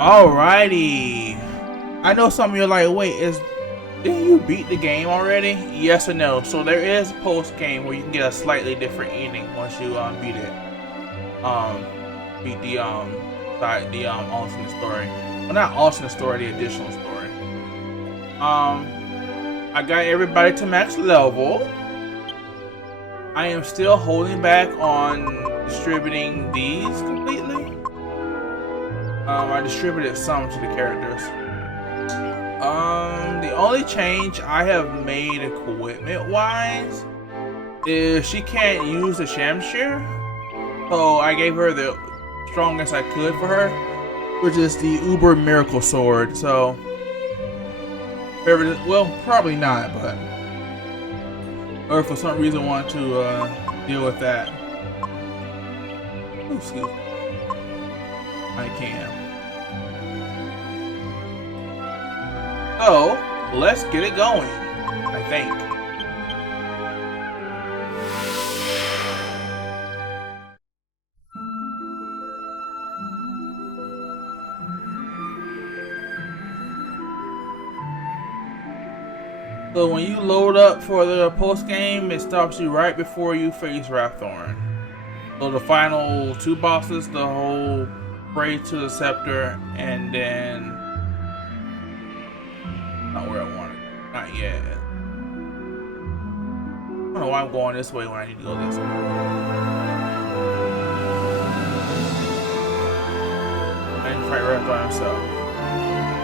Alrighty. I know some of you are like, wait, didn't you beat the game already? Yes or no? So there is post game where you can get a slightly different ending once you beat it. Beat the alternate story. Well, not alternate story, the additional story. I got everybody to max level. I am still holding back on distributing these completely. I distributed some to the characters. The only change I have made equipment-wise is she can't use the Shamshir. So I gave her the strongest I could for her, which is the Uber Miracle Sword. So, well, probably not, but or for some reason want to deal with that. Oh, excuse me. I can. So, let's get it going, I think. So when you load up for the post game, it stops you right before you face Wraththorn. So the final two bosses, the whole Pray to the Scepter, and then not where I want it. Not yet. I don't know why I'm going this way when I need to go this way. I didn't fight Wraththorn himself.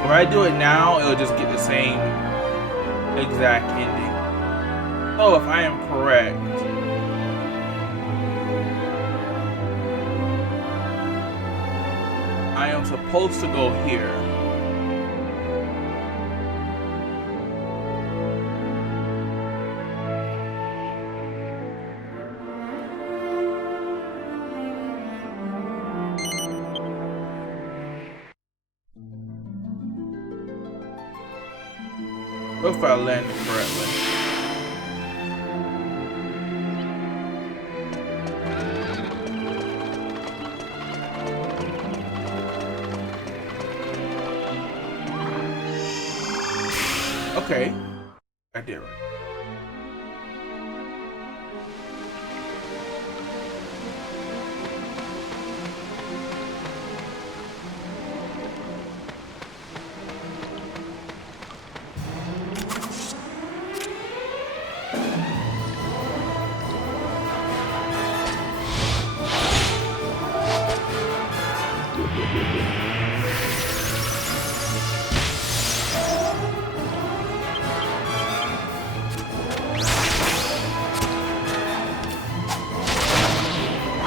If I do it now, it'll just get the same exact ending. So if I am correct, I am supposed to go here. If I landed correctly. Okay, I did right.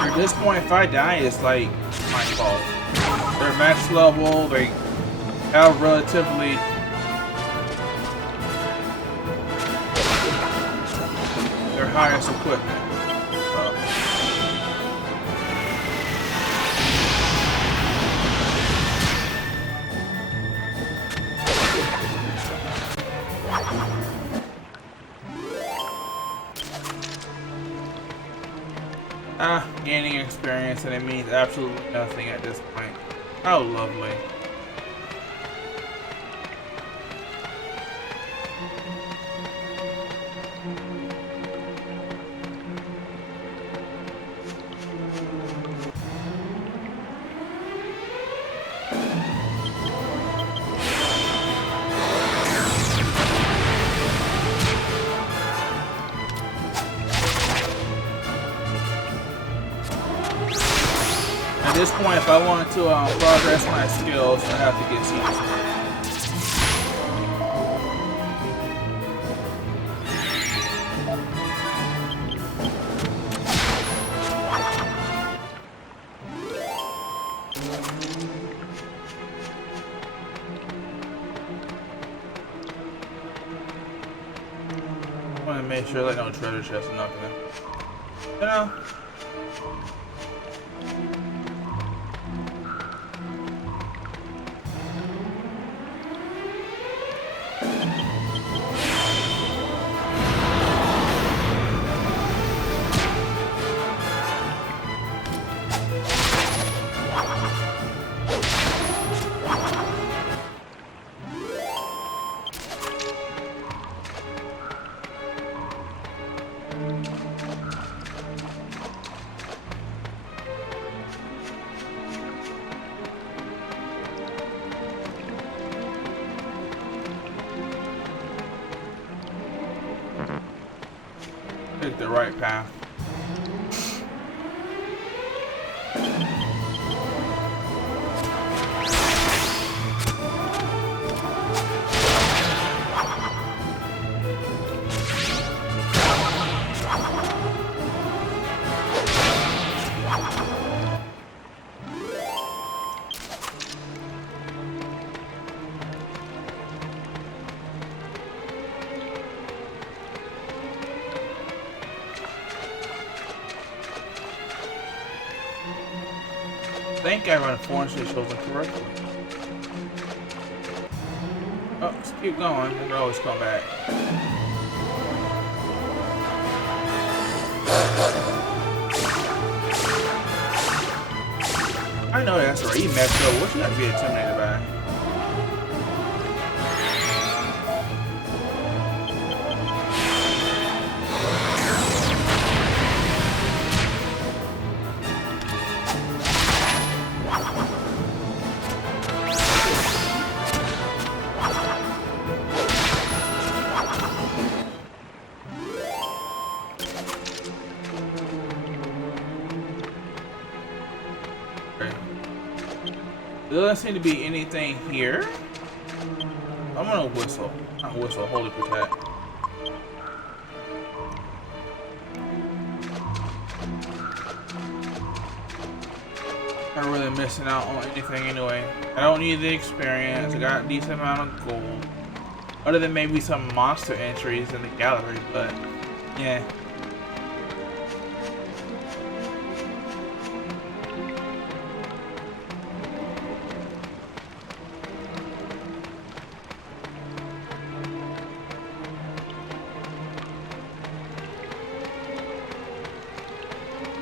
At this point, if I die, it's like my fault. They're max level, they have relatively their highest equipment. Gaining experience, and it means absolutely nothing at this point. How lovely. At this point, if I wanted to progress my skills, I have to get seeds. I want to make sure like no treasure chest or nothing. You know. the right path. I think I run 400 shows incorrectly. Oh, let's keep going. We can always come back. I know that's right. He messed up. What should I be intimidated by? There doesn't seem to be anything here. I'm gonna whistle. Not whistle, holy protect. I'm really missing out on anything anyway. I don't need the experience. I got a decent amount of gold. Other than maybe some monster entries in the gallery, but yeah.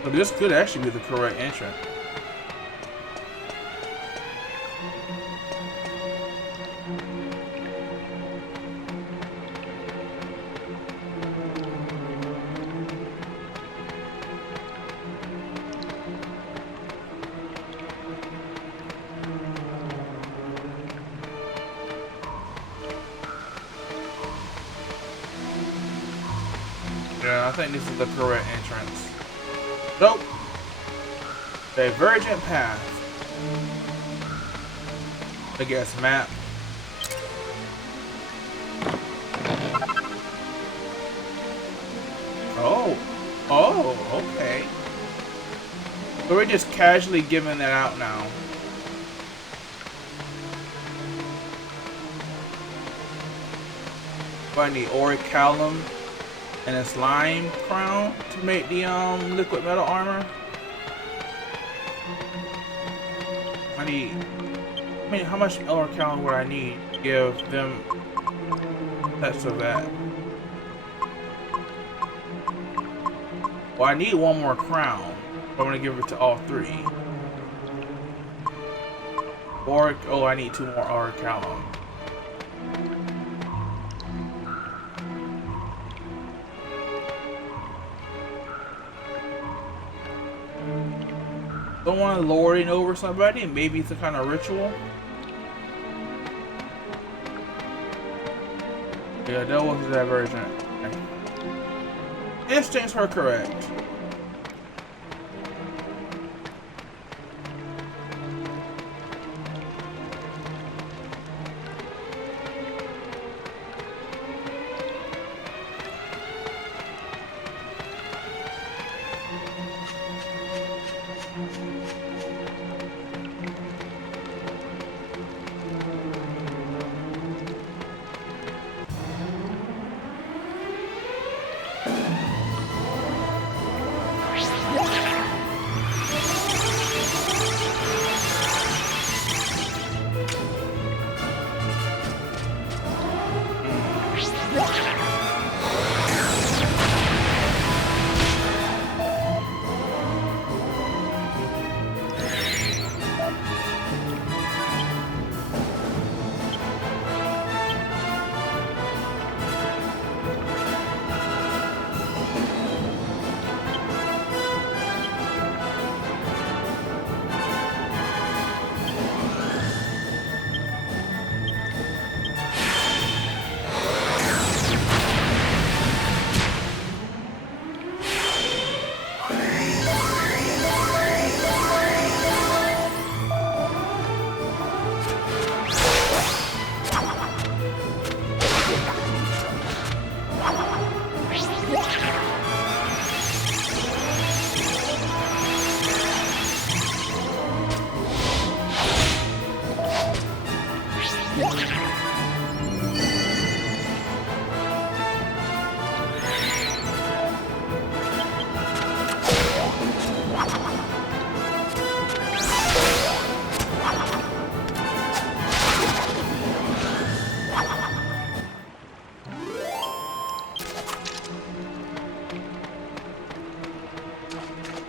But this could actually be the correct entrance. Yeah, I think this is the correct entrance. Nope. Divergent path. I guess map. Oh, okay. So we're just casually giving that out now. Find the orichalcum and a slime crown to make the liquid metal armor. I mean, how much orichalcum would I need to give them sets of that? Well, I need one more crown. I'm gonna give it to all three. Oh, I need 2 more orichalcum. Don't want to lord it over somebody, maybe it's a kind of ritual. Yeah, that was divergent. Okay. Instincts were correct.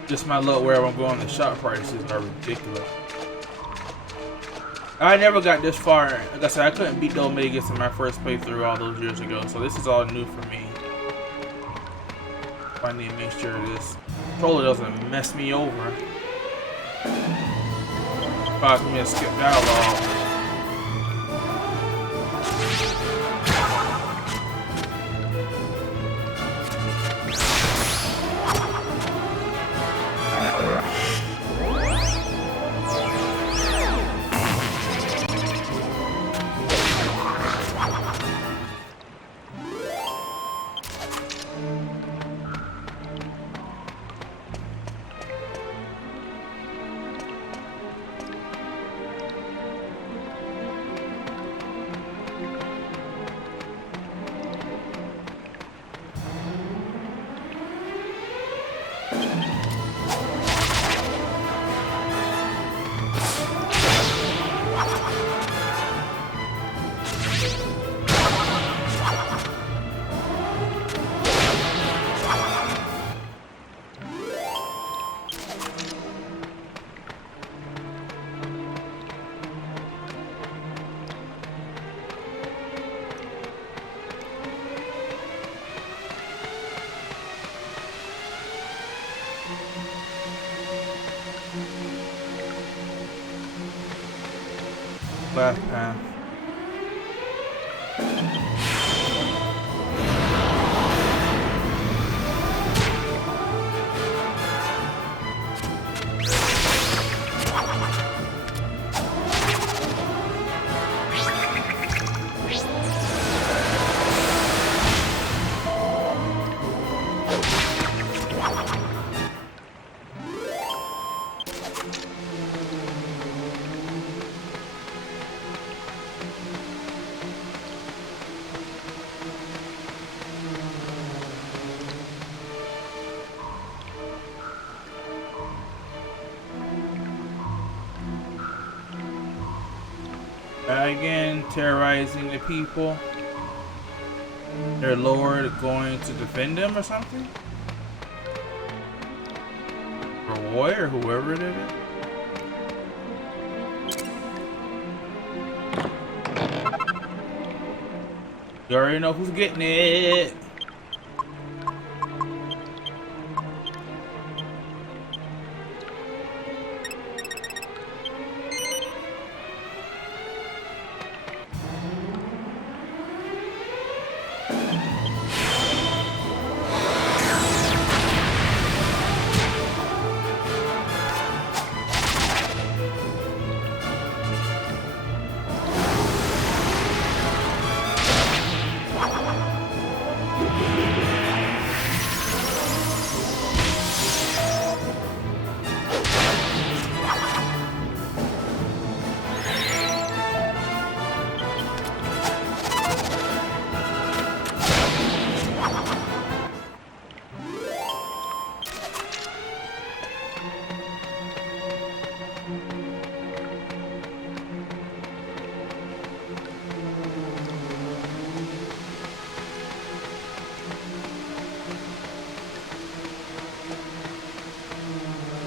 Just my luck where I'm going, the shop prices are ridiculous. I never got this far. Like I said, I couldn't beat the Omegas in my first playthrough all those years ago, so this is all new for me. I need to make sure this controller doesn't mess me over. Cause me to skip dialogue. Left path. Again, terrorizing the people. Their lord going to defend them or something? Or warrior, whoever it is. You already know who's getting it.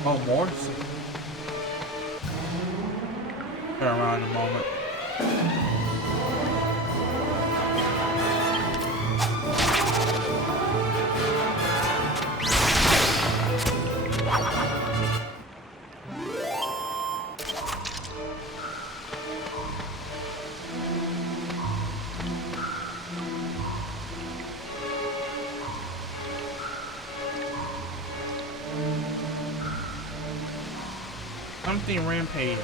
Oh, more? Turn around in a moment. Something rampaging.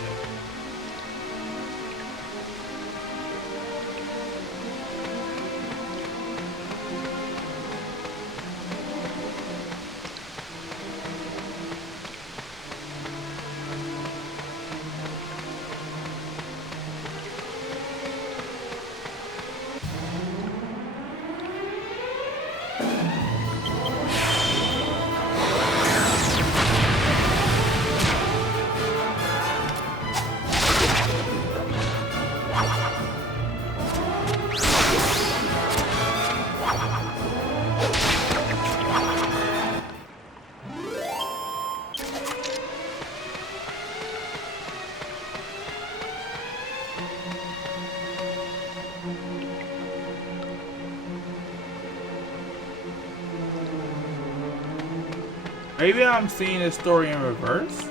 Maybe I'm seeing this story in reverse?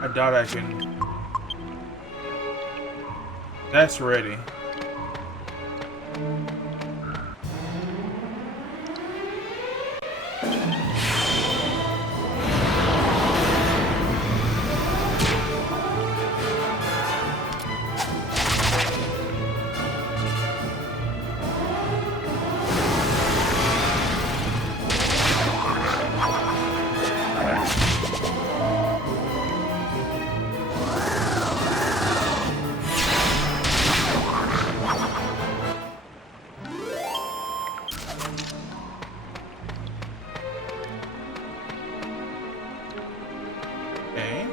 I doubt I can. That's ready. Okay.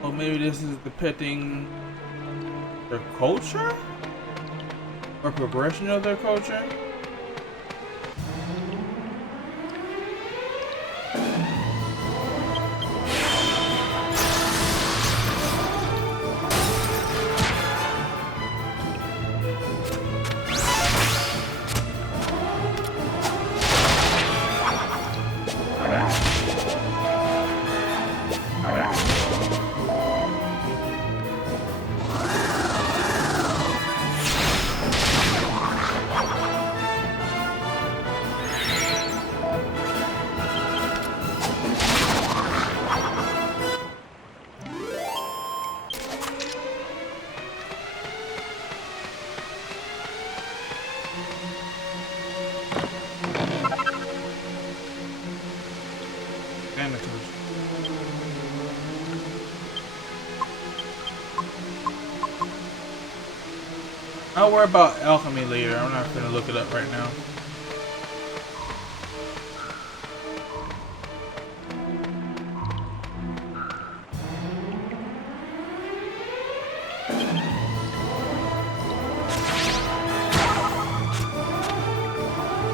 Well, maybe this is depicting their culture? Or progression of their culture? I'll worry about alchemy later. I'm not gonna look it up right now.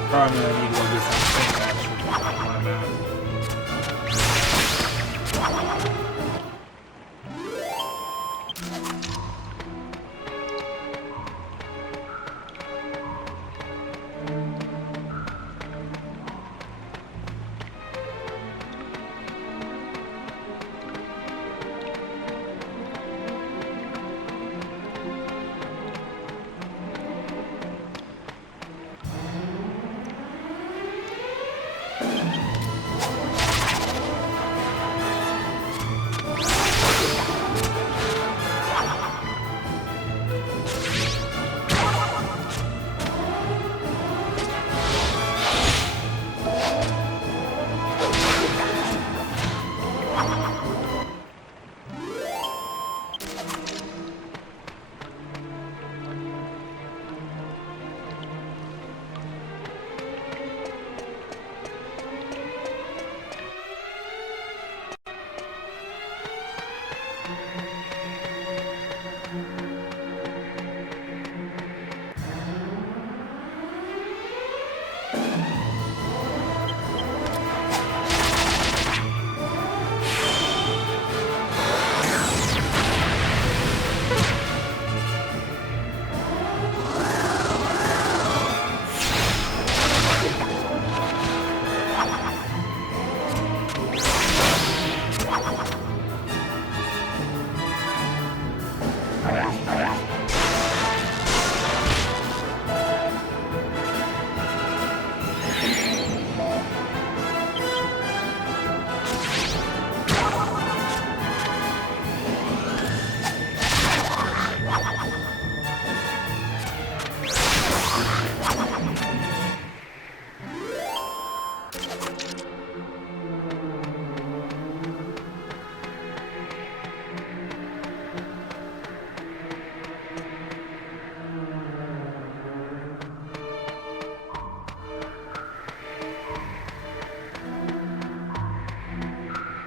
Probably gonna need to go get some things actually. My bad.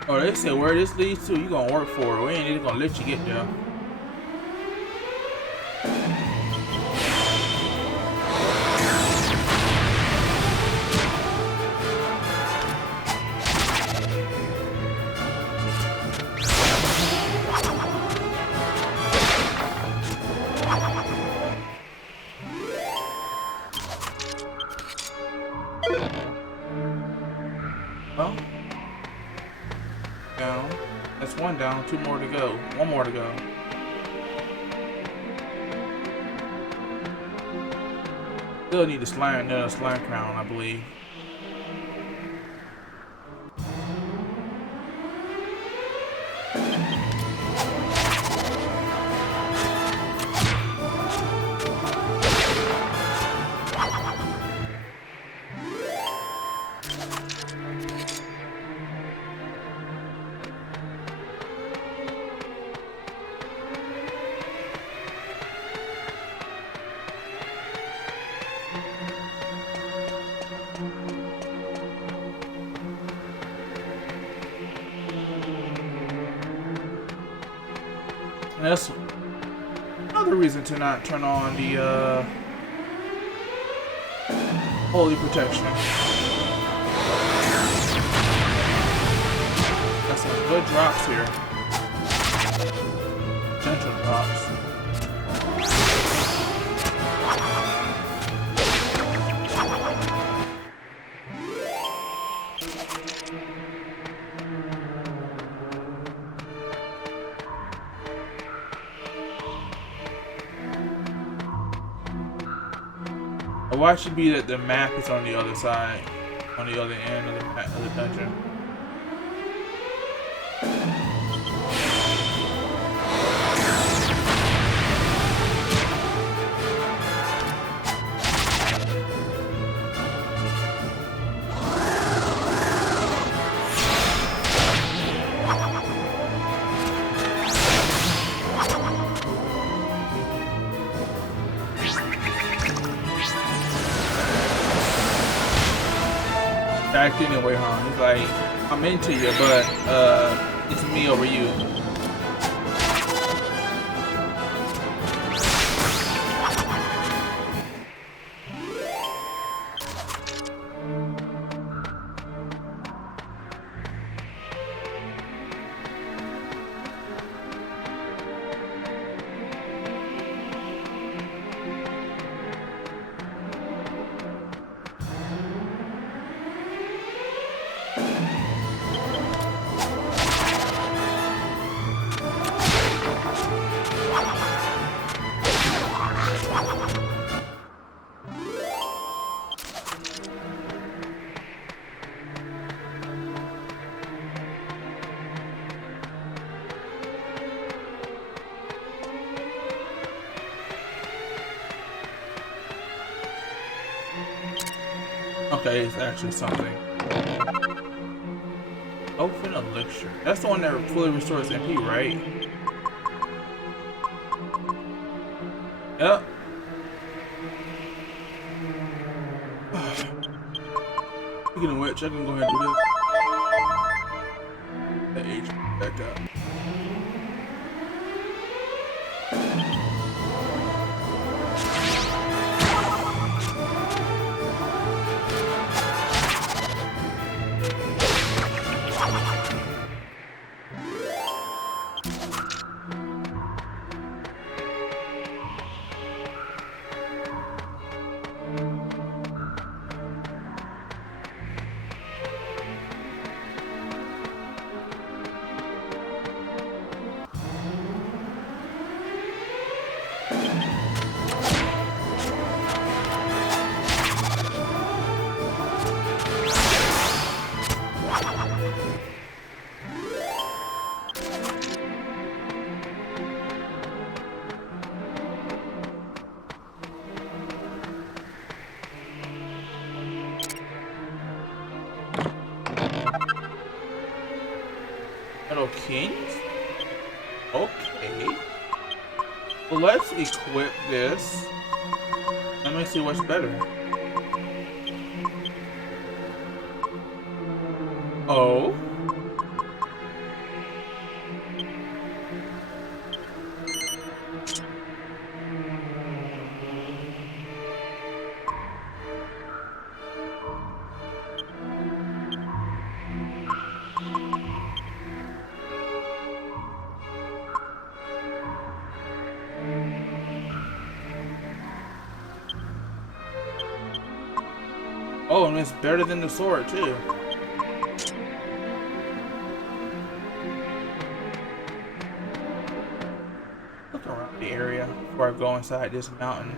Oh, they said where this leads to, you gonna work for it. We ain't even gonna let you get there. That's one down, two more to go. One more to go. Still need to slime another slime crown, I believe. And that's another reason to not turn on the holy protection. Got some good drops here. Gentle drops. Why should it be that the map is on the other side, on the other end of the dungeon? Back anyway, huh? He's like, I'm into you, but it's me over you. Okay, it's actually something. Open elixir. That's the one that fully restores MP, right? Yep. Speaking of which, I can go ahead and do this. The H back up. Hello, Kings? Okay. Well, let's equip this. Let me see what's better. Oh. Oh, and it's better than the sword, too. area before I go inside this mountain.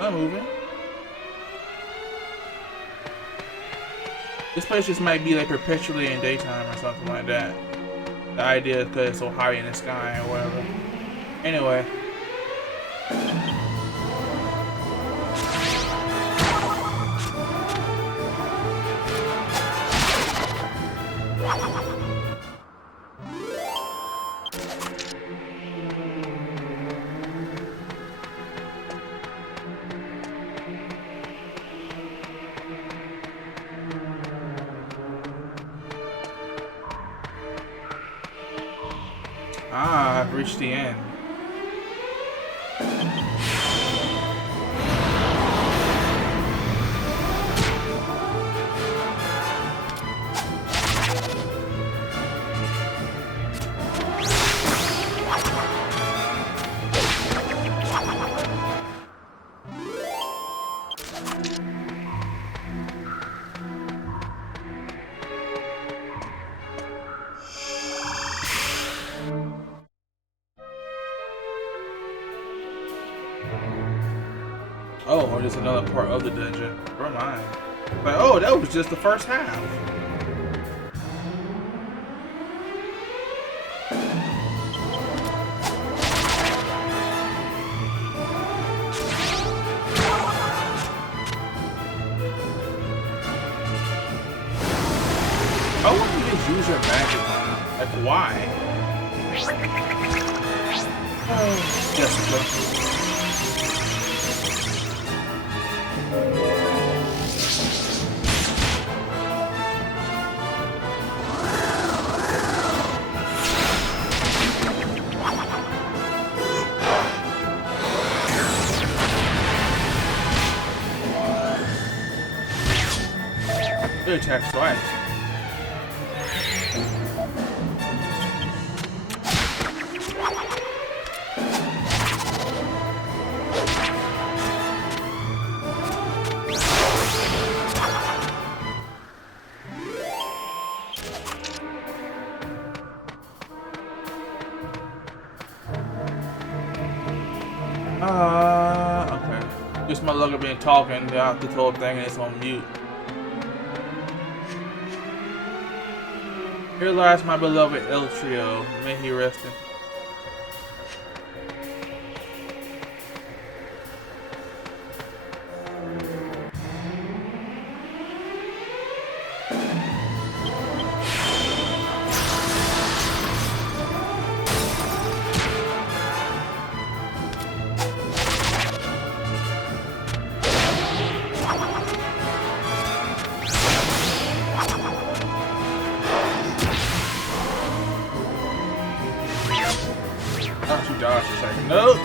I'm moving. This place just might be like perpetually in daytime or something like that. The idea is because it's so high in the sky or whatever. Anyway. Ah, I've reached the end. Oh, or there's another part of the dungeon. Never mind. Like, oh, that was just the first half. I want you to just use your magic on it. Like, why? Oh, Jessica. Good attack twice. Okay. Just my luck of being talking throughout this whole thing and it's on mute. Here lies my beloved El Trio. May he rest in. Dodge a second. Nope.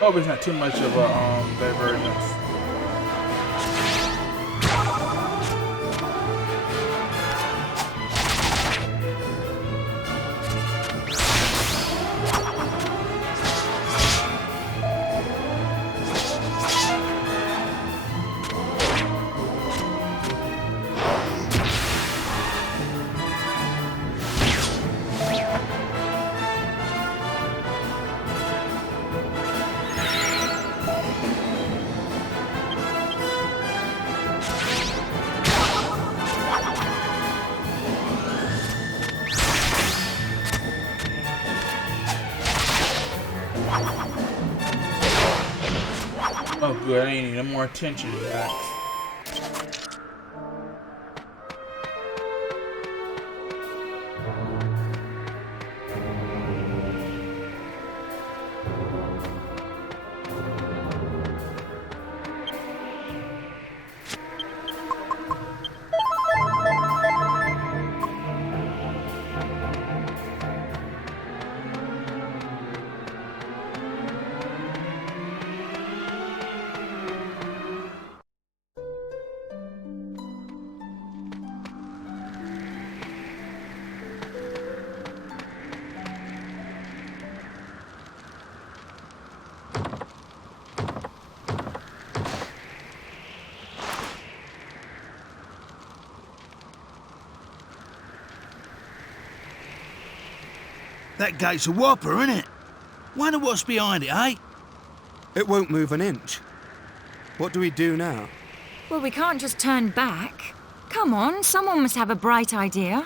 Hope it's not too much of a divergence. Oh good, I need no more attention to that. That gate's a whopper, innit? Wonder what's behind it, eh? It won't move an inch. What do we do now? Well, we can't just turn back. Come on, someone must have a bright idea.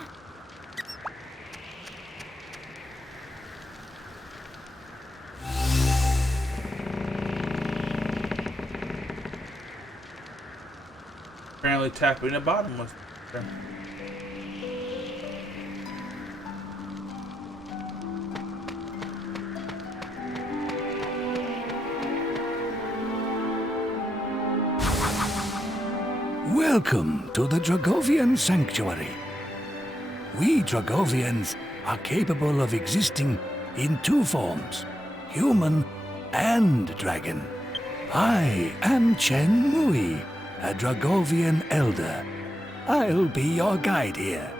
Apparently tapping the bottom was... Welcome to the Dragovian Sanctuary. We Dragovians are capable of existing in two forms, human and dragon. I am Chen Mui, a Dragovian elder. I'll be your guide here.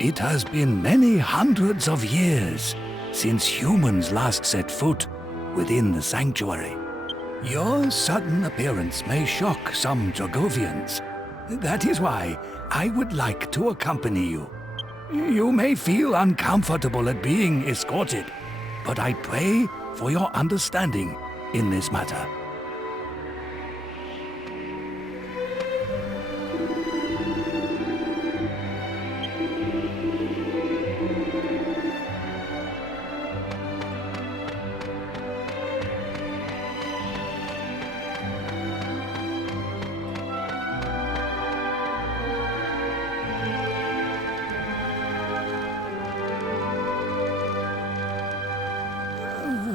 It has been many hundreds of years since humans last set foot within the sanctuary. Your sudden appearance may shock some Dragovians. That is why I would like to accompany you. You may feel uncomfortable at being escorted, but I pray for your understanding in this matter.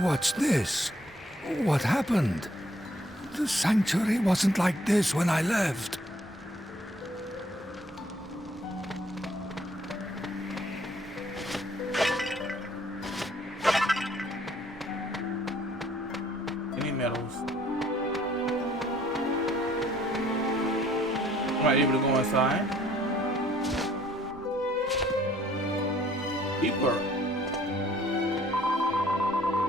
What's this? What happened? The sanctuary wasn't like this when I left. Any medals? Am I able to go inside? Keeper.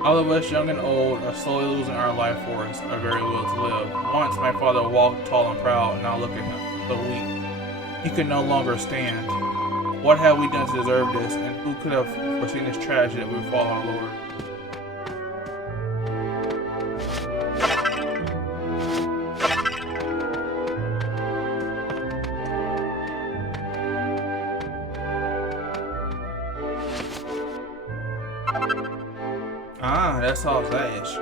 All of us, young and old, are slowly losing our life force, our very will to live. Once my father walked tall and proud, now look at him, so weak. He could no longer stand. What have we done to deserve this, and who could have foreseen this tragedy that would befall our Lord? Ah, that's all Slash.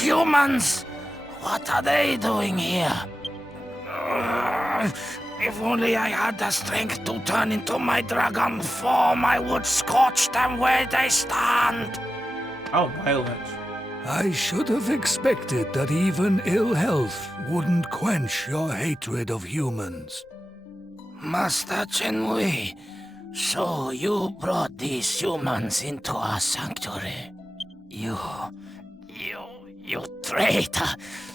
Humans! What are they doing here? If only I had the strength to turn into my dragon form, I would scorch them where they stand. How violent. I should have expected that even ill health wouldn't quench your hatred of humans. Master Chenwei, so you brought these humans into our sanctuary. You traitor!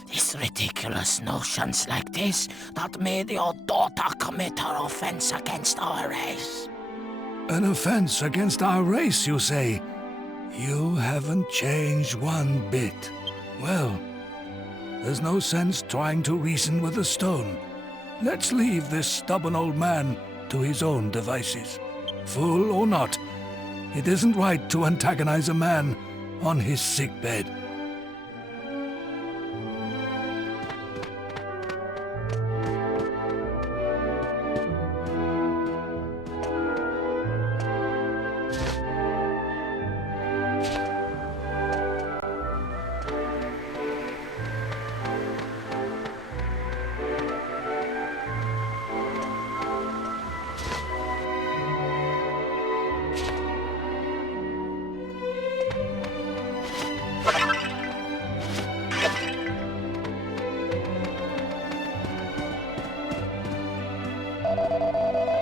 It's ridiculous notions like this that made your daughter commit her offense against our race. An offense against our race, you say? You haven't changed one bit. Well, there's no sense trying to reason with a stone. Let's leave this stubborn old man to his own devices. Fool or not, it isn't right to antagonize a man on his sickbed.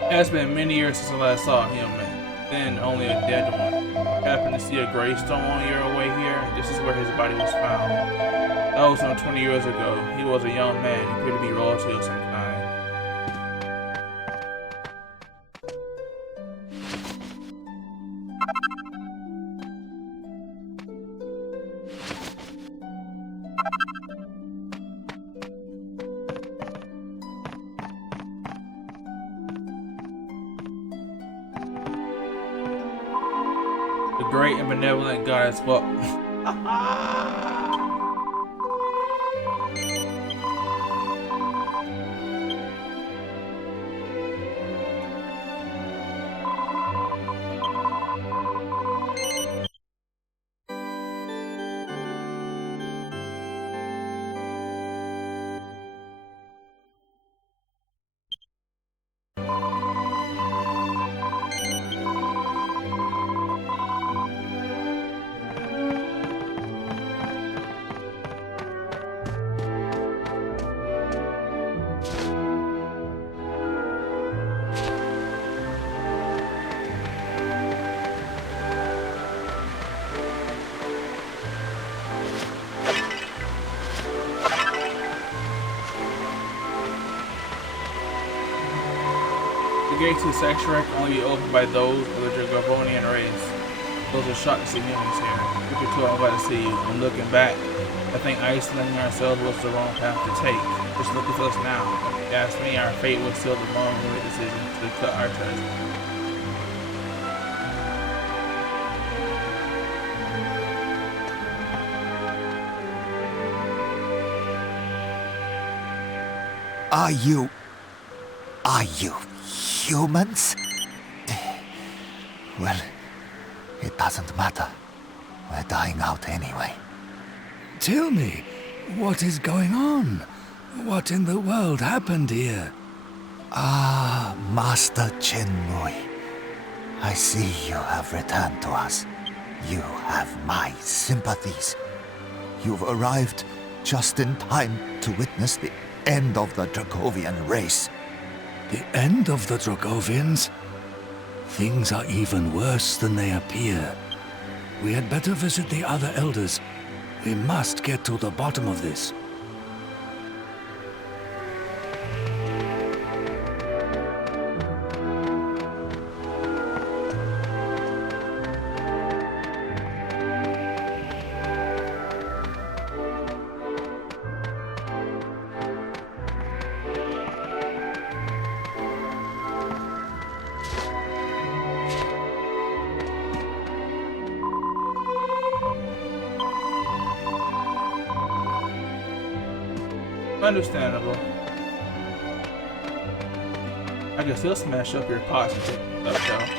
It has been many years since I last saw him, then only a dead one. Happened to see a gravestone on your way here. This is where his body was found. That was some 20 years ago. He was a young man. He appeared to be royalty of some kind. The great and benevolent goddess. Well, the gates to Sanctuary can only be opened by those of the Dragovian race. Those are shocked to see humans here. Picture 2, I'm glad to see you. When looking back, I think isolating ourselves was the wrong path to take. Just look at us now. If you ask me, our fate was still the long-winded decision to cut our ties. Are you humans? Well, it doesn't matter. We're dying out anyway. Tell me, what is going on? What in the world happened here? Ah, Master Chenmui. I see you have returned to us. You have my sympathies. You've arrived just in time to witness the end of the Dragovian race. The end of the Dragovians? Things are even worse than they appear. We had better visit the other elders. We must get to the bottom of this. Understandable. I can still smash up your pots and stuff though.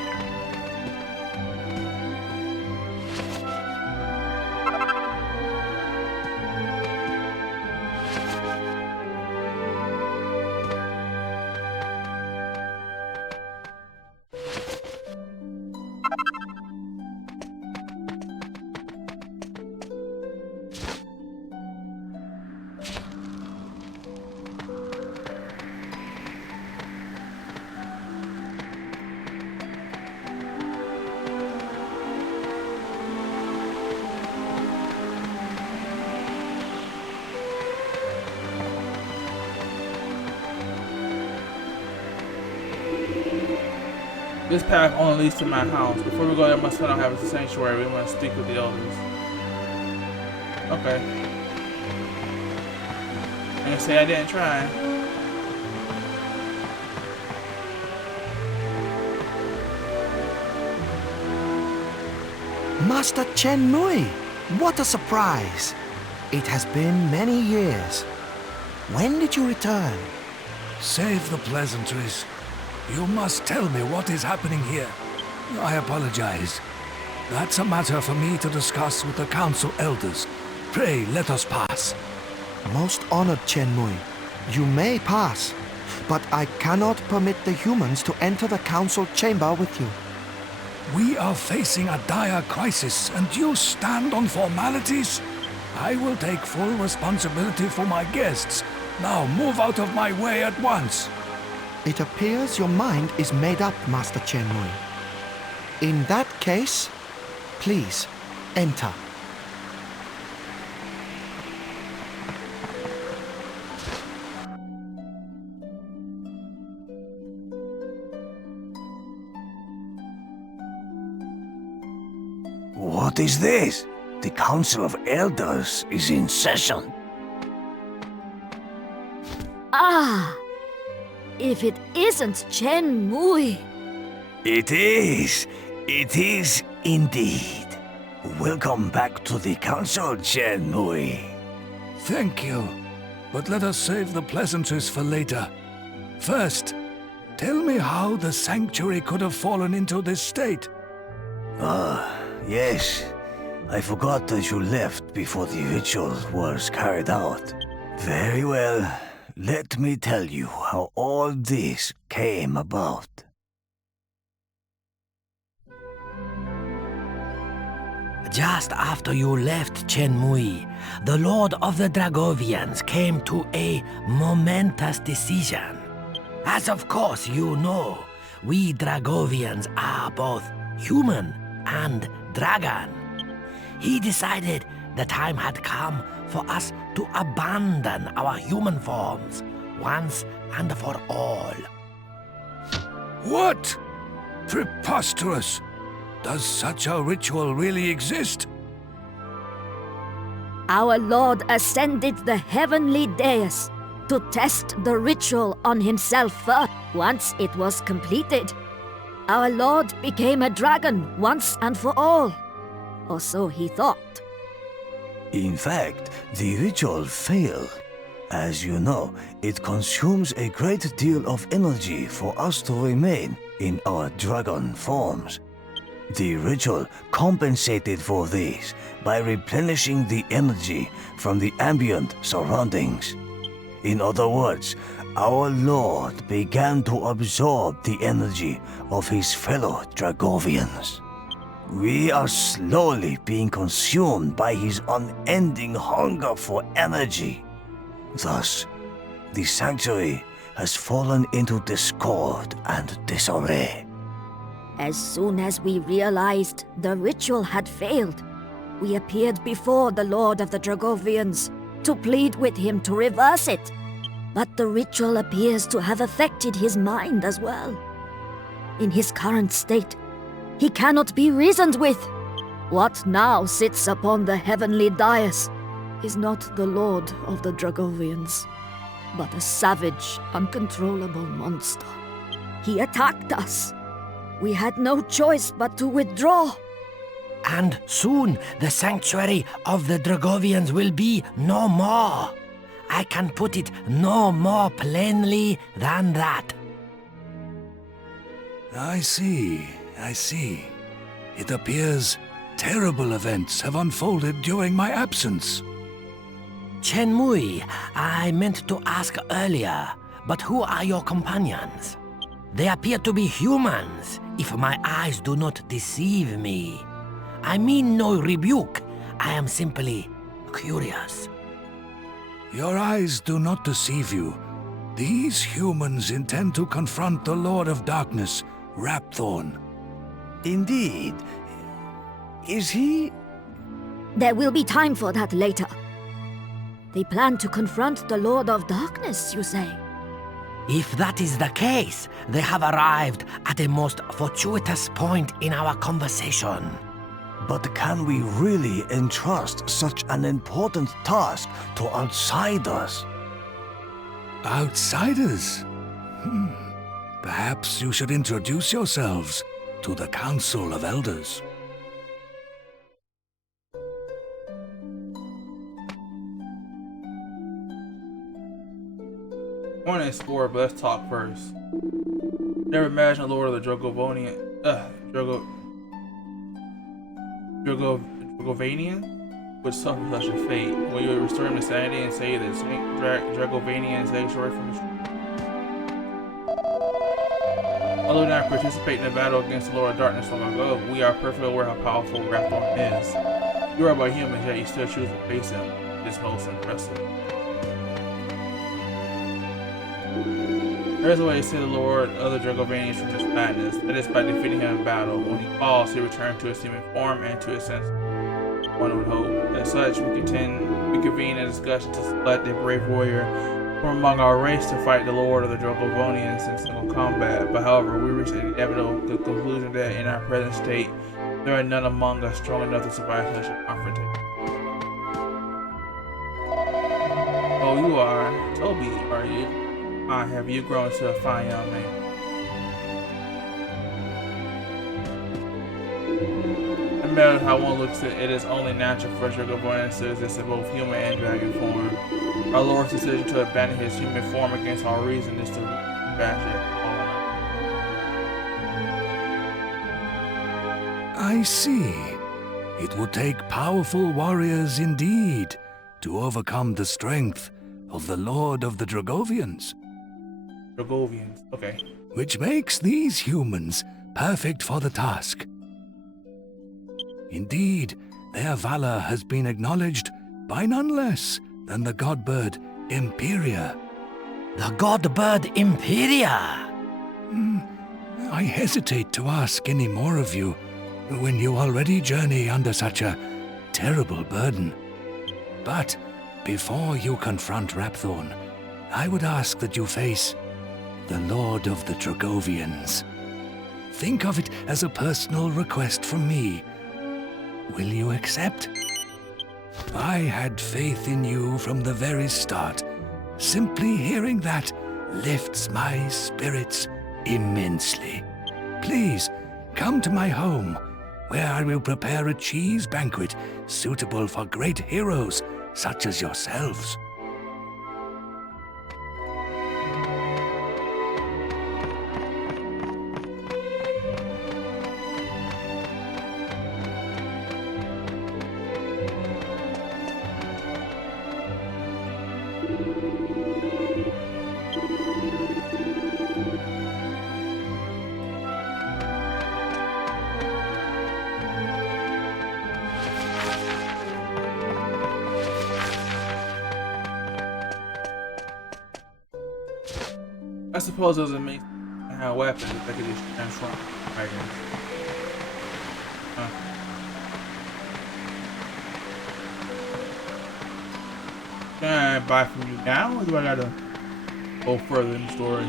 This path only leads to my house. Before we go there, must not have a sanctuary. We must speak with the elders. Okay. I'm gonna say I didn't try. Master Chenmui, what a surprise! It has been many years. When did you return? Save the pleasantries. You must tell me what is happening here. I apologize. That's a matter for me to discuss with the council elders. Pray, let us pass. Most honored Chenmui, you may pass, but I cannot permit the humans to enter the council chamber with you. We are facing a dire crisis, and you stand on formalities? I will take full responsibility for my guests. Now move out of my way at once. It appears your mind is made up, Master Chenmui. In that case, please, enter. What is this? The Council of Elders is in session. Ah! If it isn't Chenmui! It is. It is Indeed. Welcome back to the council, Chen Mui. Thank you. But let us save the pleasantries for later. First, tell me how the sanctuary could have fallen into this state. Yes. I forgot that you left before the ritual was carried out. Very well. Let me tell you how all this came about. Just after you left Chenmui, the Lord of the Dragovians came to a momentous decision. As of course you know, we Dragovians are both human and dragon. He decided the time had come for us to abandon our human forms once and for all. What? Preposterous! Does such a ritual really exist? Our Lord ascended the heavenly dais to test the ritual on himself first. Once it was completed, our Lord became a dragon once and for all. Or so he thought. In fact, the ritual failed. As you know, it consumes a great deal of energy for us to remain in our dragon forms. The ritual compensated for this by replenishing the energy from the ambient surroundings. In other words, our Lord began to absorb the energy of his fellow Dragovians. We are slowly being consumed by his unending hunger for energy. Thus, the sanctuary has fallen into discord and disarray. As soon as we realized the ritual had failed, we appeared before the Lord of the Dragovians to plead with him to reverse it. But the ritual appears to have affected his mind as well. In his current state, he cannot be reasoned with. What now sits upon the heavenly dais is not the Lord of the Dragovians, but a savage, uncontrollable monster. He attacked us. We had no choice but to withdraw. And soon the sanctuary of the Dragovians will be no more. I can put it no more plainly than that. I see. It appears terrible events have unfolded during my absence. Chenmui, I meant to ask earlier, but who are your companions? They appear to be humans, if my eyes do not deceive me. I mean no rebuke. I am simply curious. Your eyes do not deceive you. These humans intend to confront the Lord of Darkness, Rapthorn. Indeed. Is he? There will be time for that later. They plan to confront the Lord of Darkness, you say? If that is the case, they have arrived at a most fortuitous point in our conversation. But can we really entrust such an important task to outsiders? Outsiders? Perhaps you should introduce yourselves to the Council of Elders. I want to explore, but let's talk first. Never imagined the Lord of the Dragovian would suffer such a fate. Will you restore him to sanity and save the Dragovian sanctuary from destruction? Although not participate in the battle against the Lord of Darkness long ago, we are perfectly aware how powerful Rapthorn is. You are but humans, yet you still choose to face him. It's most impressive. There is a way to save the Lord of the Dragovians from this madness. That is by defeating him in battle. When he falls, he returns to his human form and to his senses. One would hope. As such, we convene a discussion to select a brave warrior from among our race to fight the Lord of the Dragovians in single combat. But however, we reach the inevitable conclusion that in our present state, there are none among us strong enough to survive such a confrontation. Oh, you are. Toby, are you? Have you grown to a fine young man? doesn't matter how one looks at it, it is only natural for Dragovians to exist in both human and dragon form. Our Lord's decision to abandon his human form against all reason is to bash it. I see. It would take powerful warriors indeed to overcome the strength of the Lord of the Dragovians. Dragovians, okay. Which makes these humans perfect for the task. Indeed, their valor has been acknowledged by none less than the god-bird Imperia. The god-bird Imperia? I hesitate to ask any more of you when you already journey under such a terrible burden. But before you confront Rapthorn, I would ask that you face the Lord of the Dragovians. Think of it as a personal request from me. Will you accept? I had faith in you from the very start. Simply hearing that lifts my spirits immensely. Please, come to my home, where I will prepare a cheese banquet suitable for great heroes such as yourselves. I suppose it doesn't make weapons if I could just transform dragon. Can I buy from you now, or do I gotta go further in the story?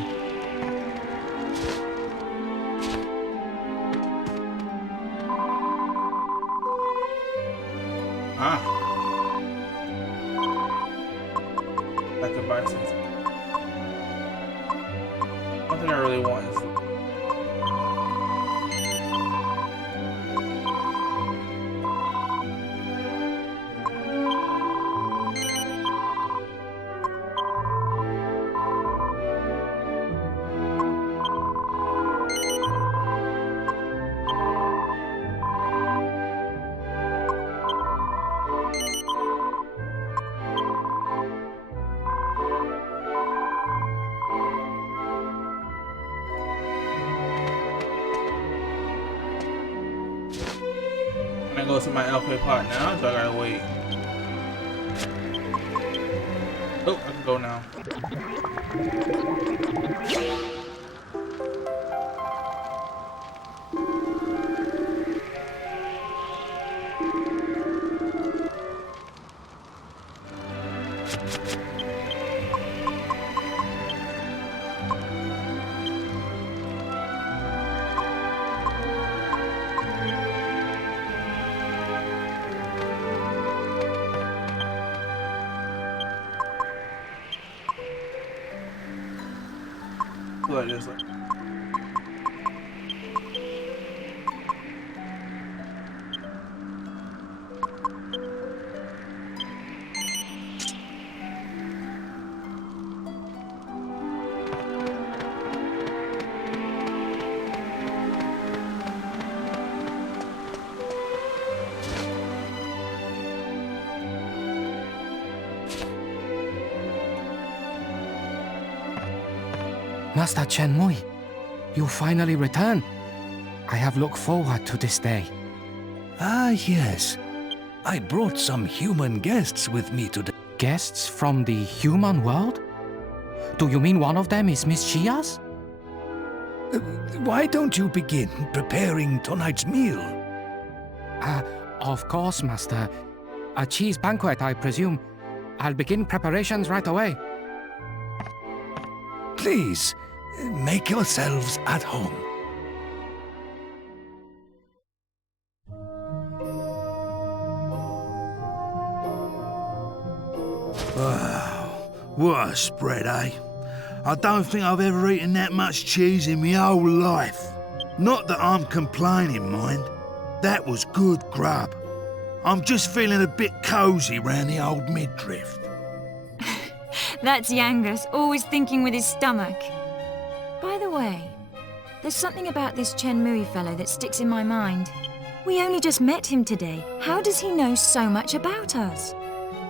I could buy something. One thing I really want is I go to my LP pot now, so I gotta wait. Oh, I can go now. Like this, like. Master Chenmui, you finally return. I have looked forward to this day. Ah, yes. I brought some human guests with me today. Guests from the human world? Do you mean one of them is Miss Chia's? Why don't you begin preparing tonight's meal? Of course, Master. A cheese banquet, I presume. I'll begin preparations right away. Please, make yourselves at home. Wow, what a spread, eh? I don't think I've ever eaten that much cheese in my whole life. Not that I'm complaining, mind. That was good grub. I'm just feeling a bit cozy round the old midriff. That's Yangus, always thinking with his stomach. By the way, there's something about this Chen Mui fellow that sticks in my mind. We only just met him today. How does he know so much about us?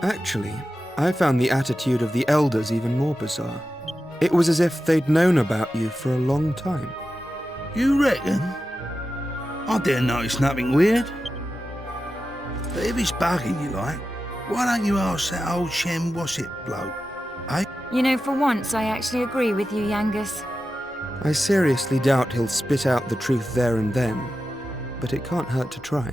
Actually, I found the attitude of the elders even more bizarre. It was as if they'd known about you for a long time. You reckon? I didn't notice nothing weird. But if it's bugging you like, why don't you ask that old Shem What's-it bloke, eh? You know, for once, I actually agree with you, Yangus. I seriously doubt he'll spit out the truth there and then, but it can't hurt to try.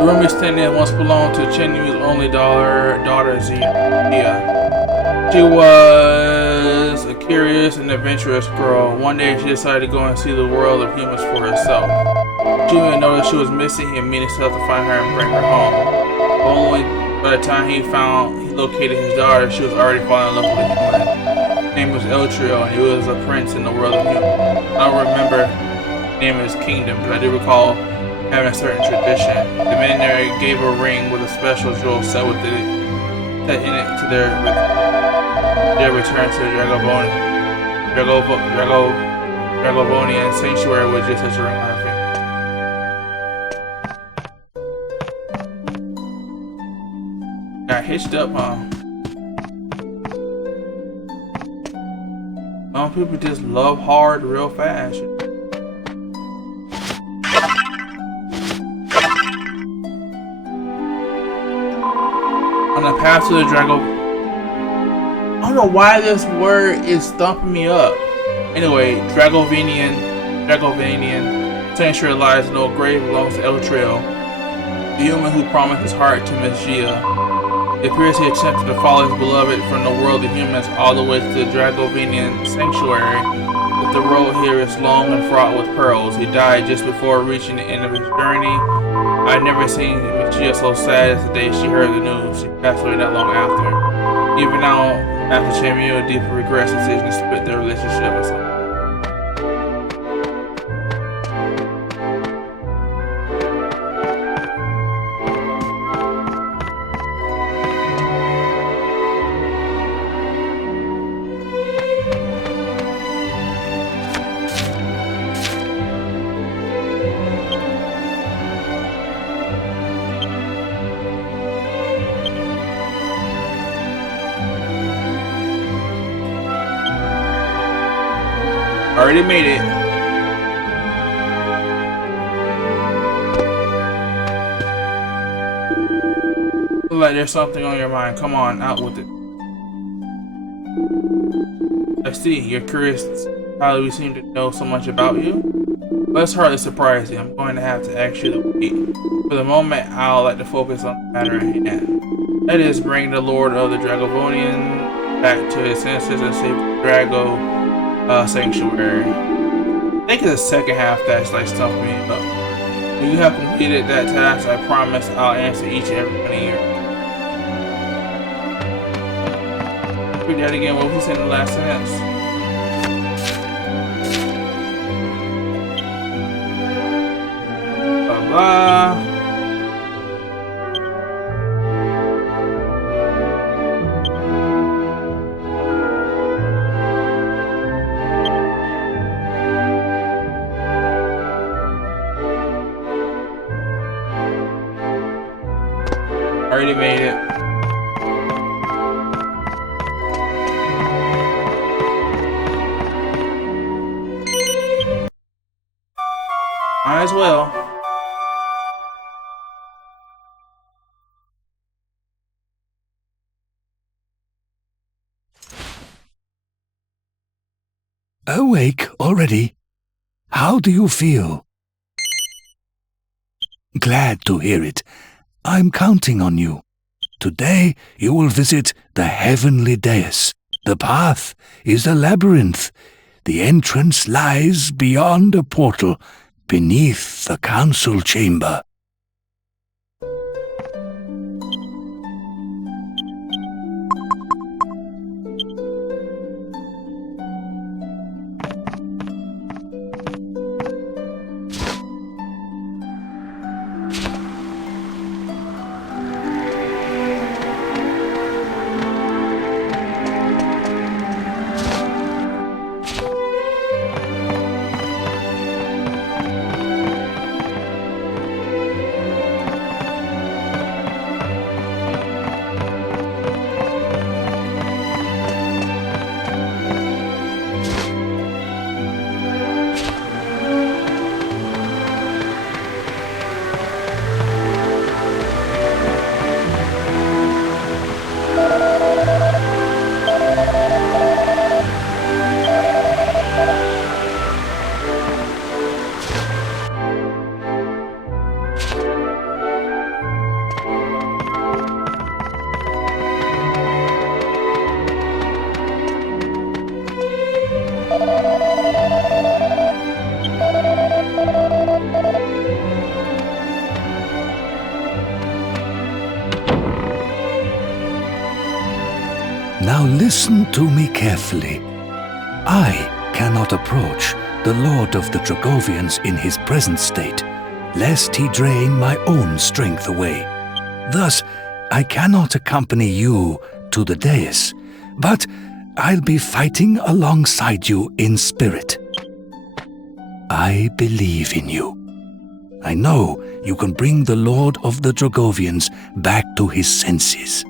The room he's standing in once belonged to Chen Yu's only daughter Zia. She was a curious and adventurous girl. One day she decided to go and see the world of humans for herself. She noticed she was missing and meaning herself to find her and bring her home. Only by the time he located his daughter, she was already falling in love with a human. His name was El Trio, and he was a prince in the world of humans. I don't remember the name of his kingdom, but I do recall having a certain tradition. The men there gave a ring with a special jewel set in it to their return to the Dragovian sanctuary with just such a ring on her finger. Got hitched up, huh? Some people just love hard real fast. On the path to the Drago. I don't know why this word is thumping me up. Anyway, Dragovian sanctuary lies in no grave belongs to El Trio, the human who promised his heart to Miss Gia. It appears he attempted to follow his beloved from the world of humans all the way to the Dragovian sanctuary. But the road here is long and fraught with perils. He died just before reaching the end of his journey. I'd never seen Miss Gia so sad as the day she heard the news. She passed away not long after. Even now, after Chen Mui deeply regrets the decision to split their relationship with someone. Already made it. Look like there's something on your mind. Come on, out with it. I see, you're curious how we seem to know so much about you. But it's hardly surprising. I'm going to have to ask you to wait. For the moment, I'll like to focus on the matter at hand. That is, bring the Lord of the Dragovian back to his senses and save the Drago sanctuary. I think it's the second half that's like stumping me up. When you have completed that task, I promise I'll answer each and every one of you. Read that again. What was he saying in the last sentence? Blah blah. Already made it. Might as well. Awake already? How do you feel? Glad to hear it. I'm counting on you. Today you will visit the heavenly dais. The path is a labyrinth. The entrance lies beyond a portal, beneath the council chamber. Now listen to me carefully. I cannot approach the Lord of the Dragovians in his present state, lest he drain my own strength away. Thus, I cannot accompany you to the dais, but I'll be fighting alongside you in spirit. I believe in you. I know you can bring the Lord of the Dragovians back to his senses.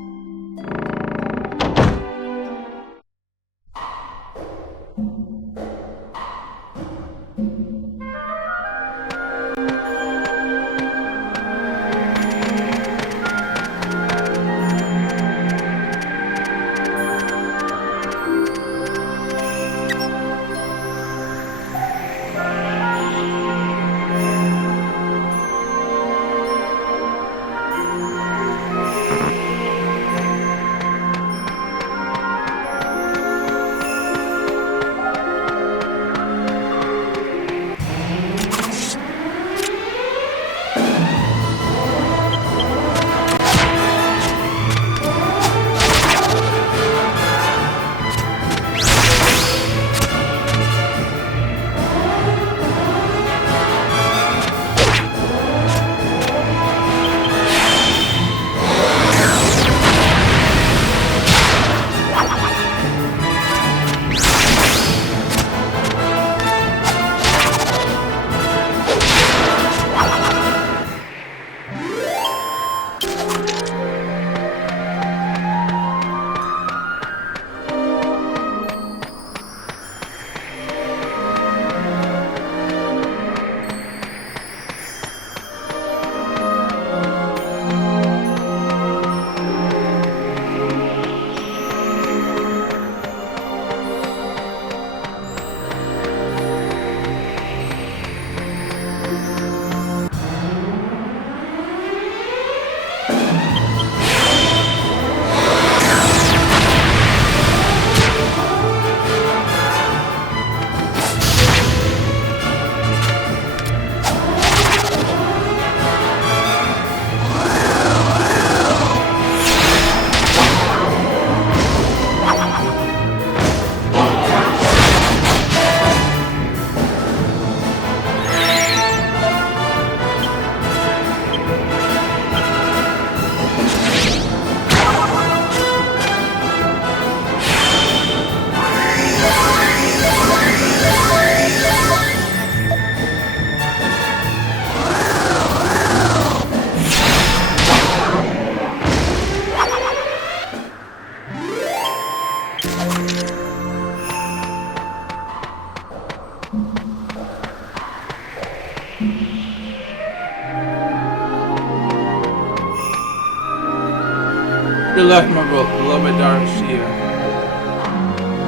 You left my beloved dark shield.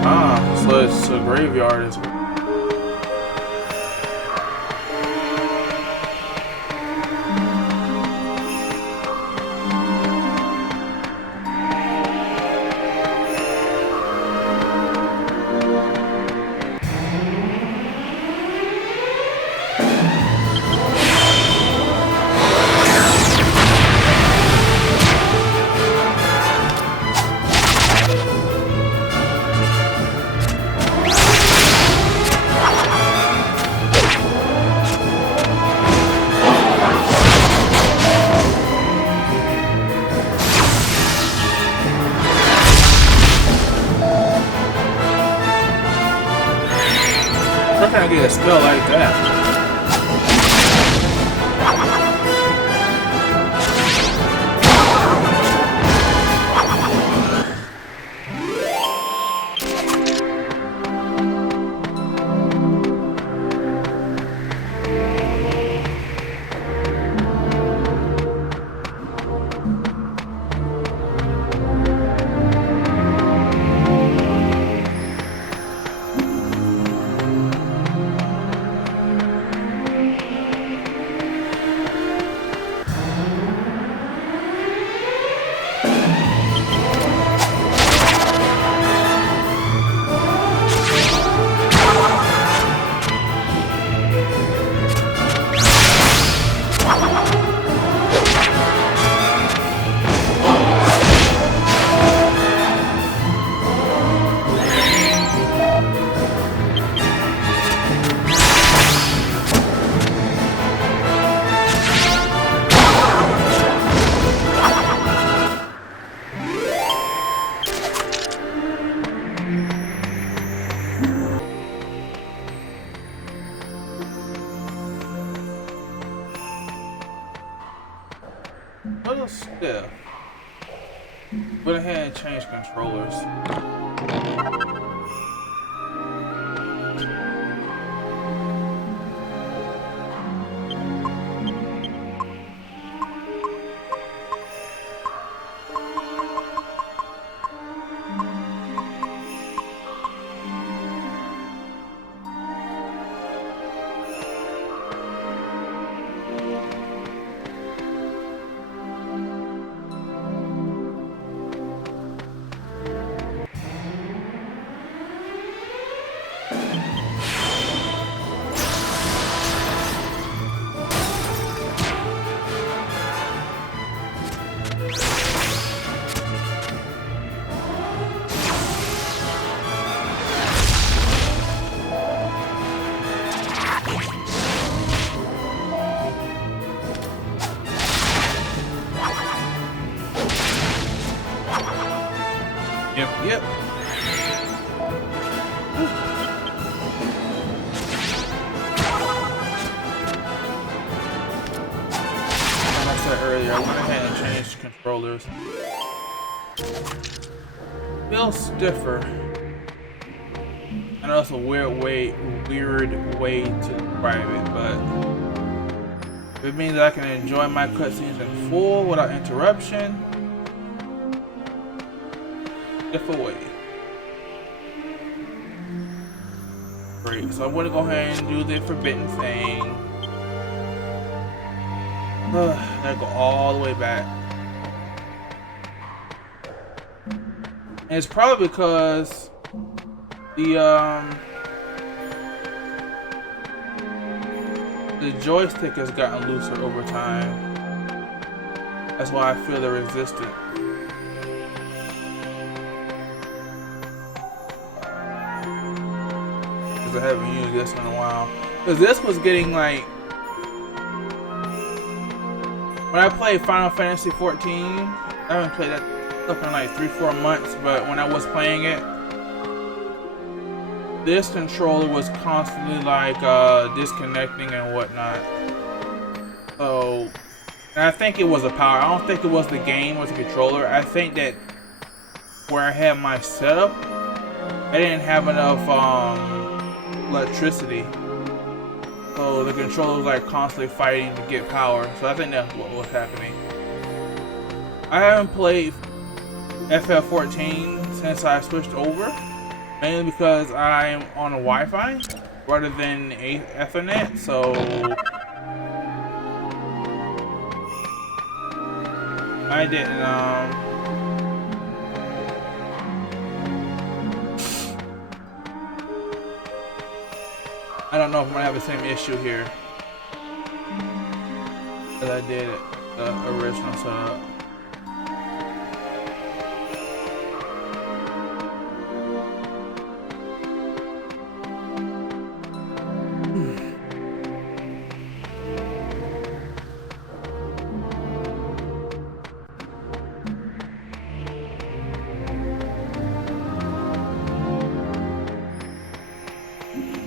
Ah, so it's a graveyard as well. How can I get a spell like that? Little stiff. Went ahead and changed controllers. Yep. Like I said earlier, I went ahead and changed controllers. Feels stiffer. I know it's a weird way to describe it, but if it means I can enjoy my cutscenes in full without interruption, if away. Great, so I'm gonna go ahead and do the forbidden thing. Gotta go all the way back. And it's probably because the joystick has gotten looser over time. That's why I feel the resistance. I haven't used this in a while, because this was getting like, when I played Final Fantasy 14, I haven't played that stuff in like 3-4 months, but when I was playing it, this controller was constantly like disconnecting and whatnot. So, and I think it was a power. I don't think it was the game or the controller. I think that where I had my setup, I didn't have enough electricity, so the controller was like constantly fighting to get power. So I think that's what was happening. I haven't played FL14 since I switched over, mainly because I'm on a Wi-Fi rather than Ethernet, so I didn't I don't know if I'm gonna have the same issue here as I did at the original setup.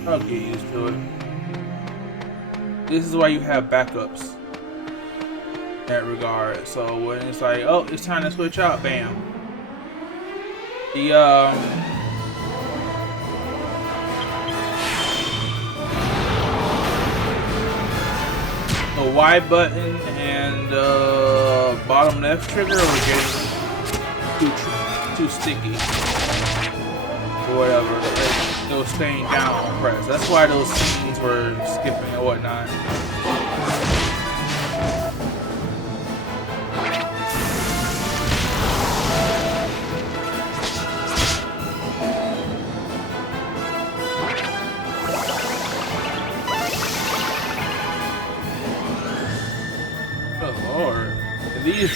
I'll get used to it. This is why you have backups in that regard. So when it's like, oh, it's time to switch out, bam. The Y button and bottom left trigger were getting too sticky or whatever. It was staying down on press. That's why those scenes were skipping and whatnot. Oh Lord. And these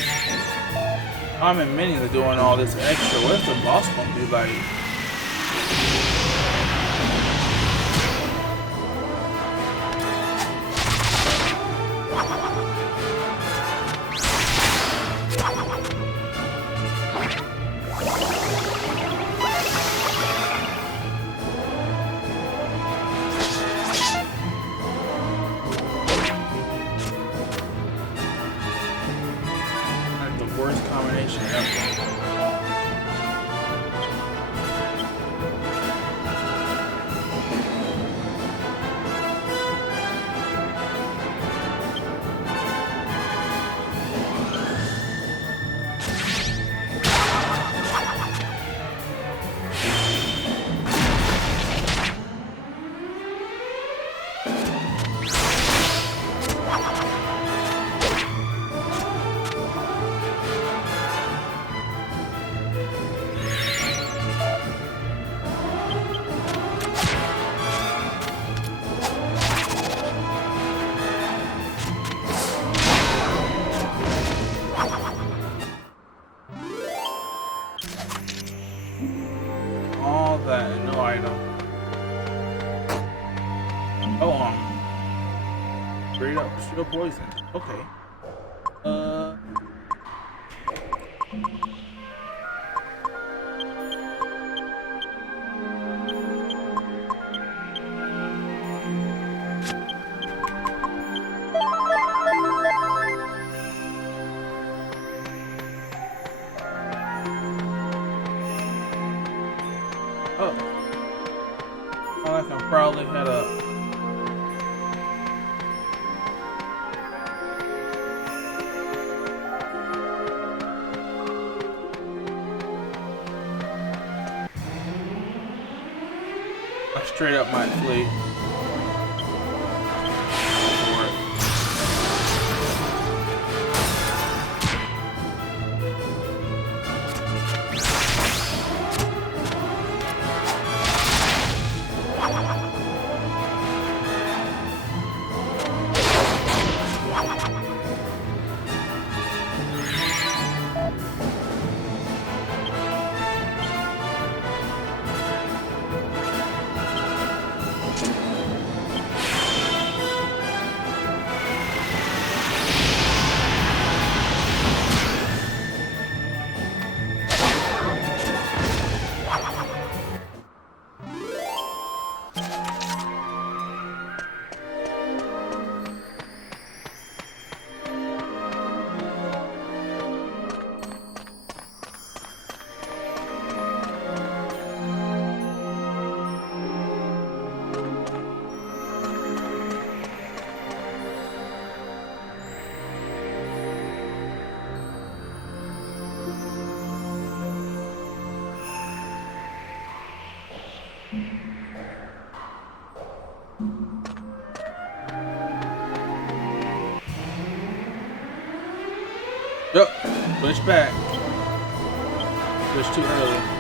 common minis are doing all this extra. What's the boss gonna be like? Worst combination ever. All that and no item. Oh, straight up still poison. Okay. Oh. Well, I can probably head up. I straight up might flee. Yup, switch back. Switch too early.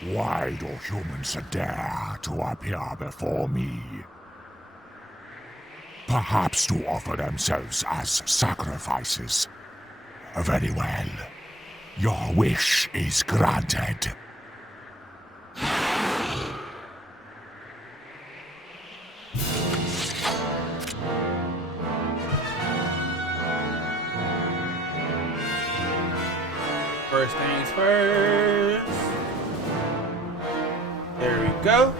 Why do humans dare to appear before me? Perhaps to offer themselves as sacrifices. Very well. Your wish is granted. First things first. There we go.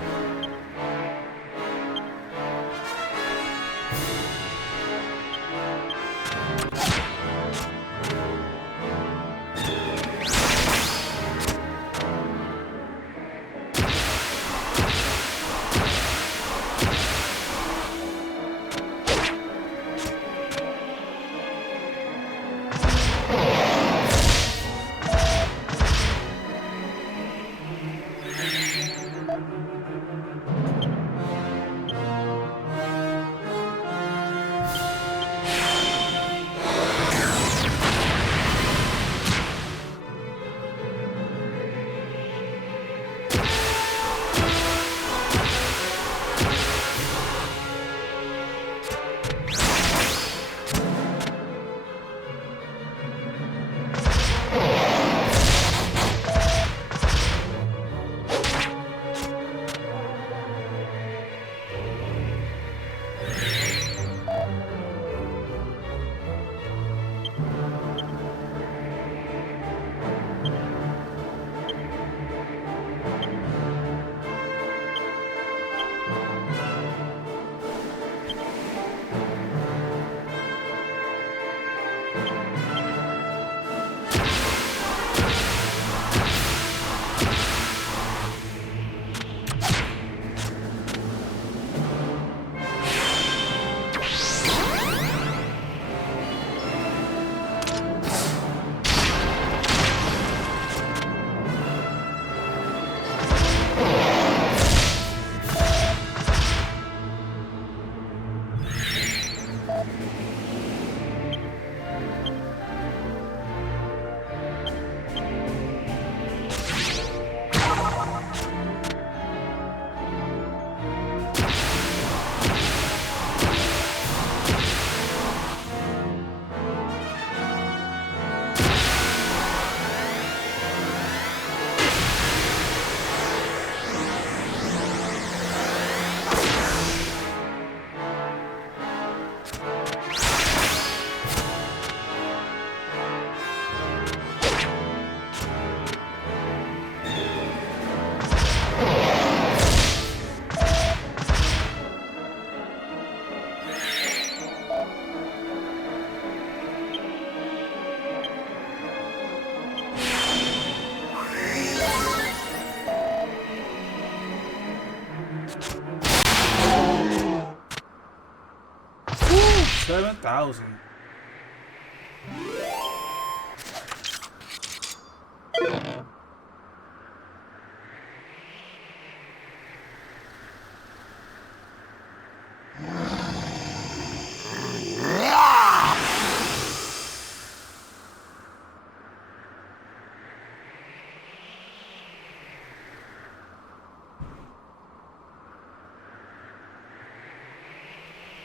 Woo, 7,000.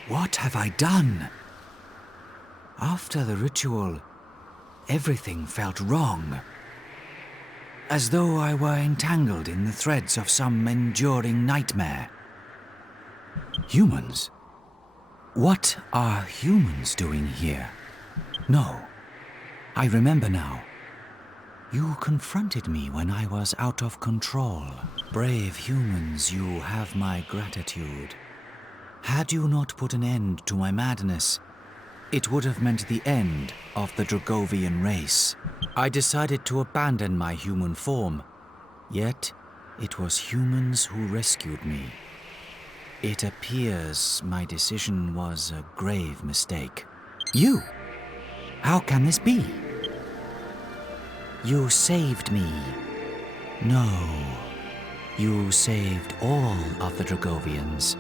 What have I done? After the ritual, everything felt wrong. As though I were entangled in the threads of some enduring nightmare. Humans? What are humans doing here? No, I remember now. You confronted me when I was out of control. Brave humans, you have my gratitude. Had you not put an end to my madness, it would have meant the end of the Dragovian race. I decided to abandon my human form, yet it was humans who rescued me. It appears my decision was a grave mistake. You? How can this be? You saved me. No, you saved all of the Dragovians.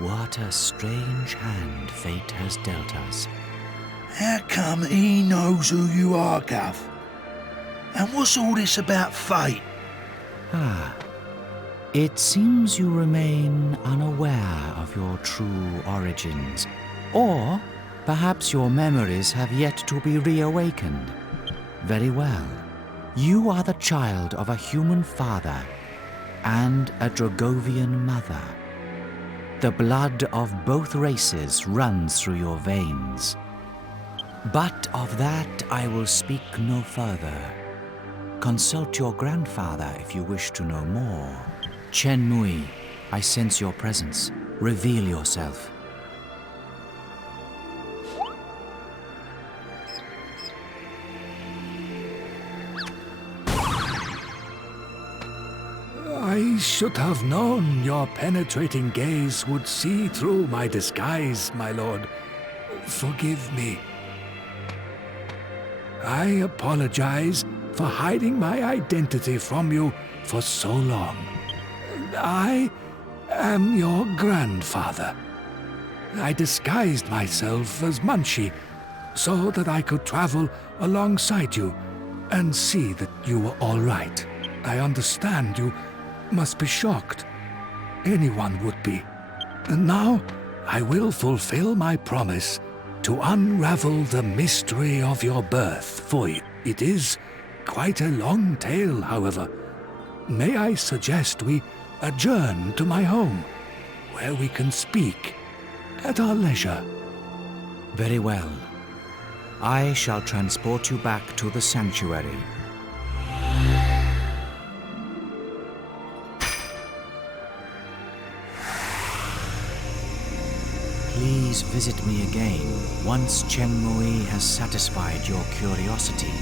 What a strange hand fate has dealt us. How come he knows who you are, Gov? And what's all this about fate? It seems you remain unaware of your true origins. Or perhaps your memories have yet to be reawakened. Very well. You are the child of a human father and a Dragovian mother. The blood of both races runs through your veins. But of that I will speak no further. Consult your grandfather if you wish to know more. Chen Mui, I sense your presence. Reveal yourself. I should have known your penetrating gaze would see through my disguise, my lord. Forgive me. I apologize for hiding my identity from you for so long. I am your grandfather. I disguised myself as Munchie so that I could travel alongside you and see that you were all right. I understand you must be shocked. Anyone would be. And now I will fulfill my promise to unravel the mystery of your birth for you. It is quite a long tale, however. May I suggest we adjourn to my home, where we can speak at our leisure? Very well. I shall transport you back to the sanctuary. Please visit me again once Chen Mui has satisfied your curiosity.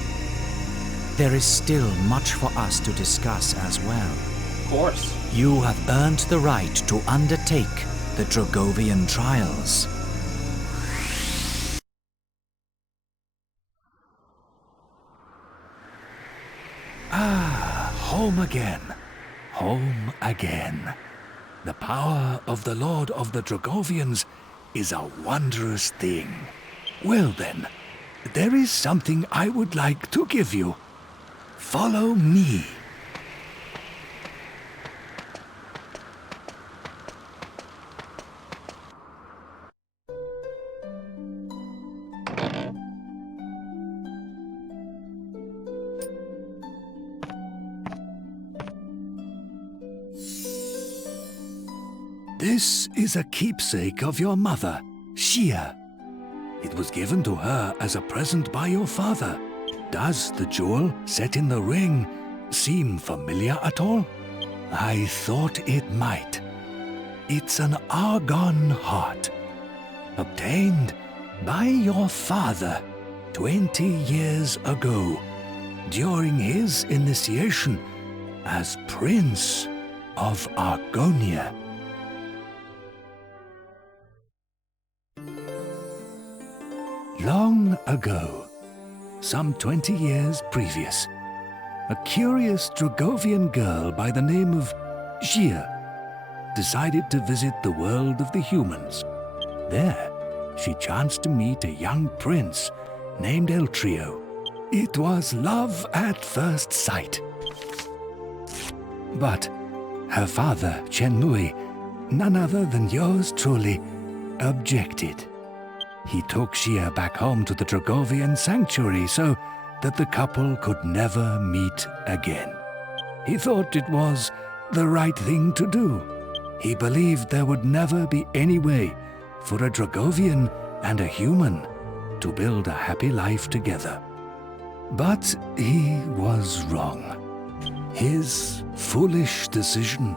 There is still much for us to discuss as well. Of course. You have earned the right to undertake the Dragovian trials. Home again. Home again. The power of the Lord of the Dragovians is a wondrous thing. Well then, there is something I would like to give you. Follow me. This is a keepsake of your mother, Xia. It was given to her as a present by your father. Does the jewel set in the ring seem familiar at all? I thought it might. It's an argon heart, obtained by your father 20 years ago, during his initiation as Prince of Argonia. Long ago, some 20 years previous, a curious Dragovian girl by the name of Xia decided to visit the world of the humans. There, she chanced to meet a young prince named Eltrio. It was love at first sight. But her father, Chen Mui, none other than yours truly, objected. He took Shia back home to the Dragovian sanctuary so that the couple could never meet again. He thought it was the right thing to do. He believed there would never be any way for a Dragovian and a human to build a happy life together. But he was wrong. His foolish decision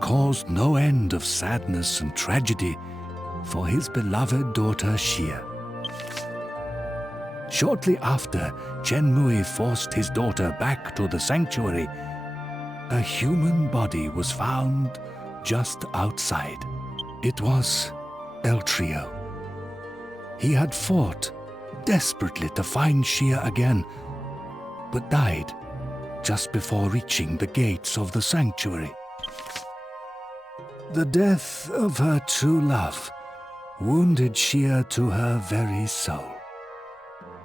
caused no end of sadness and tragedy for his beloved daughter Shia. Shortly after Chen Mui forced his daughter back to the sanctuary, a human body was found just outside. It was El Trio. He had fought desperately to find Shia again, but died just before reaching the gates of the sanctuary. The death of her true love wounded Shia to her very soul.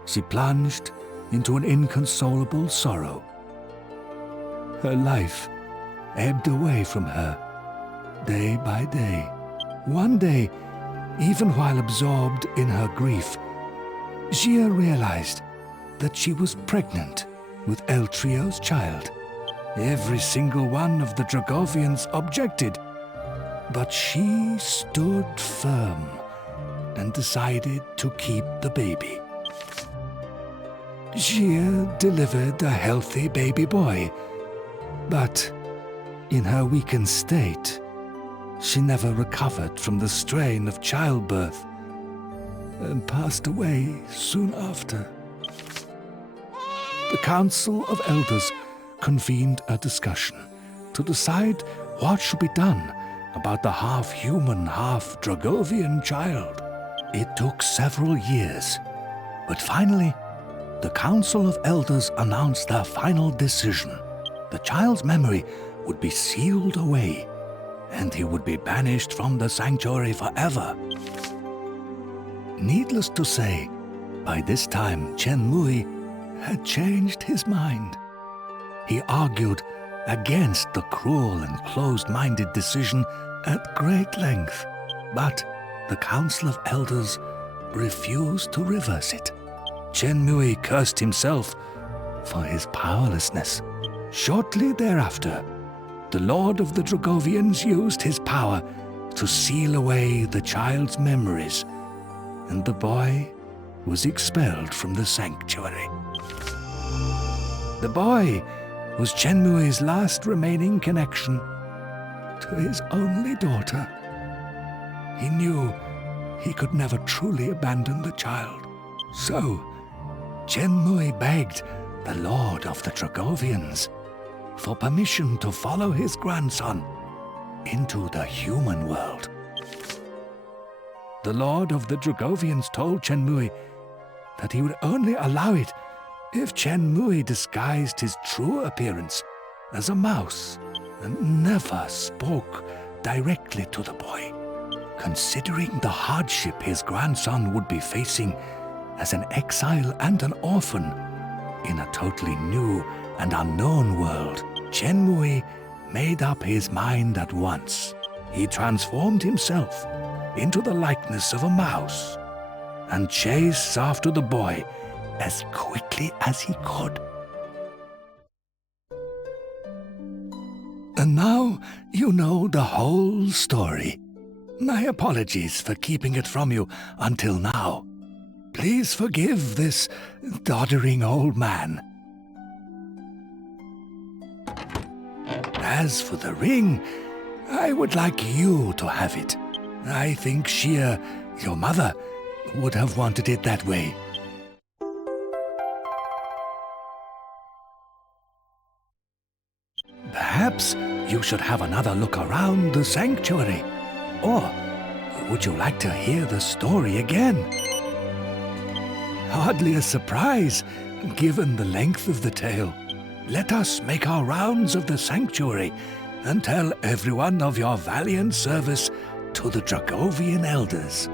She plunged into an inconsolable sorrow. Her life ebbed away from her, day by day. One day, even while absorbed in her grief, Shia realized that she was pregnant with El Trio's child. Every single one of the Dragovians objected, but she stood firm and decided to keep the baby. Shia delivered a healthy baby boy, but in her weakened state, she never recovered from the strain of childbirth and passed away soon after. The Council of Elders convened a discussion to decide what should be done about the half-human, half-Dragovian child. It took several years, but finally, the Council of Elders announced their final decision. The child's memory would be sealed away, and he would be banished from the sanctuary forever. Needless to say, by this time Chen Mui had changed his mind. He argued against the cruel and closed-minded decision at great length, but the Council of Elders refused to reverse it. Chen Mui cursed himself for his powerlessness. Shortly thereafter, the Lord of the Dragovians used his power to seal away the child's memories, and the boy was expelled from the sanctuary. The boy was Chen Mui's last remaining connection to his only daughter. He knew he could never truly abandon the child. So, Chen Mui begged the Lord of the Dragovians for permission to follow his grandson into the human world. The Lord of the Dragovians told Chen Mui that he would only allow it if Chen Mui disguised his true appearance as a mouse and never spoke directly to the boy. Considering the hardship his grandson would be facing as an exile and an orphan in a totally new and unknown world, Chen Mui made up his mind at once. He transformed himself into the likeness of a mouse and chased after the boy as quickly as he could. And now you know the whole story. My apologies for keeping it from you until now. Please forgive this doddering old man. As for the ring, I would like you to have it. I think Shia, your mother, would have wanted it that way. Perhaps you should have another look around the sanctuary. Or would you like to hear the story again? Hardly a surprise, given the length of the tale. Let us make our rounds of the sanctuary and tell everyone of your valiant service to the Dragovian elders.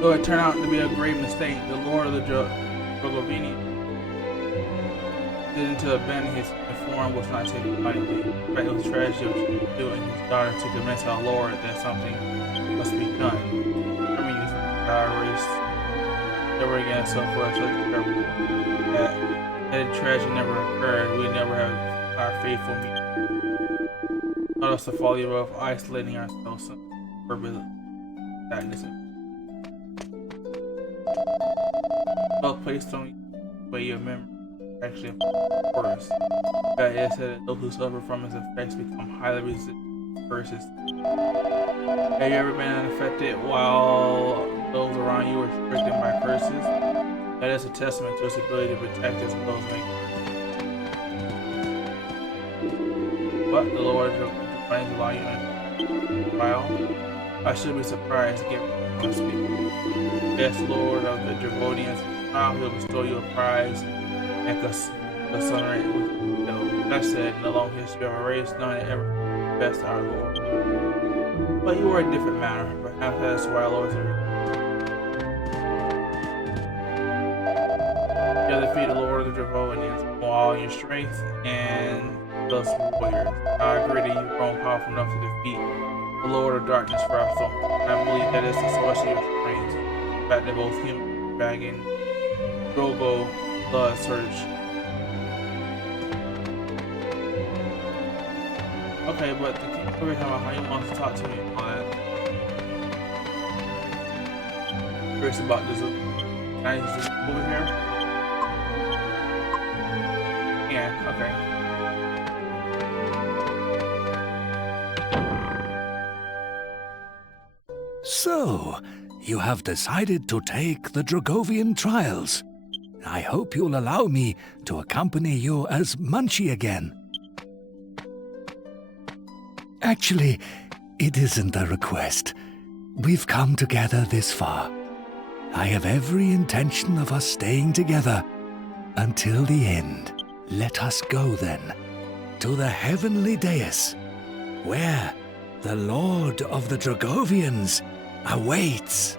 Though it turned out to be a great mistake, the Lord of the Dragovian did to abandon his form was not taken lightly. In fact, it was tragedy of Jude and his daughter to convince our Lord that something must be done. Every use our race never again so for us terrible that tragedy never occurred. We never have our faithful meeting. Not us the folly of isolating ourselves from purpose, sadness, and well placed on way of memory actually worse. That is that those who suffer from its effects become highly resistant to curses. Have you ever been affected while those around you are stricken by curses? That is a testament to its ability to protect us from those making. But the Lord is allow you in trial. I should be surprised given my speak. Yes, Lord of the Dragovians, now he'll bestow you a prize and the sunray with you. That said, in the long history of our race, none had ever best our Lord. But you are a different matter. Perhaps that's why our Lord's you have defeated the Lord of the Dragovians, all your strength and thus warriors. I agree that you've grown powerful enough to defeat the Lord of Darkness for our soul. I believe that is the source of your strength. The fact that both human, dragon, Drogo, blood search. Okay, but the king over here, how he wants to talk to me and all that. Curious about this. Can I use this over here? Yeah, okay. So, you have decided to take the Dragovian trials. I hope you'll allow me to accompany you as Munchie again. Actually, it isn't a request. We've come together this far. I have every intention of us staying together until the end. Let us go then, to the heavenly dais, where the Lord of the Dragovians awaits.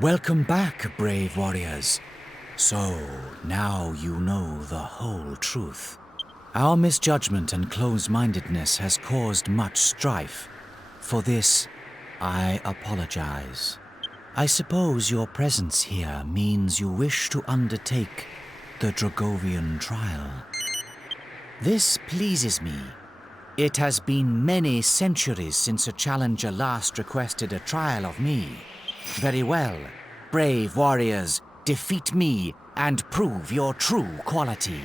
Welcome back, brave warriors. So, now you know the whole truth. Our misjudgment and closed-mindedness has caused much strife. For this, I apologize. I suppose your presence here means you wish to undertake the Dragovian trial. This pleases me. It has been many centuries since a challenger last requested a trial of me. Very well. Brave warriors, defeat me and prove your true quality.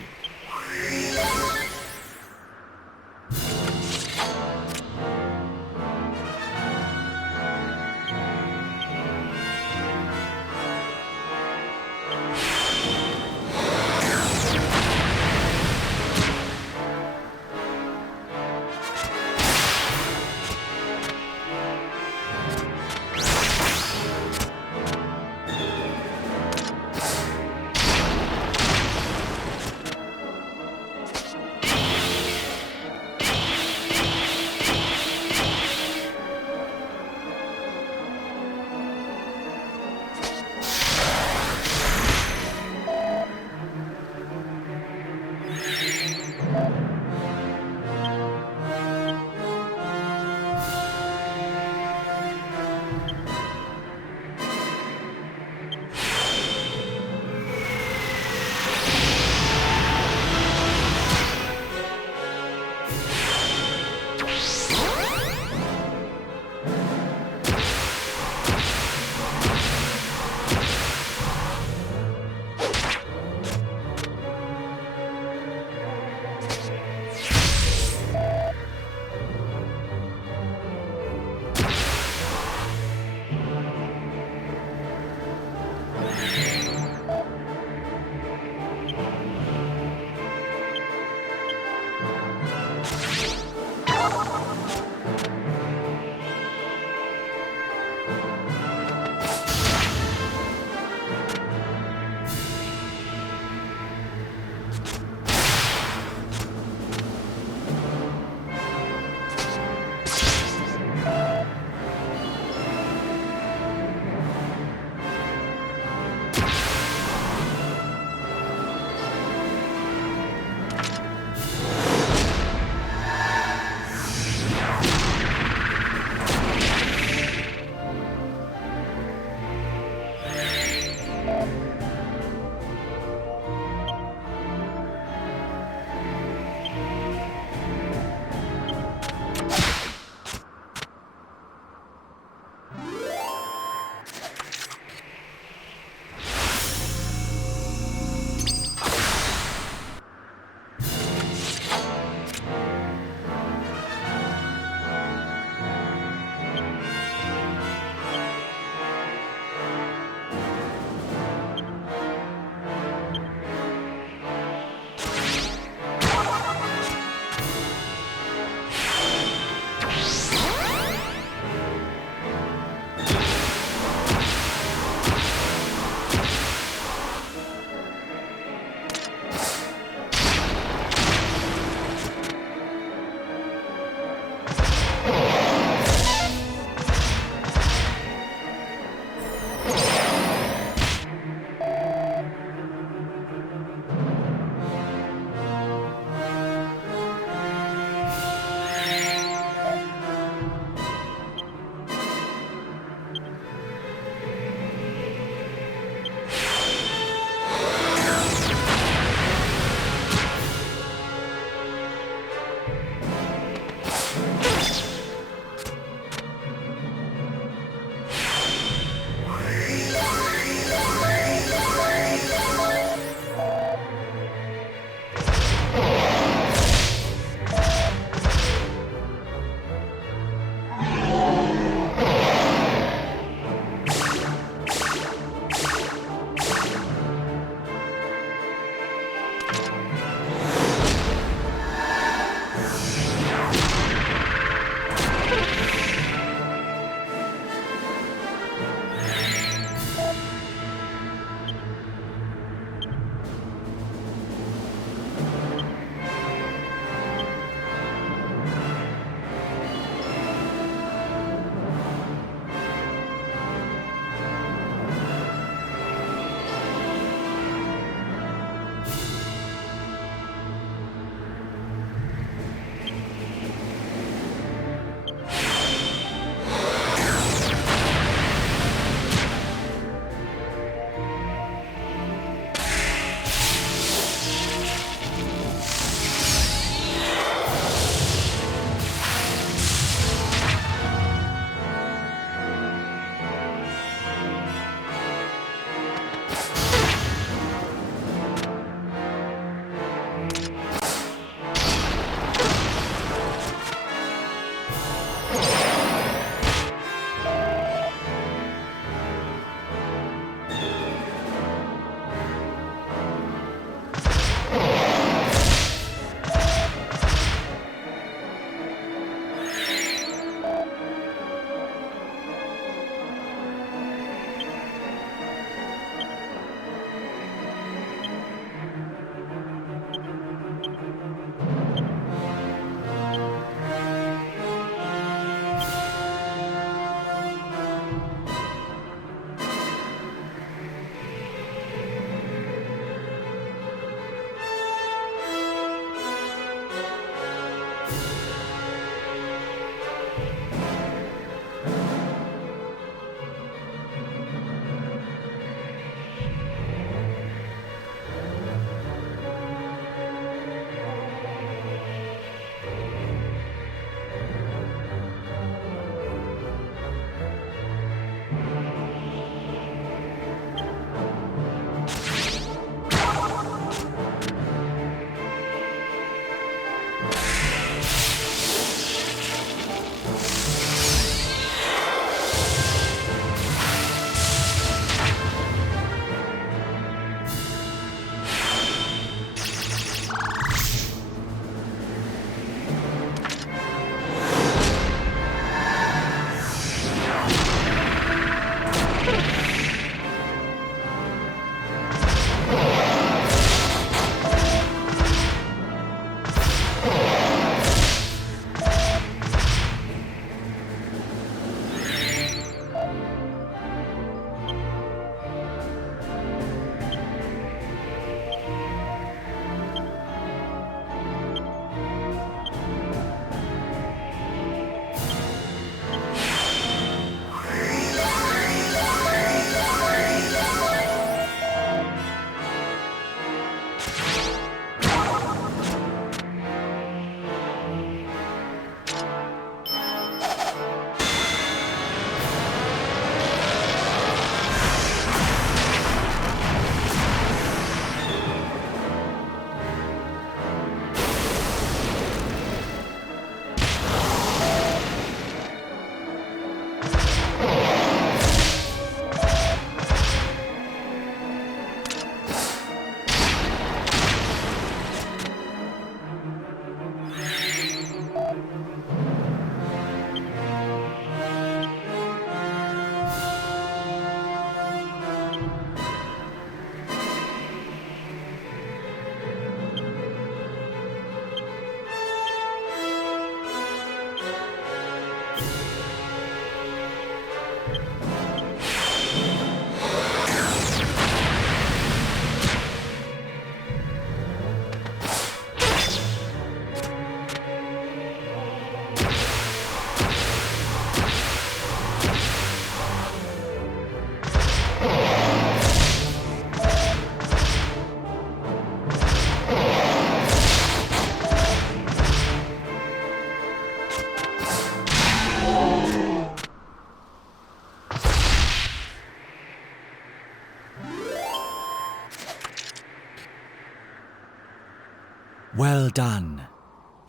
Well done.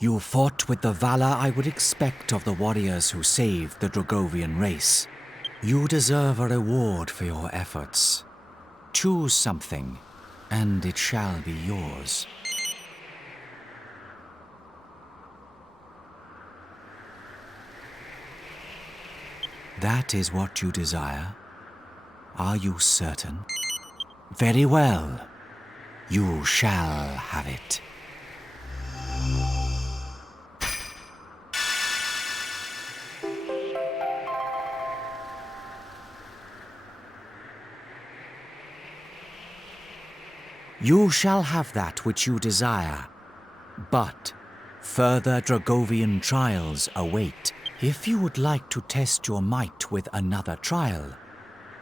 You fought with the valor I would expect of the warriors who saved the Dragovian race. You deserve a reward for your efforts. Choose something, and it shall be yours. That is what you desire? Are you certain? Very well. You shall have it. You shall have that which you desire, but further Dragovian trials await. If you would like to test your might with another trial,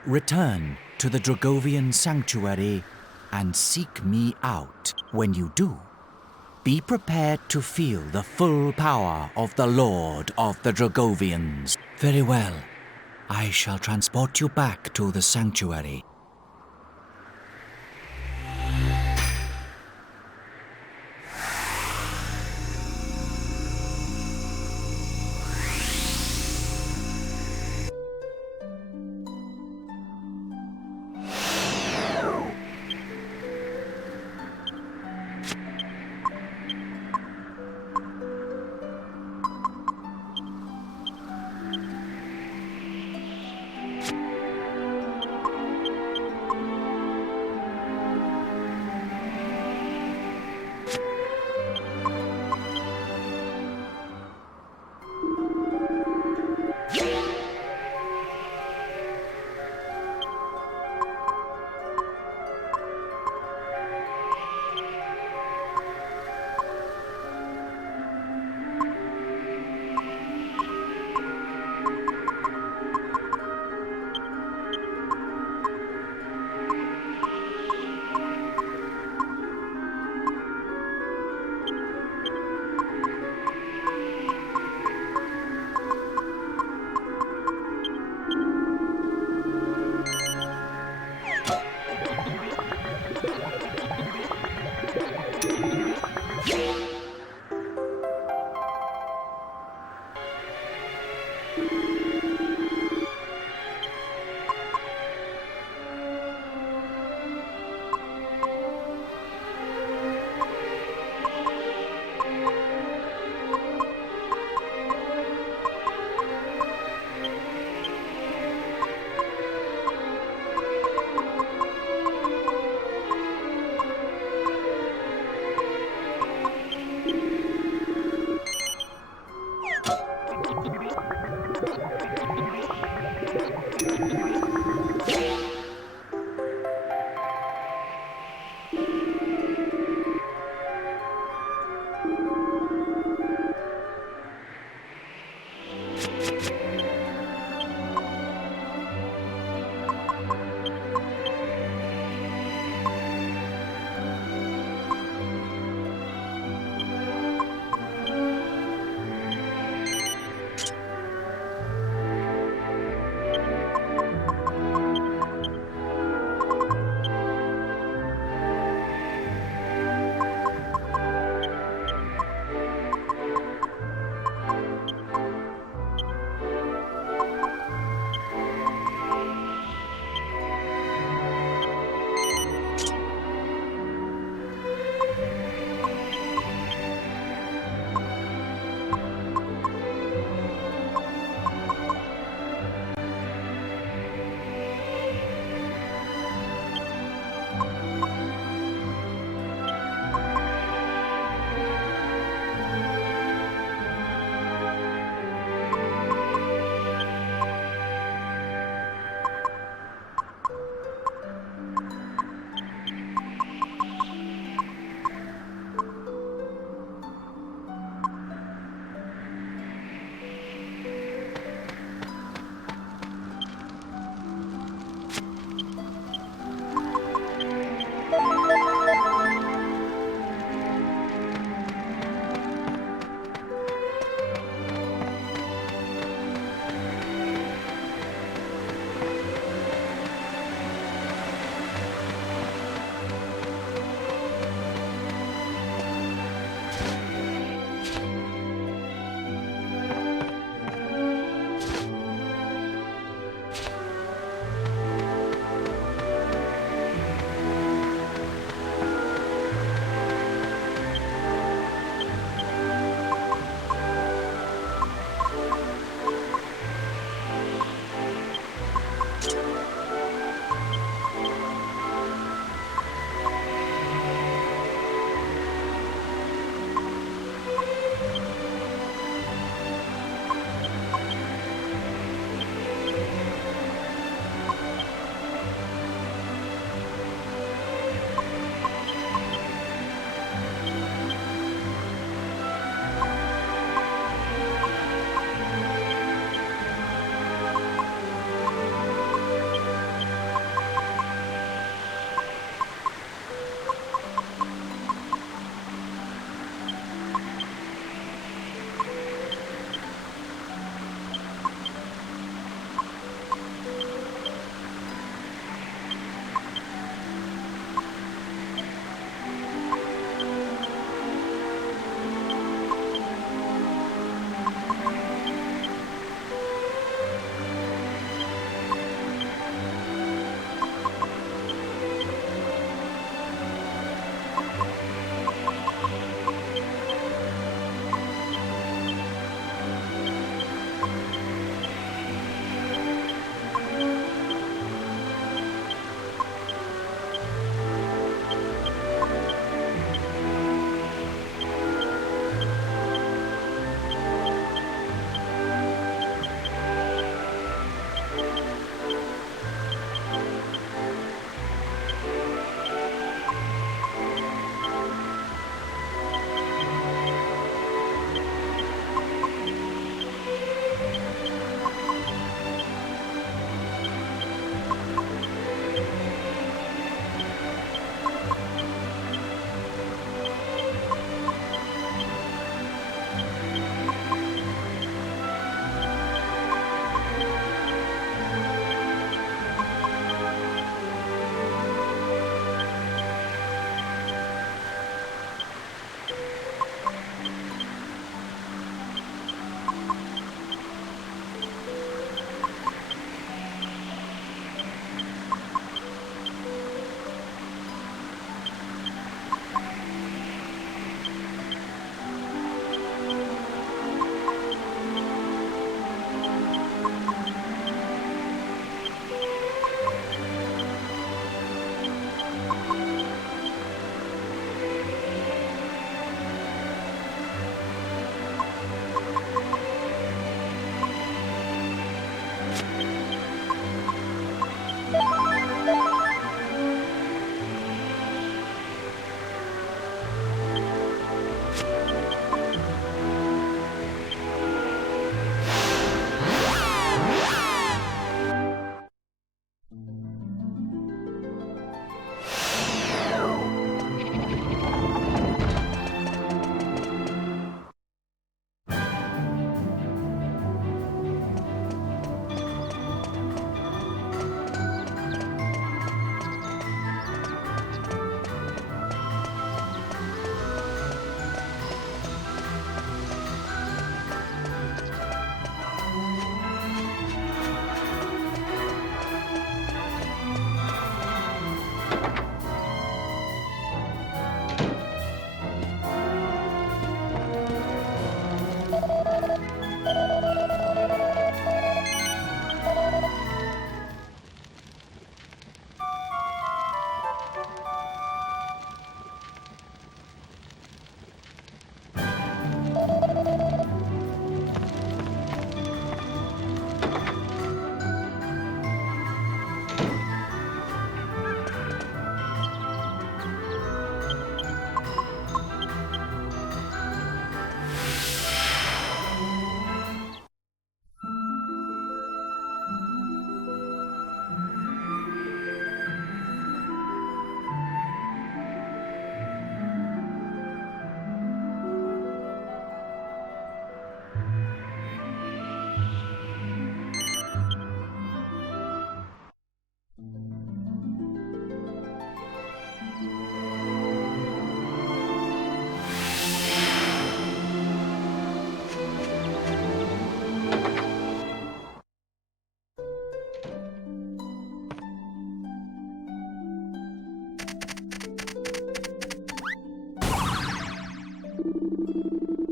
return to the Dragovian sanctuary and seek me out. When you do, be prepared to feel the full power of the Lord of the Dragovians. Very well. I shall transport you back to the sanctuary.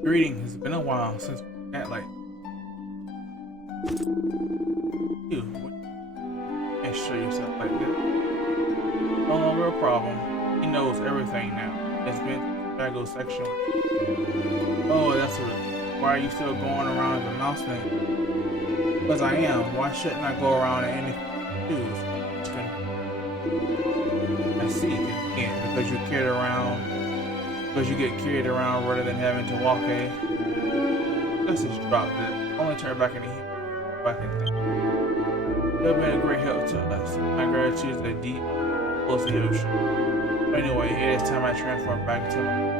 Greetings. It's been a while since we met. Like you can't show yourself like this. No longer a problem. He knows everything now. It's been Drago section. Oh, that's why are you still going around as a mouse thing? Because I am. Why shouldn't I go around in any shoes? I see. Again, because you carried around. Because you get carried around rather than having to walk a. Let's just drop it. Only turn back into here. Back in thing. You've been a great help to us. My gratitude is that deep, close to the ocean. But anyway, it is time I transform back to.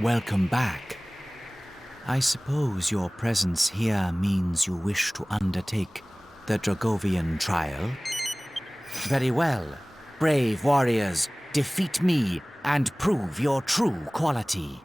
welcome back. I suppose your presence here means you wish to undertake the Dragovian trial? Very well. Brave warriors, defeat me and prove your true quality.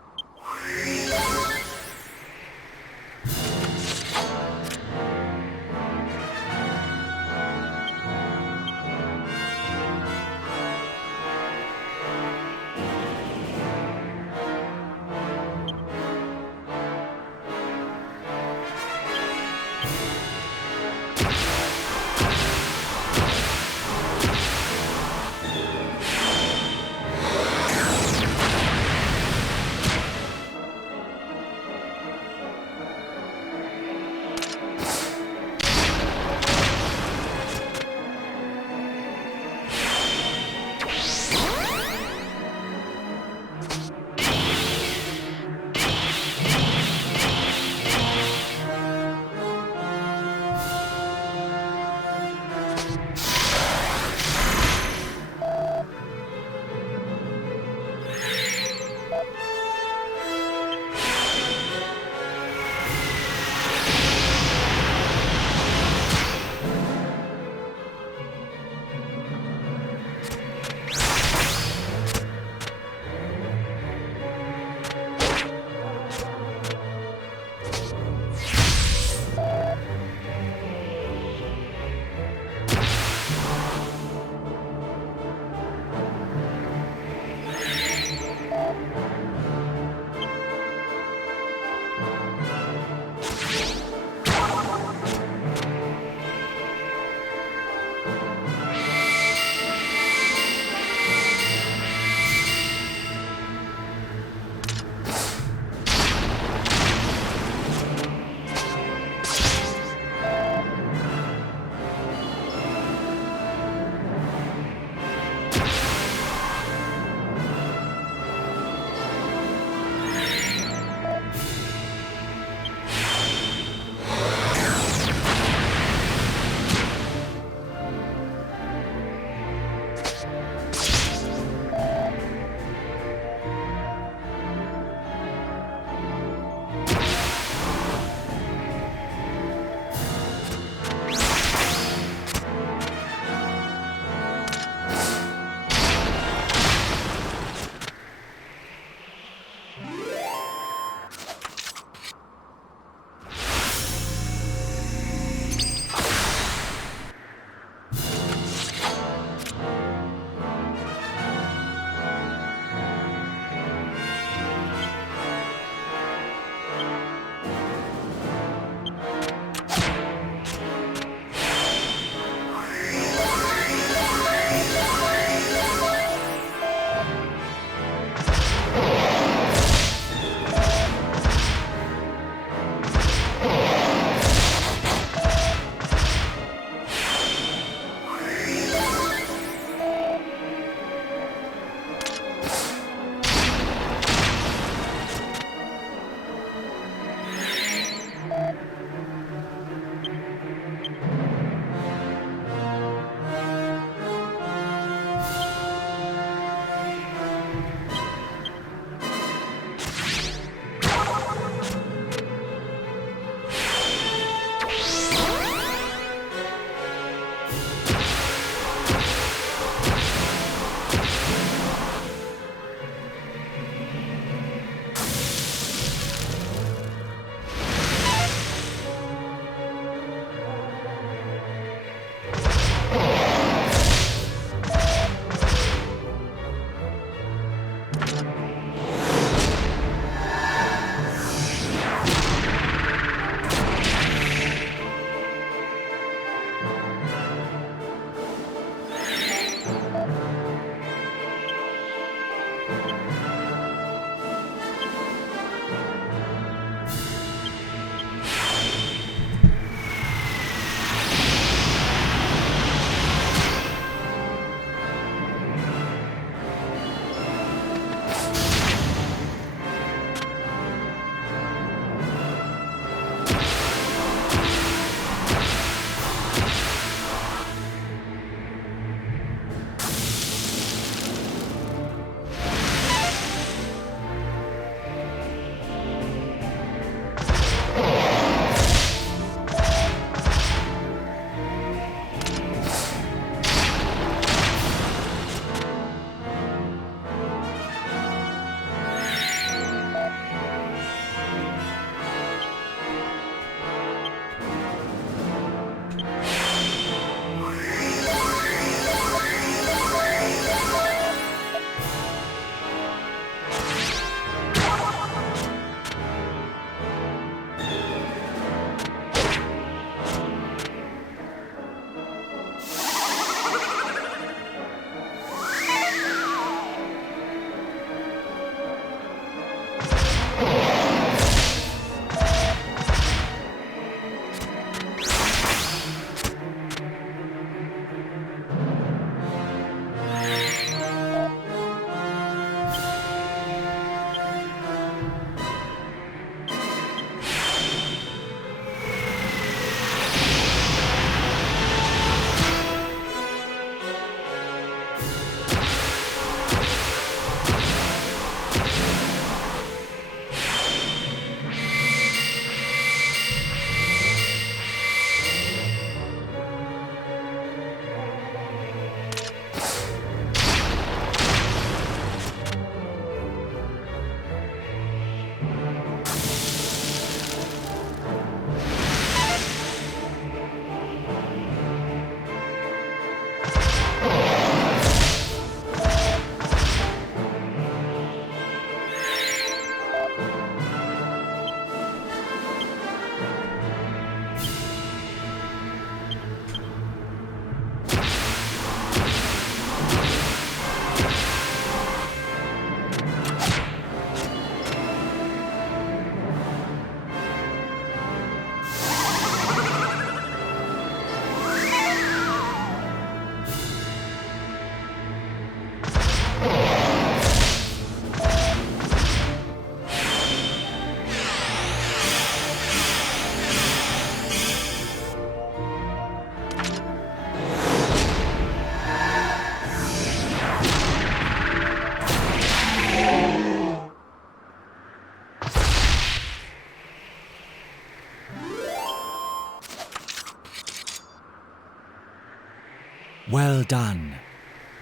done.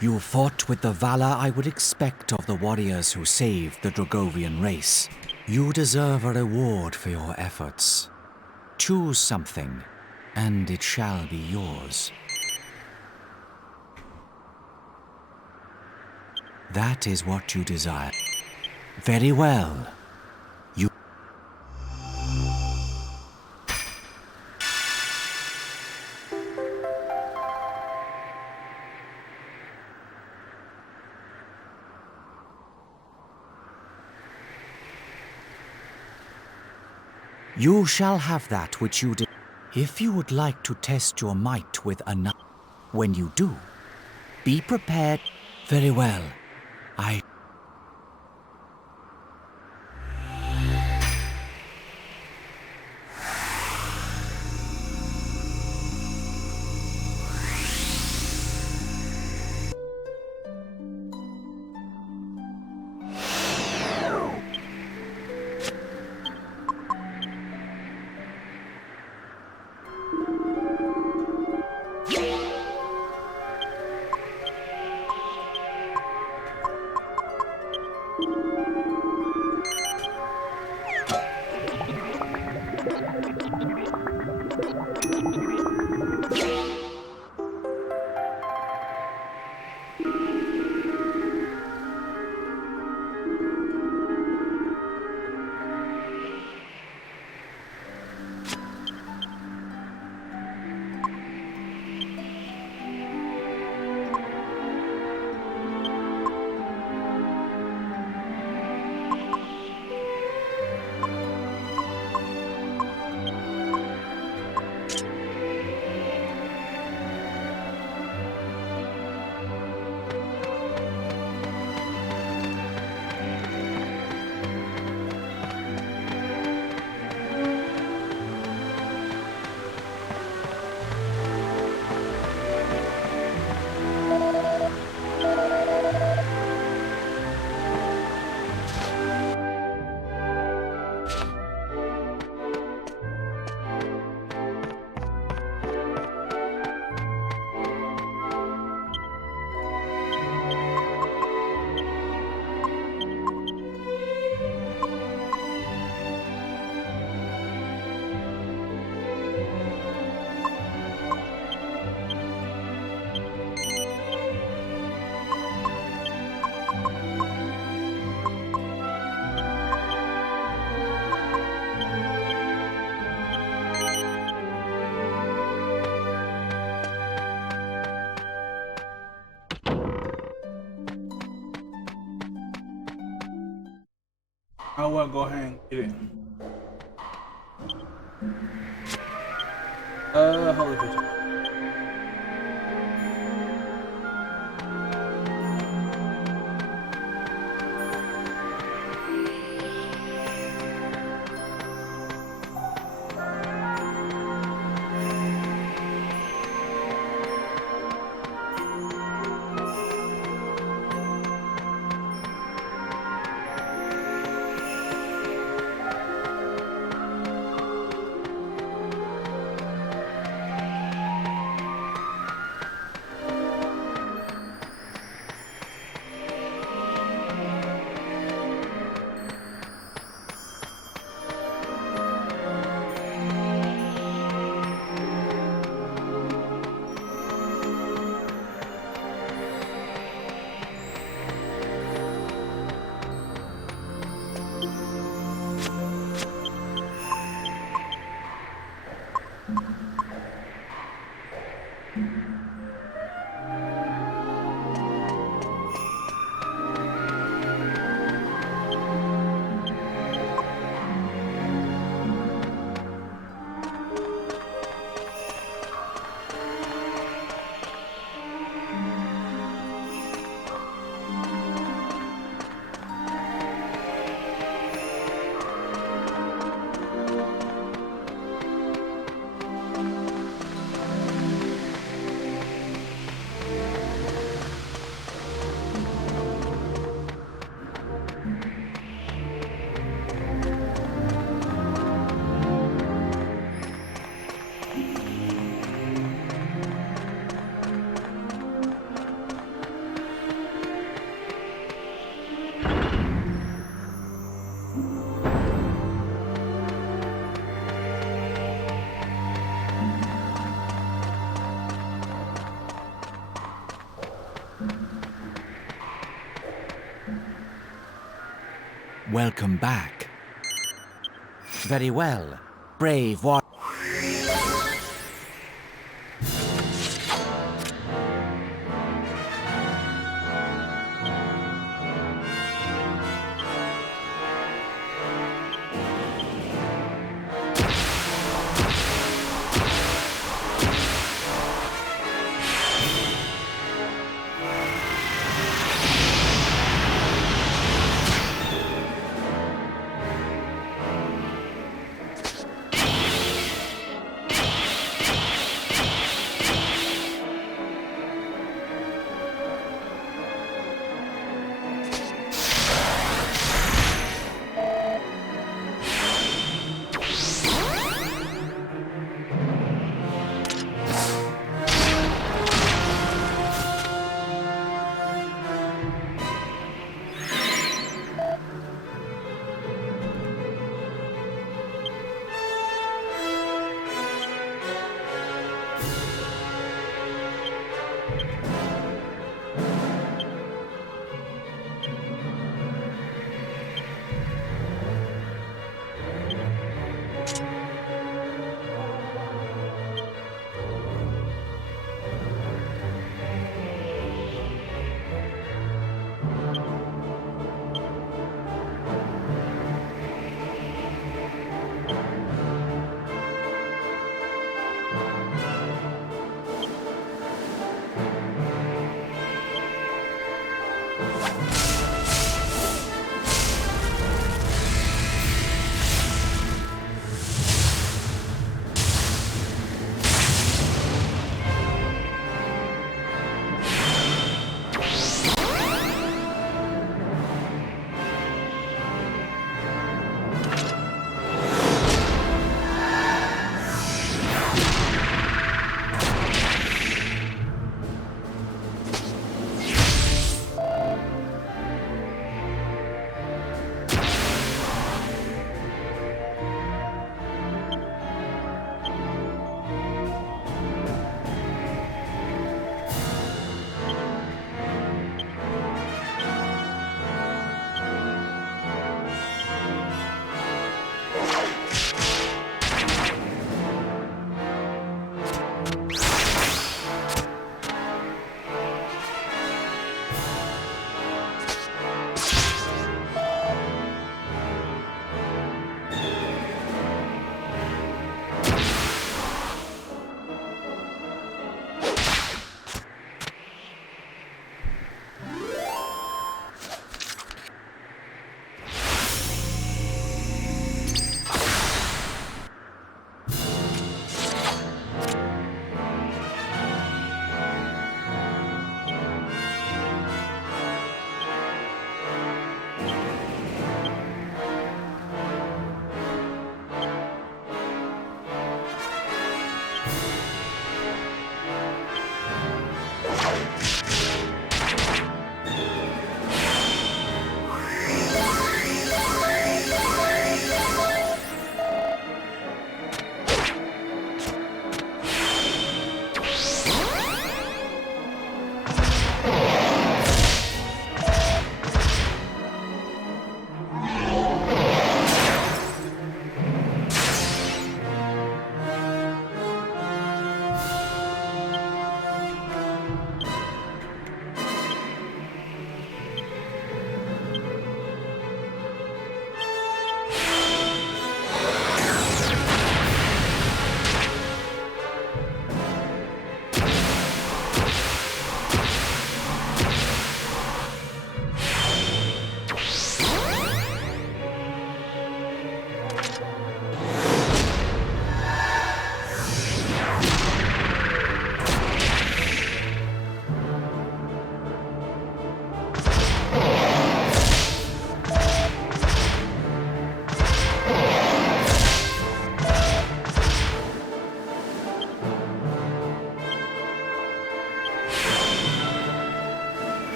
You fought with the valor I would expect of the warriors who saved the Dragovian race. You deserve a reward for your efforts. Choose something, and it shall be yours. That is what you desire. Very well. You shall have that which you did. If you would like to test your might with another, when you do, be prepared. Very well. I will go ahead and get it. Holy shit. Welcome back. Very well. Brave warrior.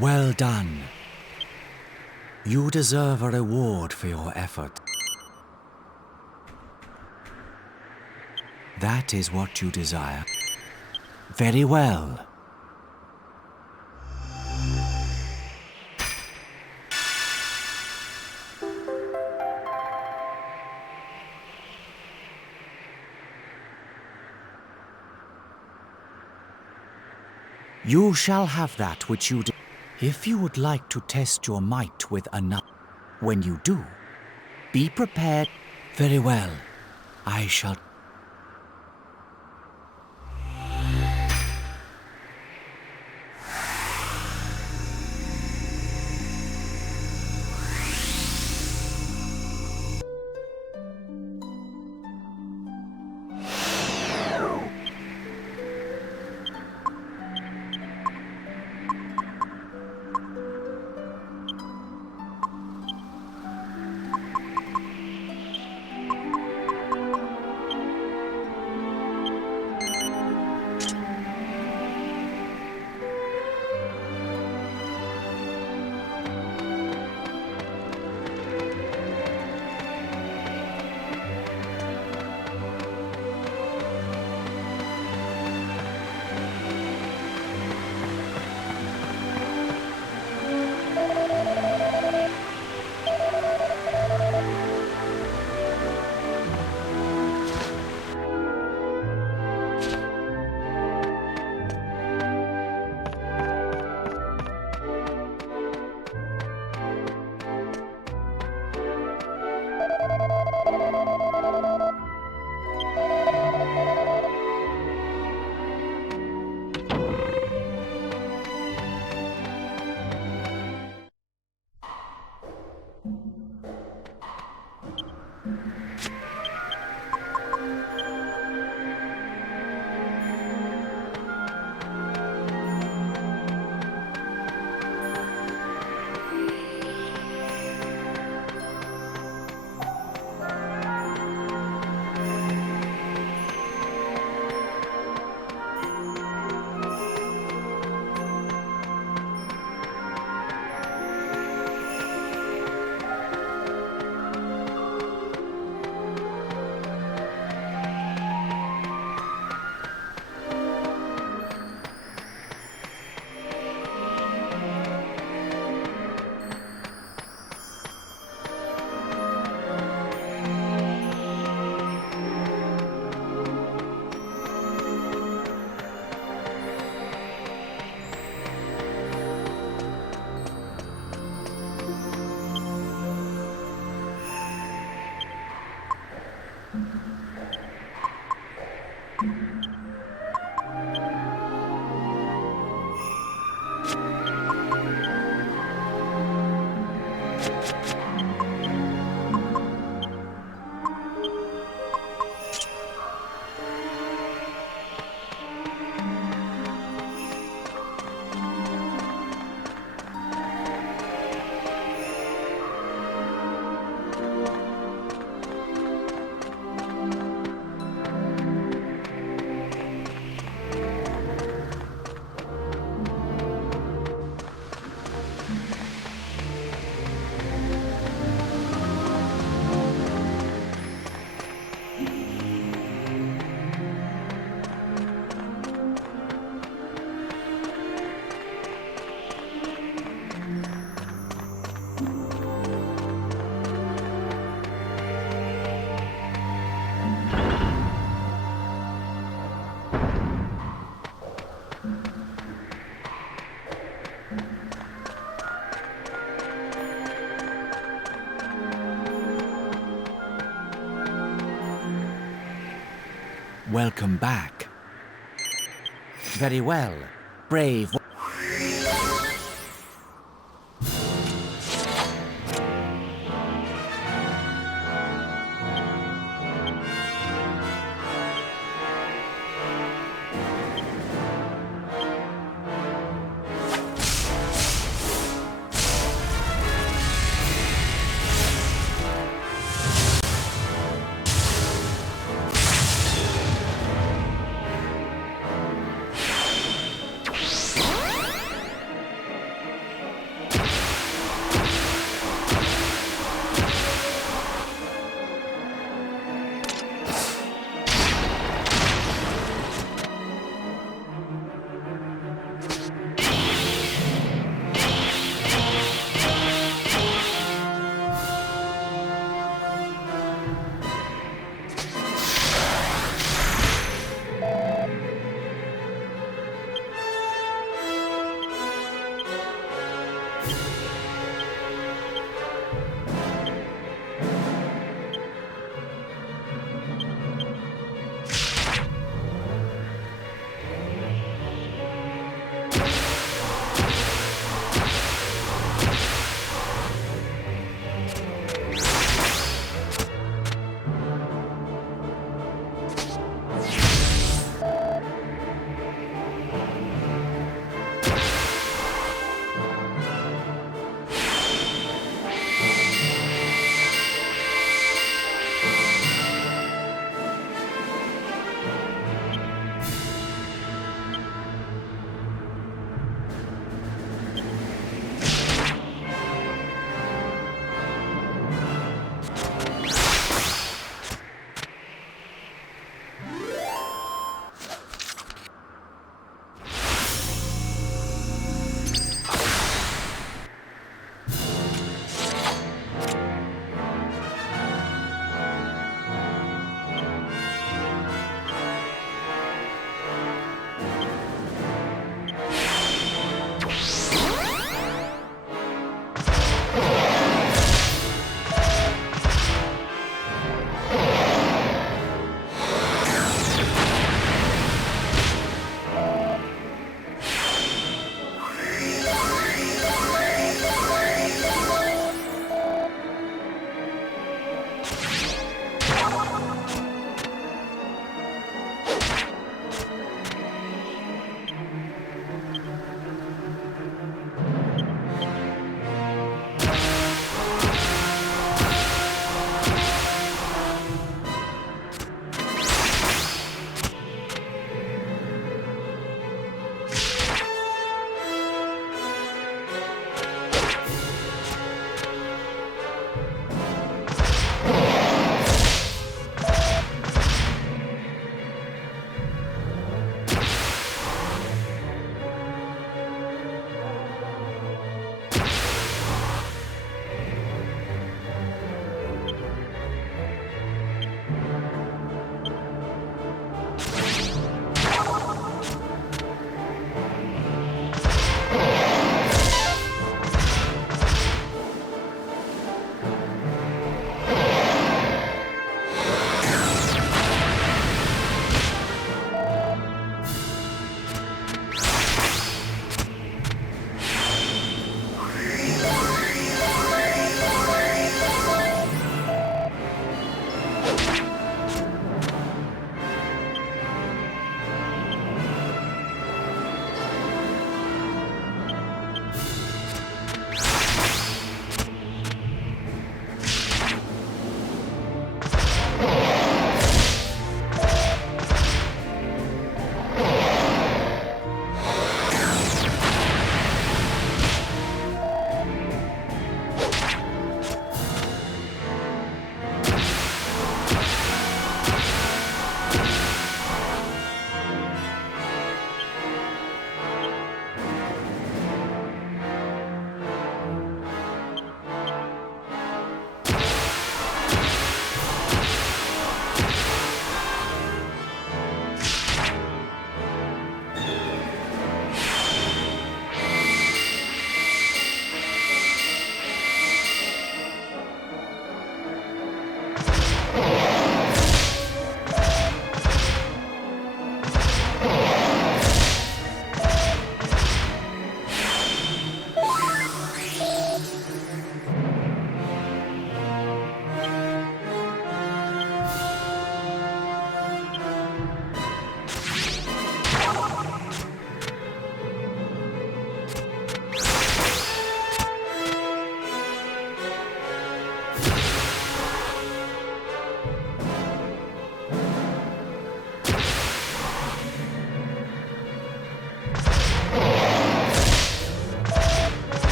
Well done. You deserve a reward for your effort. That is what you desire. Very well. You shall have that which you If you would like to test your might with another, when you do, be prepared. Very well. I shall. Welcome back. Very well. Brave.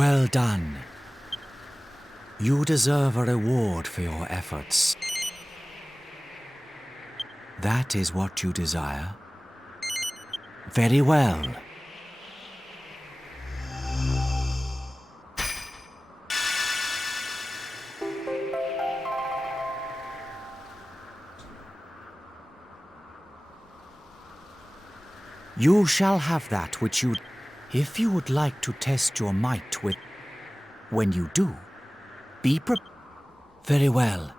Well done. You deserve a reward for your efforts. That is what you desire. Very well. You shall have that which you... If you would like to test your might with... When you do, be Very well.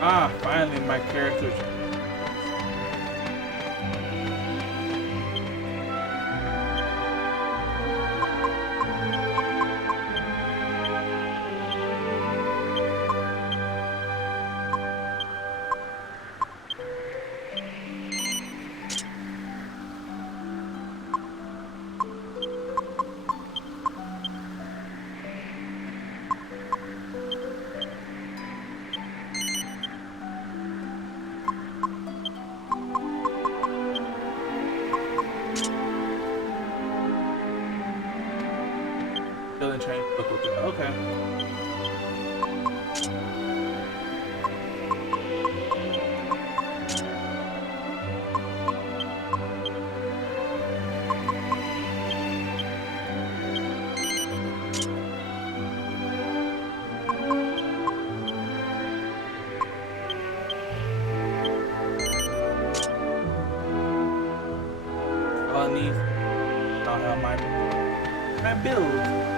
Ah, finally my character. the chain. Okay. All I need. I'll have my build.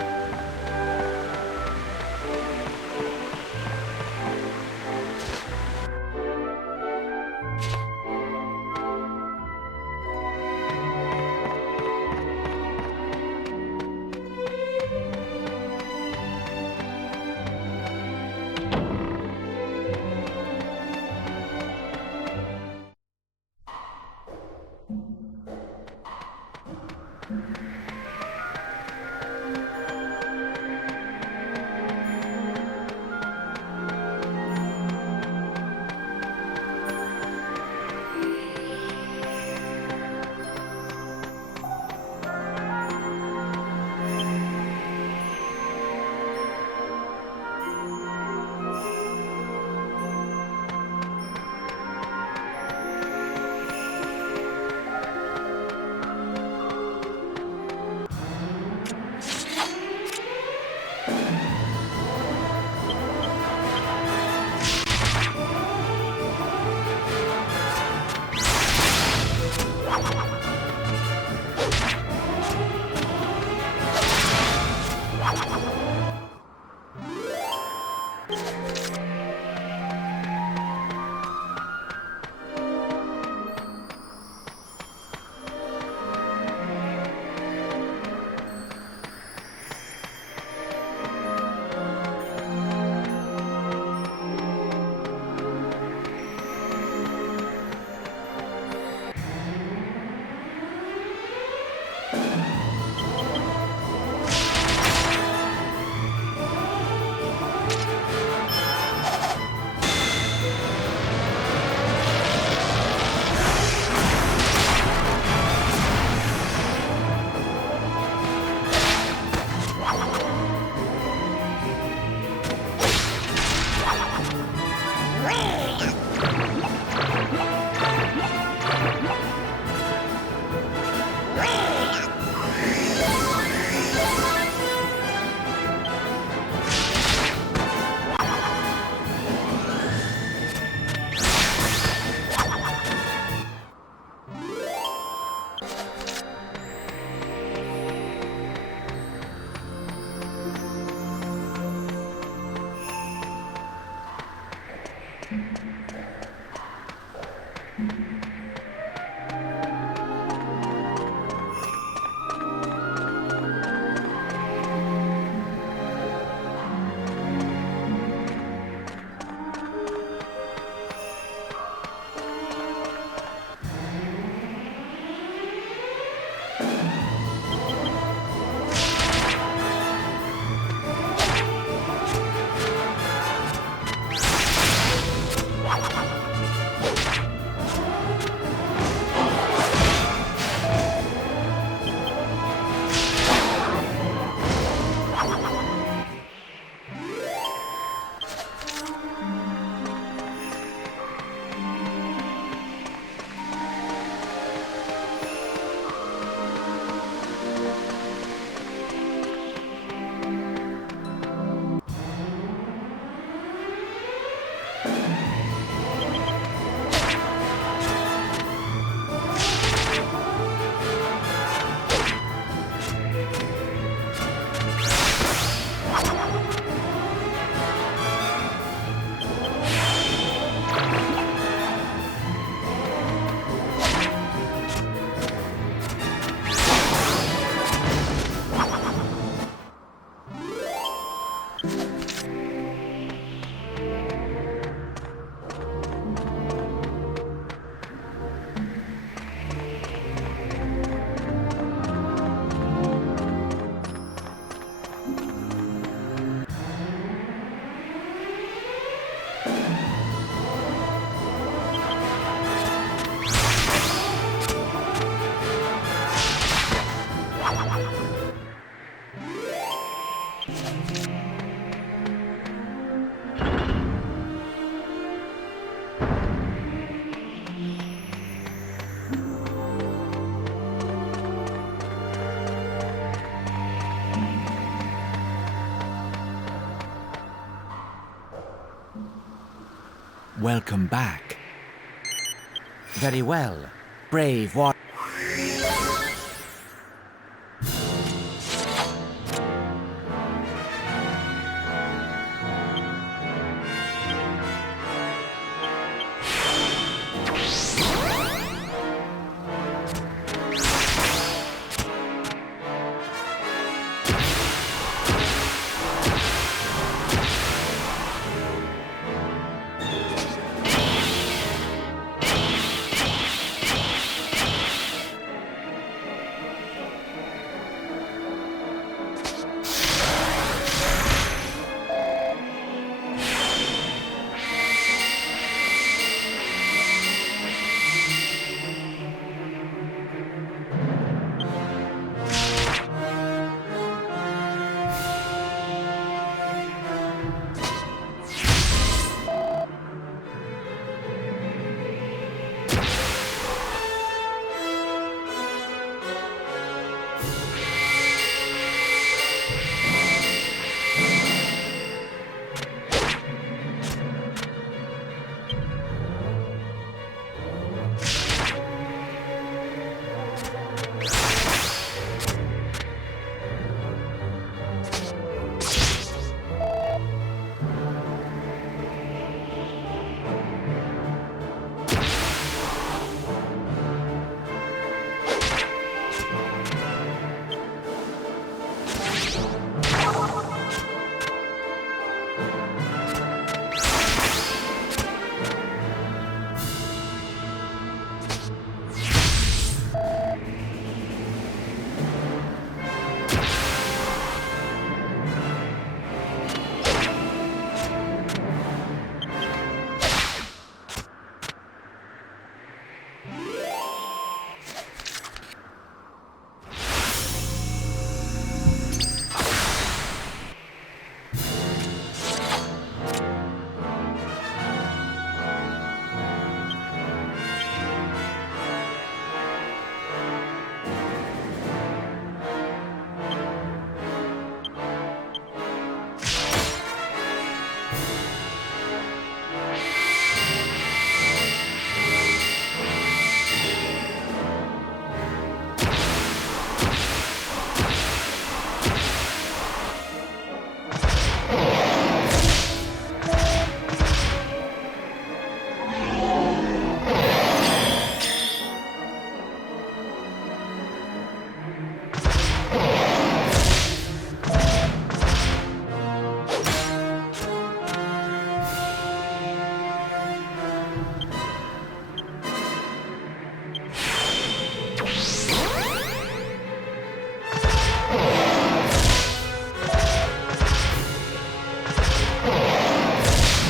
Welcome back. Very well. Brave warrior.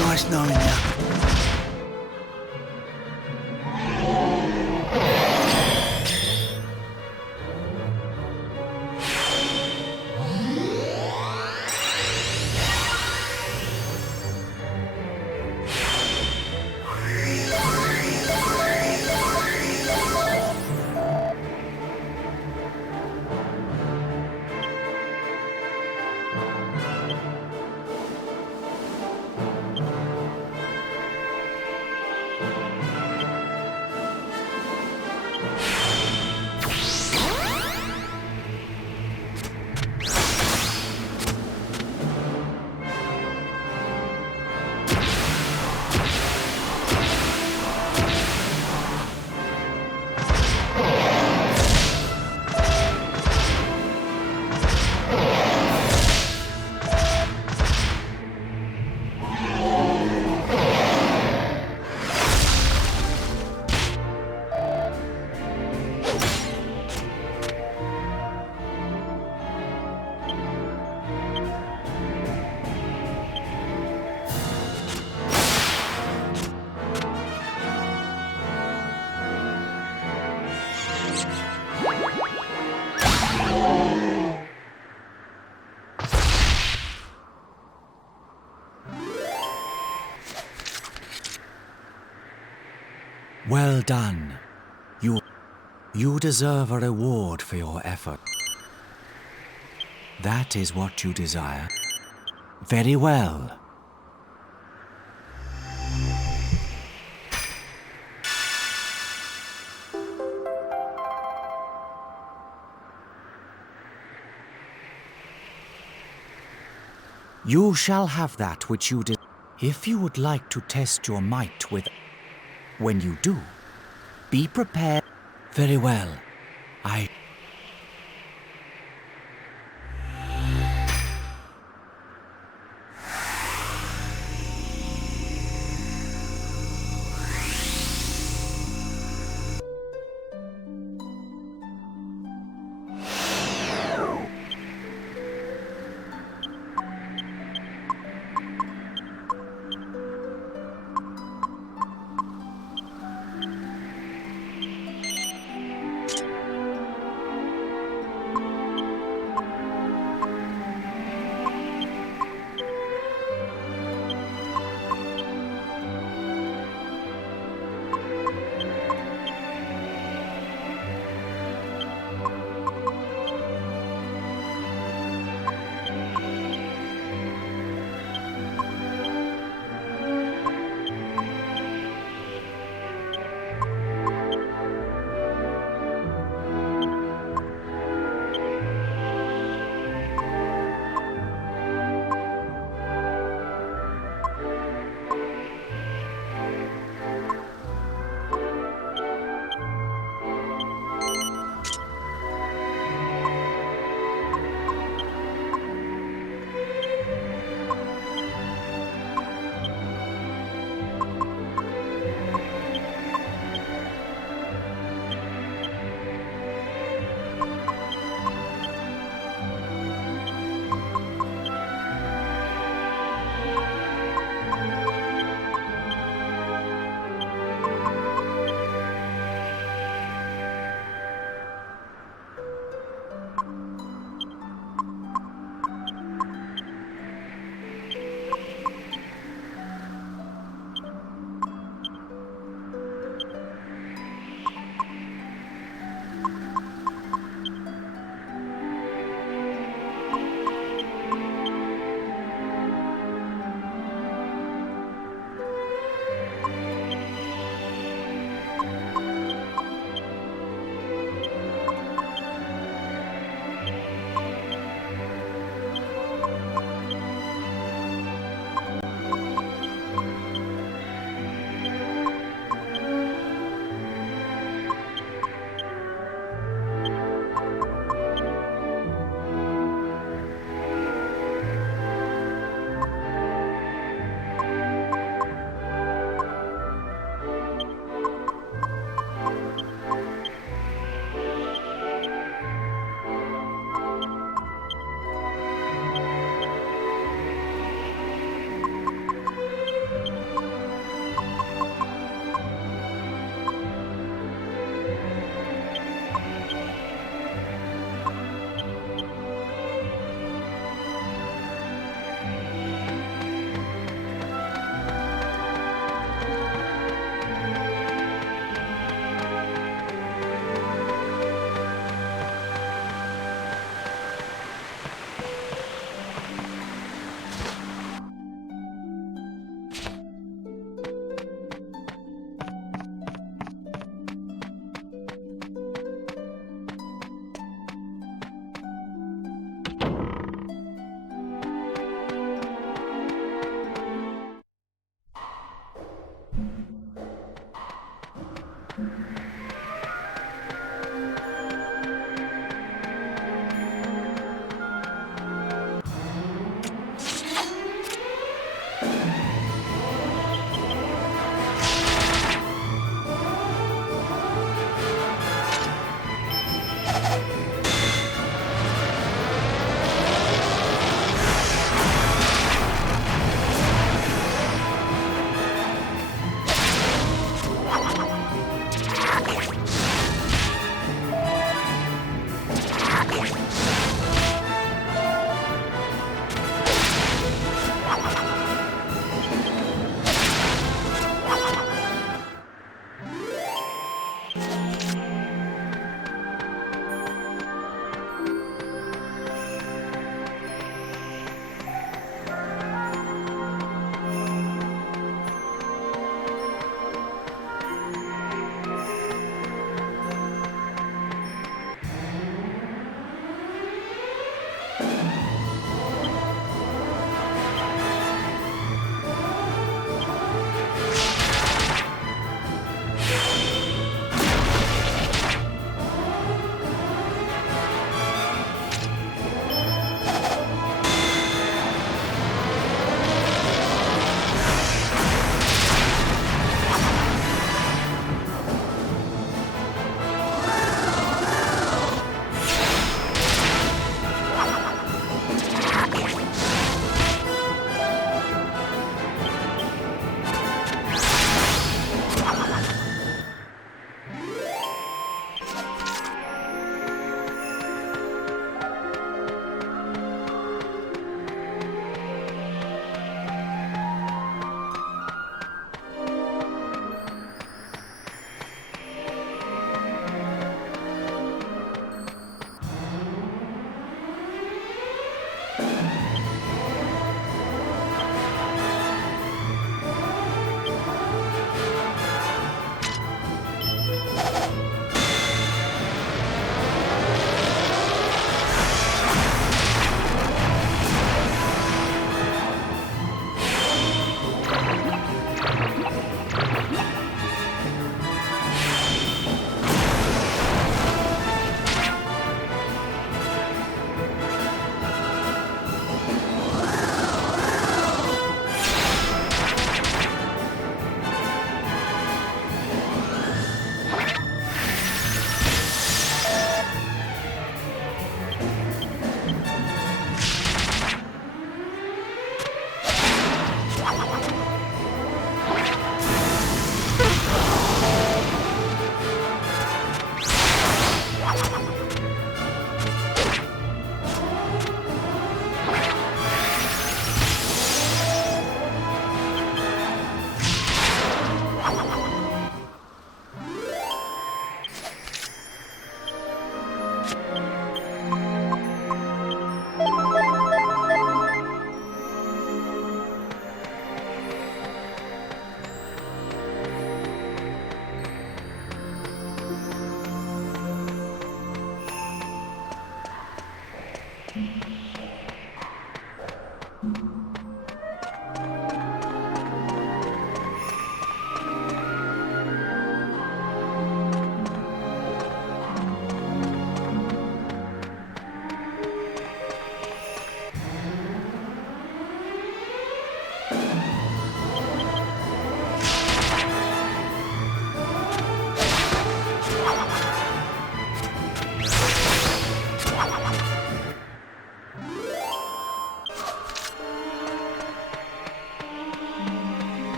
Nice knowing you. Well done. You deserve a reward for your effort. That is what you desire. Very well. You shall have that which you desire. If you would like to test your might with... When you do, be prepared. Very well.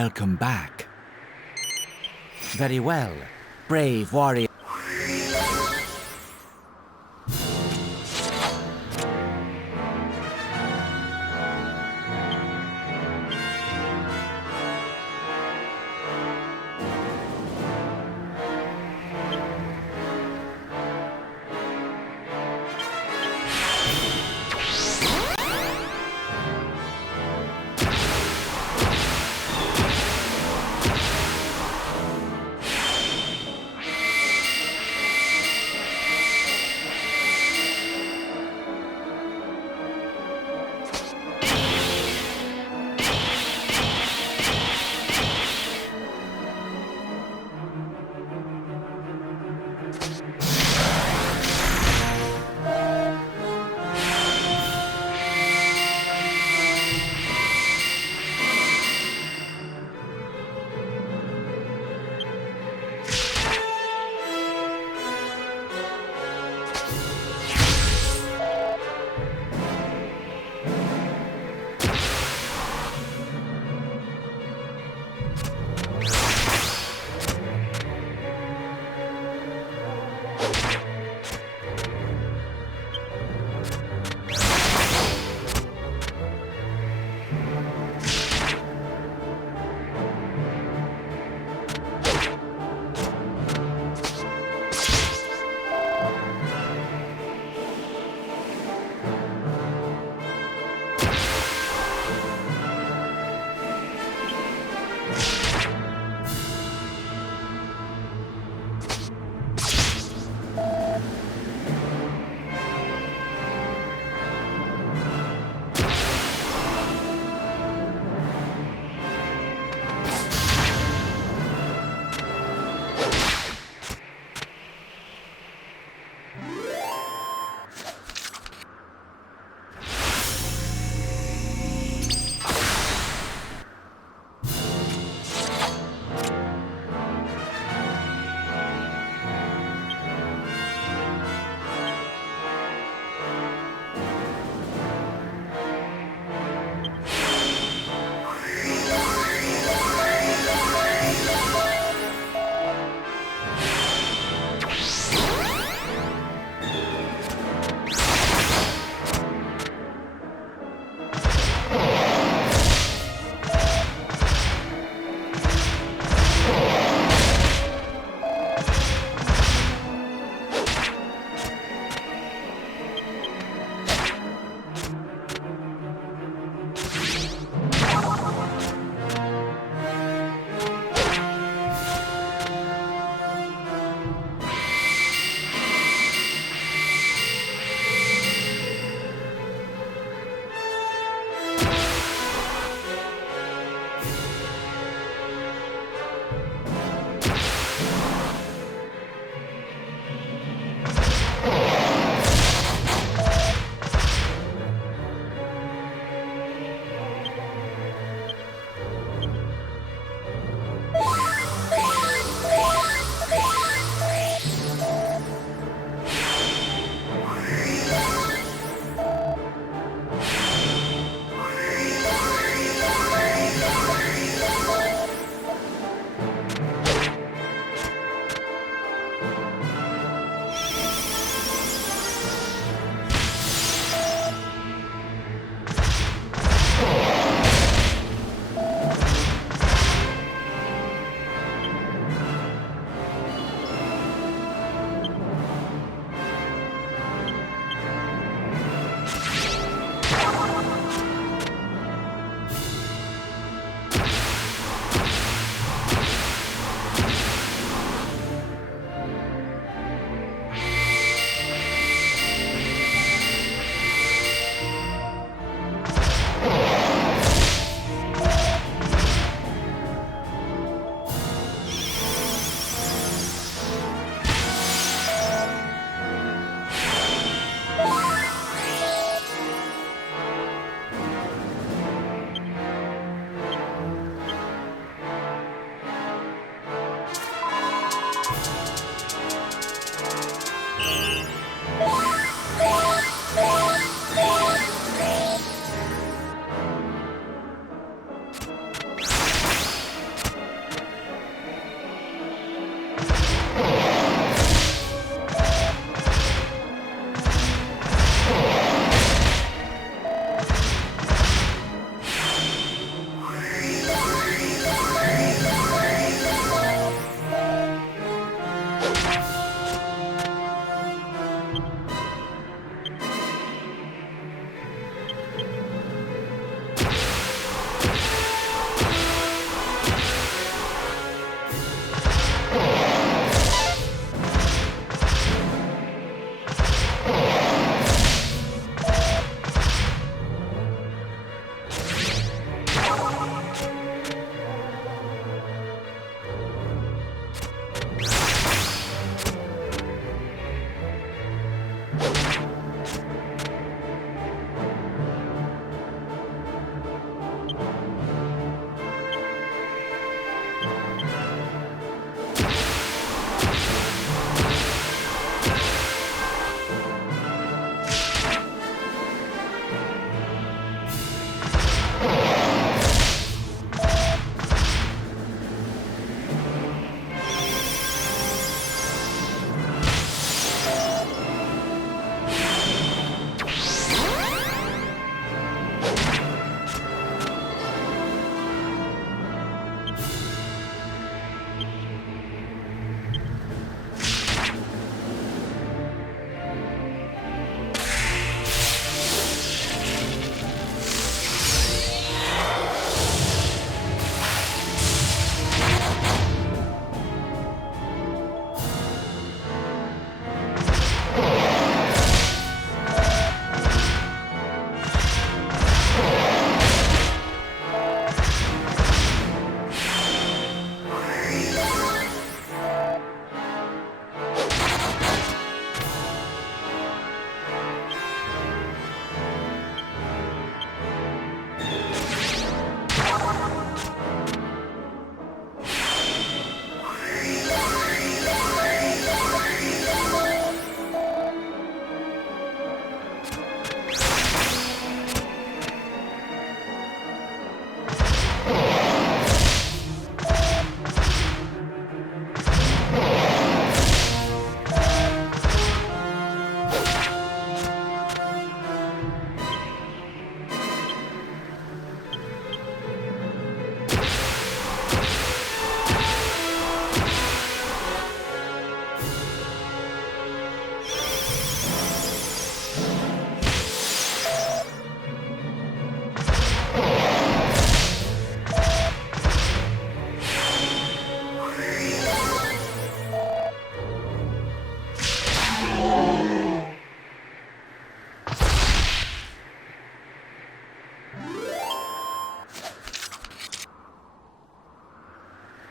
welcome back. Very well, brave warrior.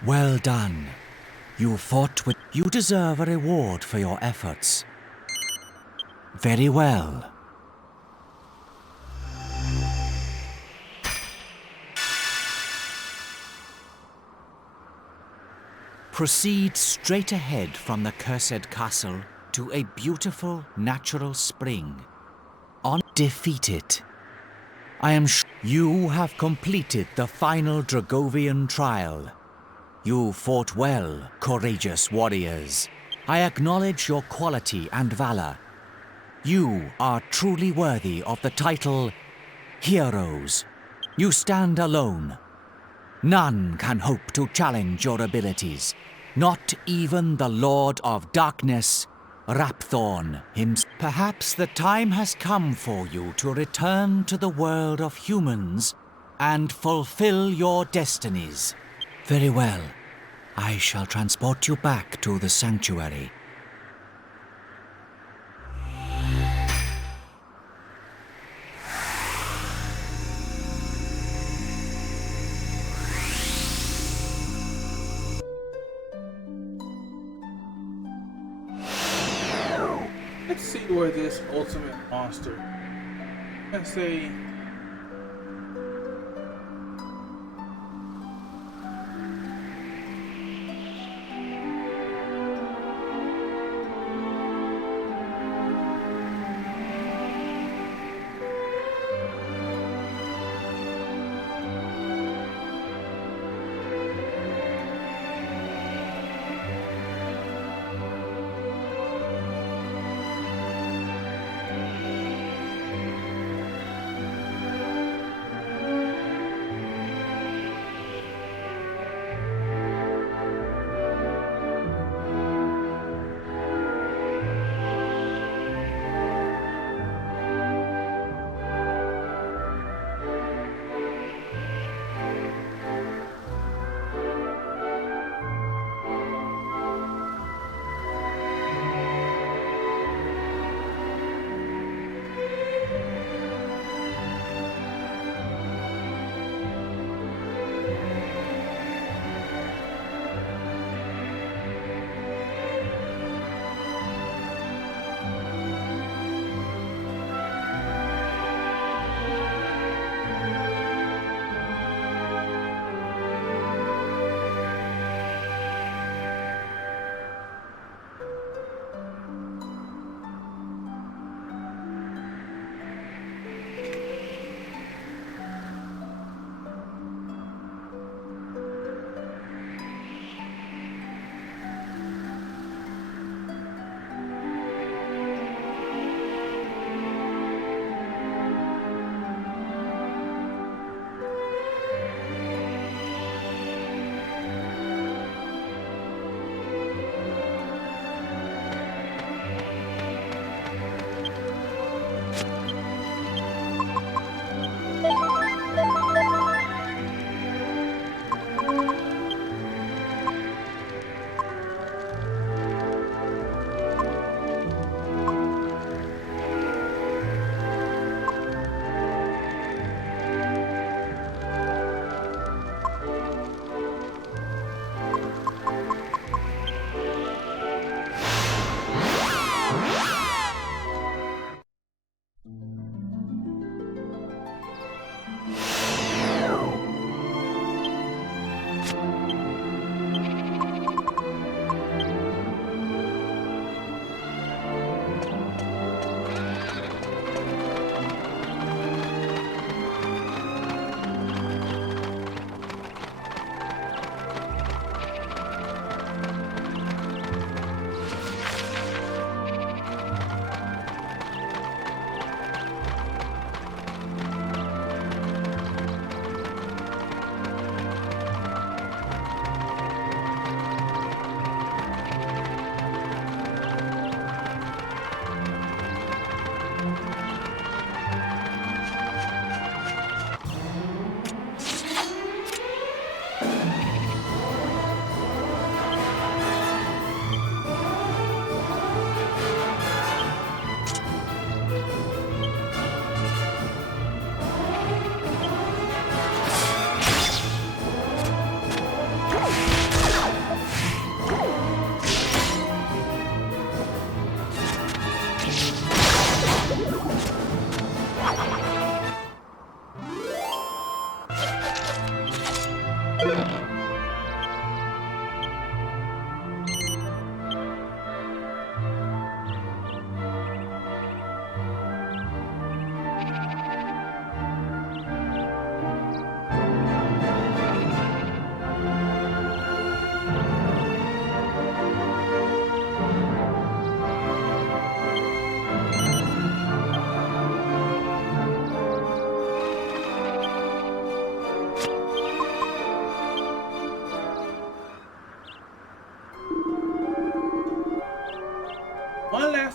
Well done. You fought with... You deserve a reward for your efforts. Very well. Proceed straight ahead from the cursed castle to a beautiful natural spring. Defeat it. I am sure you have completed the final Dragovian trial. You fought well, courageous warriors. I acknowledge your quality and valor. You are truly worthy of the title Heroes. You stand alone. None can hope to challenge your abilities. Not even the Lord of Darkness, Rapthorn himself. Perhaps the time has come for you to return to the world of humans and fulfill your destinies. Very well. I shall transport you back to the sanctuary. Let's see where this ultimate monster. Let's say.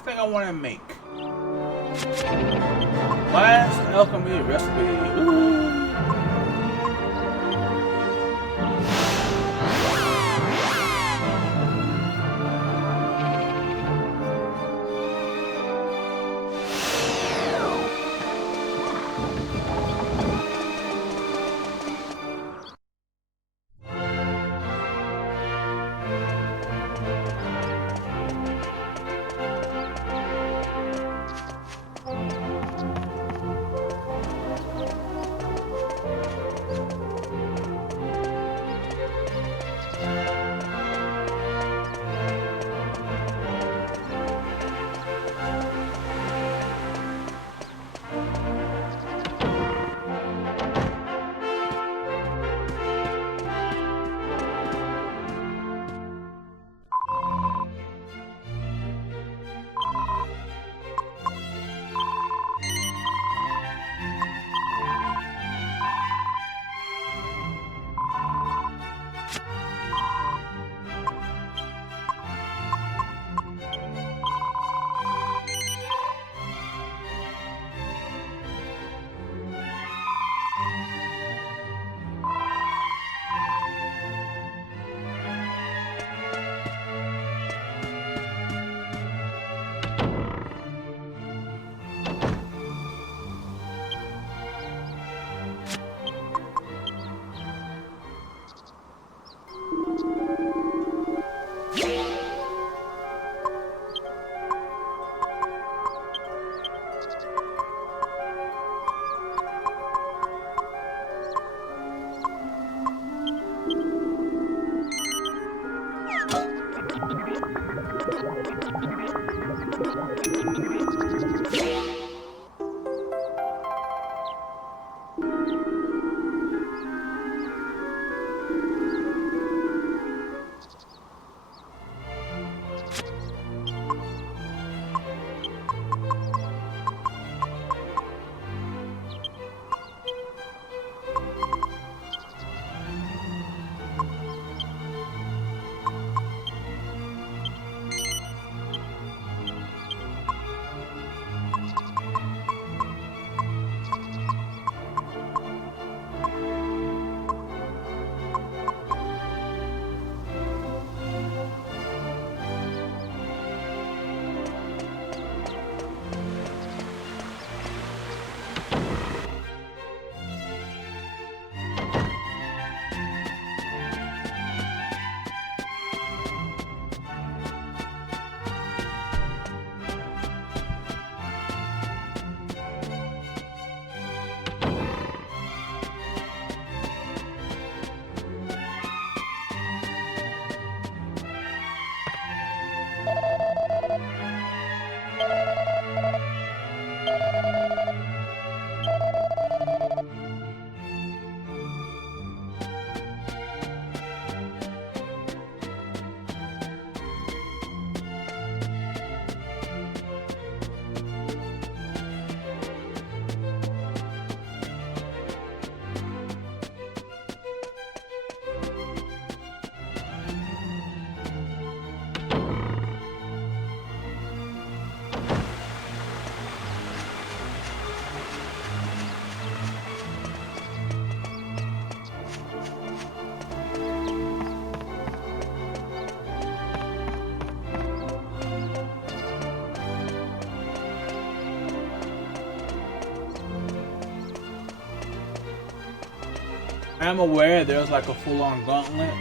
thing I want to make. Last alchemy recipe. Ooh. I'm aware there's like a full-on gauntlet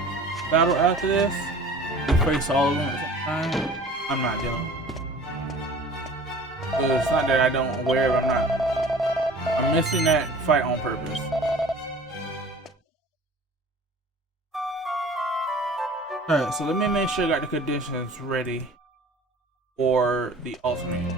battle after this. You face all of them at the same time. I'm not dealing. But it's not that I don't aware of. I'm missing that fight on purpose. Alright, so let me make sure I got the conditions ready for the ultimate.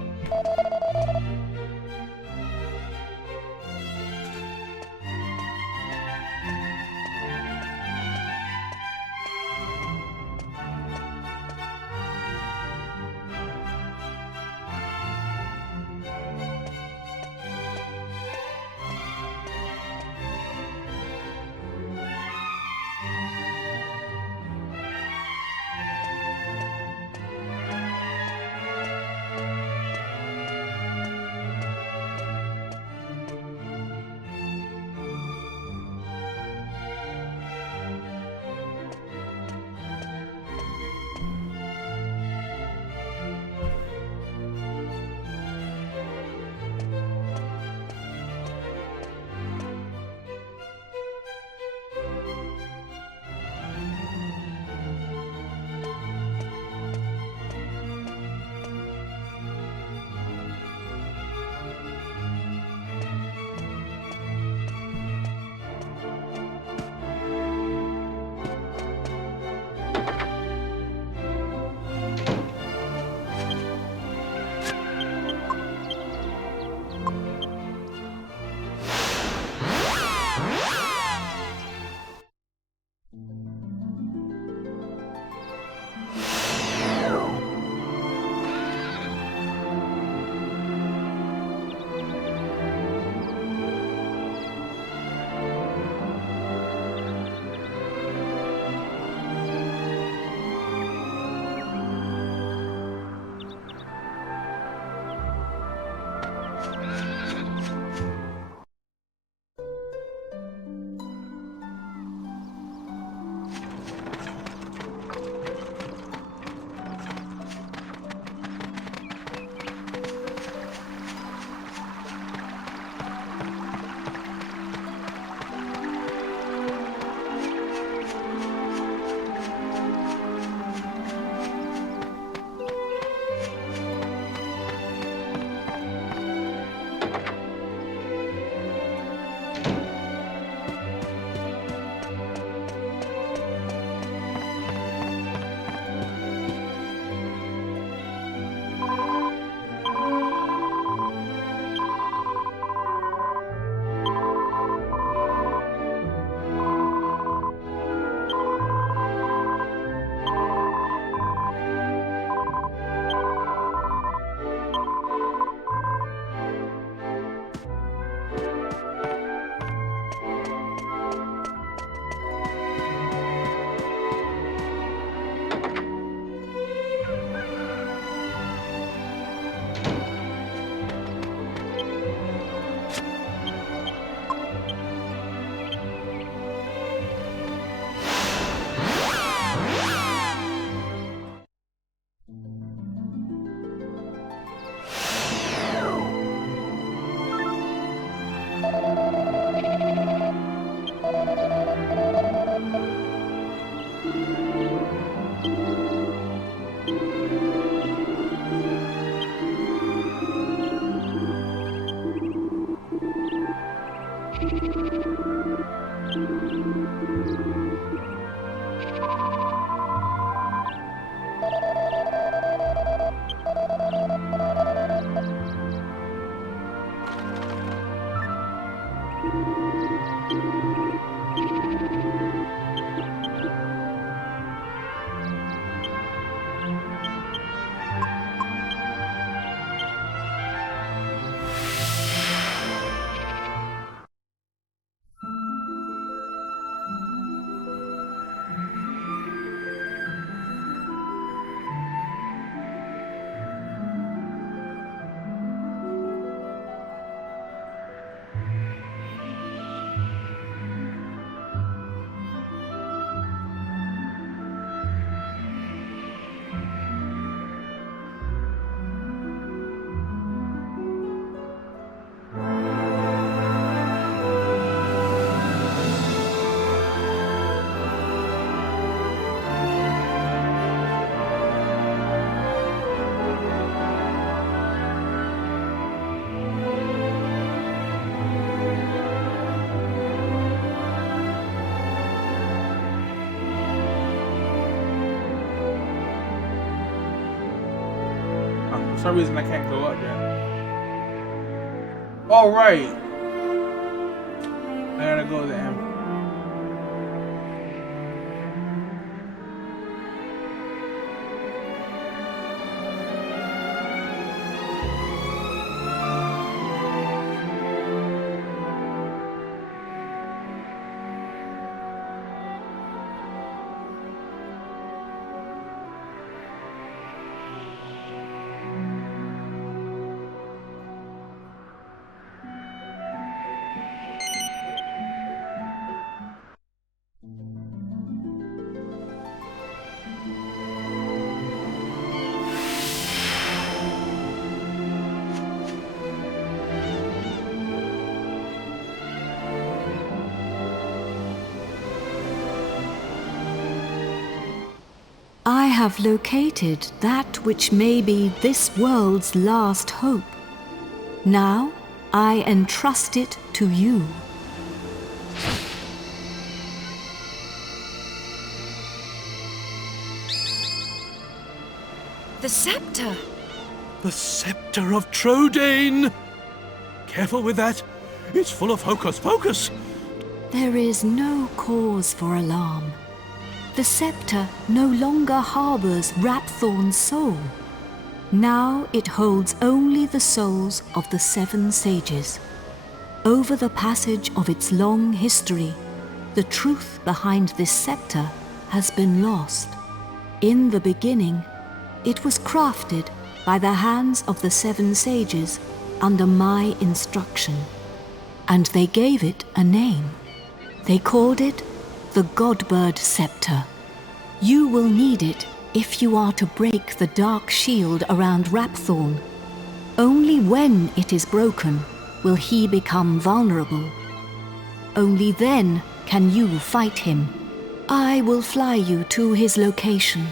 For some reason I can't go up there. Alright. I gotta go to the M. I have located that which may be this world's last hope. Now I entrust it to you. The scepter! The scepter of Trodain! Careful with that. It's full of hocus pocus. There is no cause for alarm. The scepter no longer harbors Rapthorn's soul. Now it holds only the souls of the 7 sages. Over the passage of its long history, the truth behind this scepter has been lost. In the beginning, it was crafted by the hands of the 7 sages under my instruction, and they gave it a name. They called it the Godbird Scepter. You will need it if you are to break the dark shield around Rapthorn. Only when it is broken will he become vulnerable. Only then can you fight him. I will fly you to his location.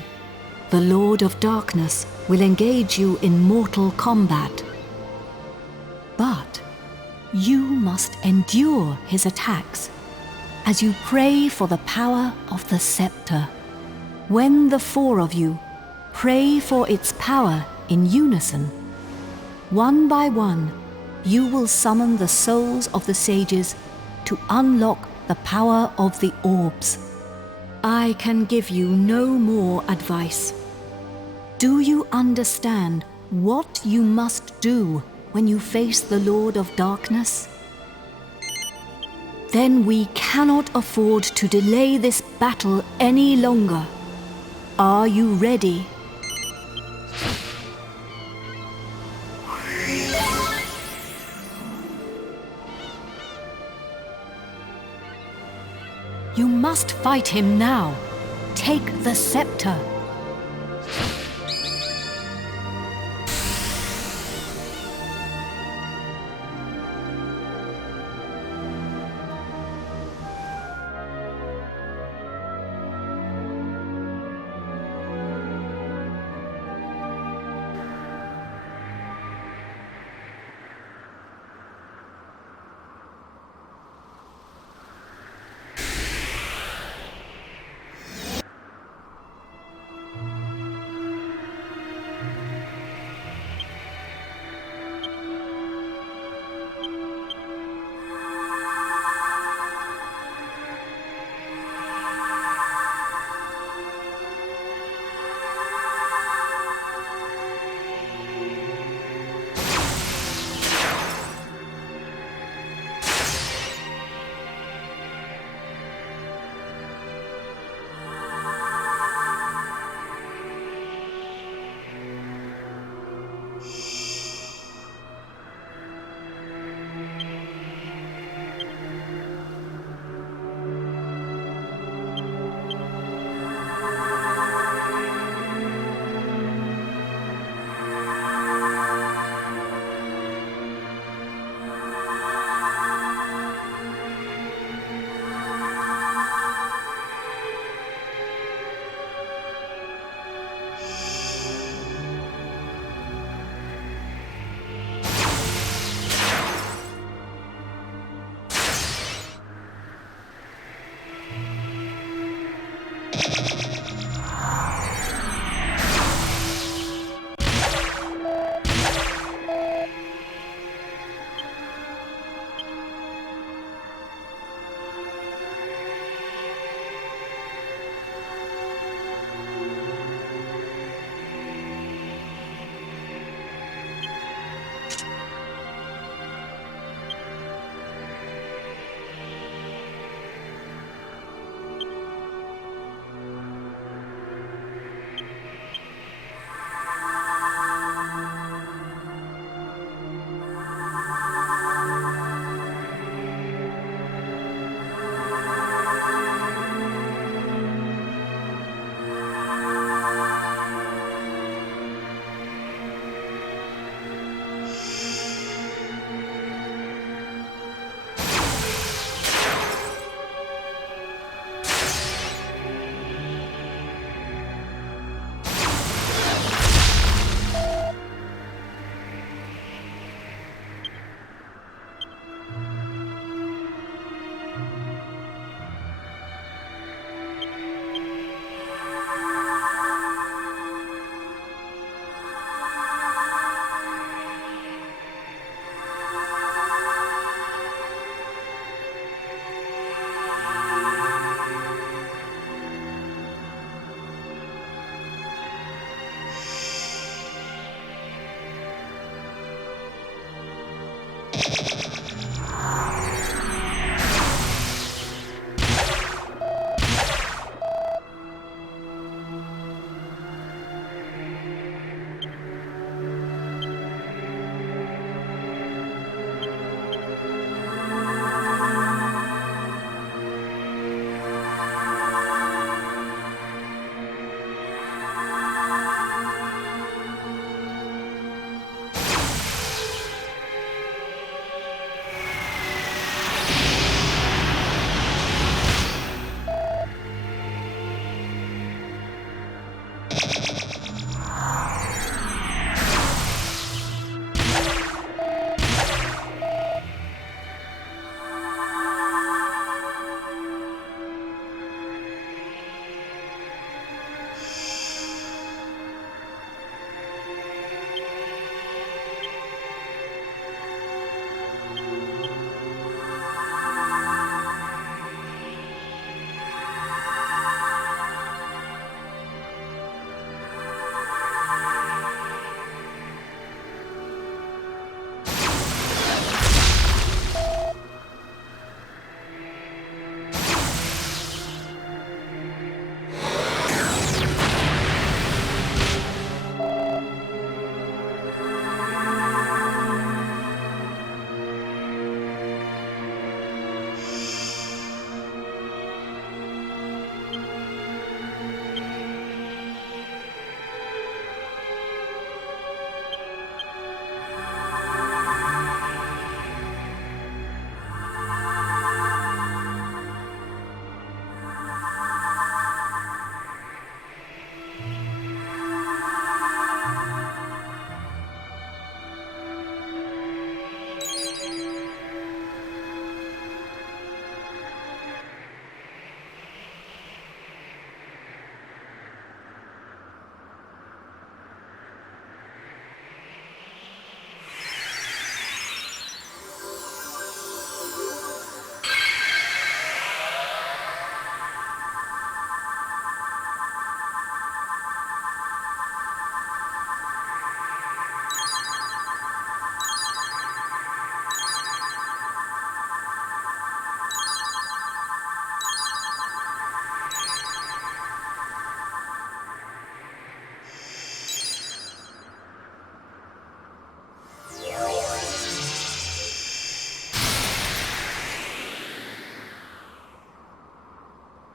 The Lord of Darkness will engage you in mortal combat. But you must endure his attacks as you pray for the power of the scepter. When the 4 of you pray for its power in unison, one by one, you will summon the souls of the sages to unlock the power of the orbs. I can give you no more advice. Do you understand what you must do when you face the Lord of Darkness? Then we cannot afford to delay this battle any longer. Are you ready? You must fight him now. Take the scepter.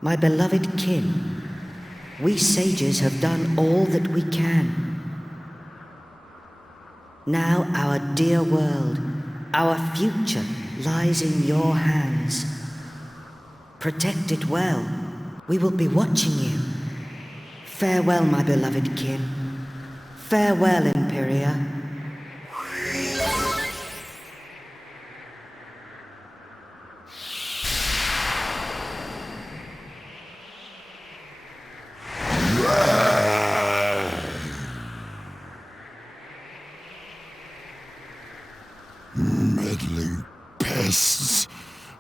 My beloved kin, we sages have done all that we can. Now our dear world, our future lies in your hands. Protect it well. We will be watching you. Farewell, my beloved kin. Farewell, Imperia. Meddling pests!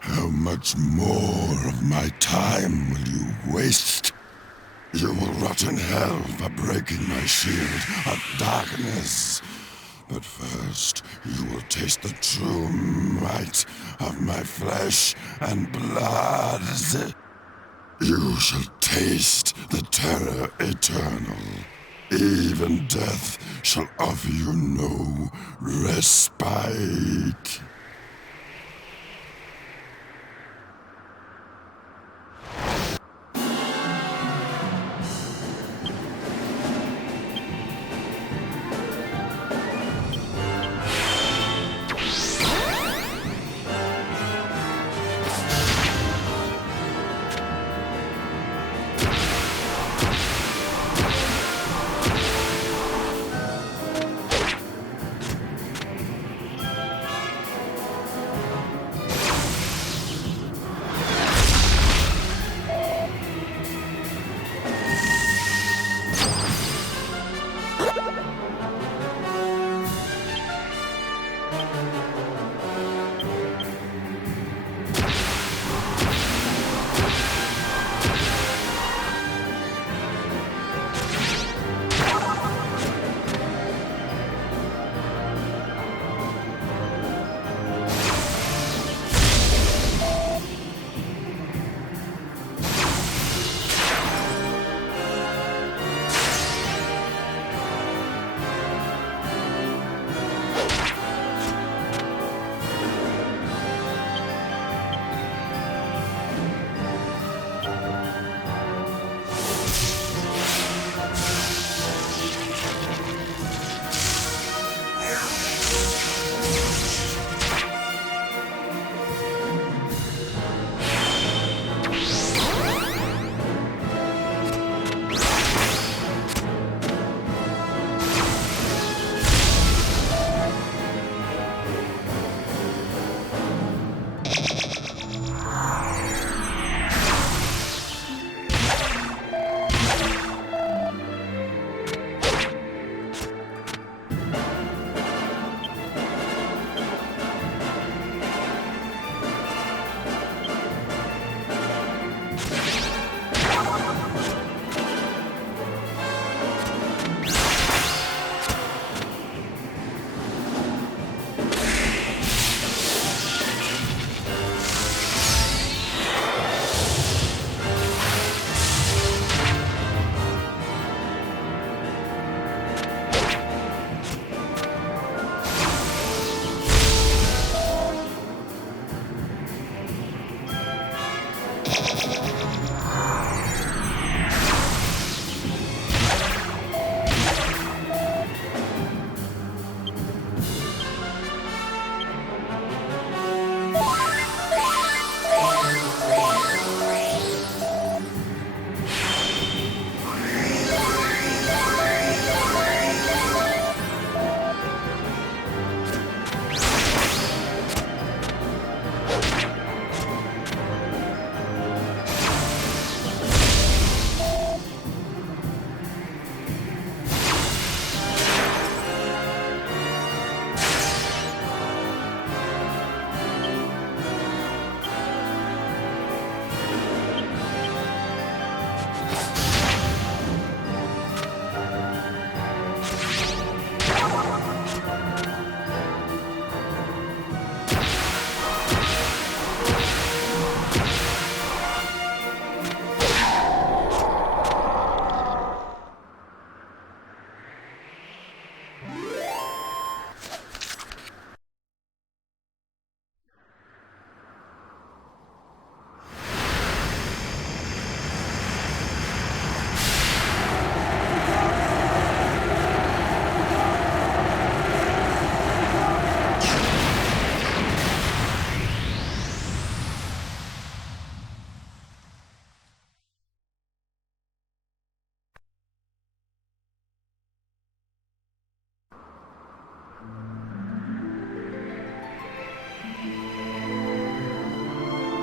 How much more of my time will you waste? You will rot in hell for breaking my shield of darkness. But first, you will taste the true might of my flesh and blood. You shall taste the terror eternal. Even death shall offer you no respite.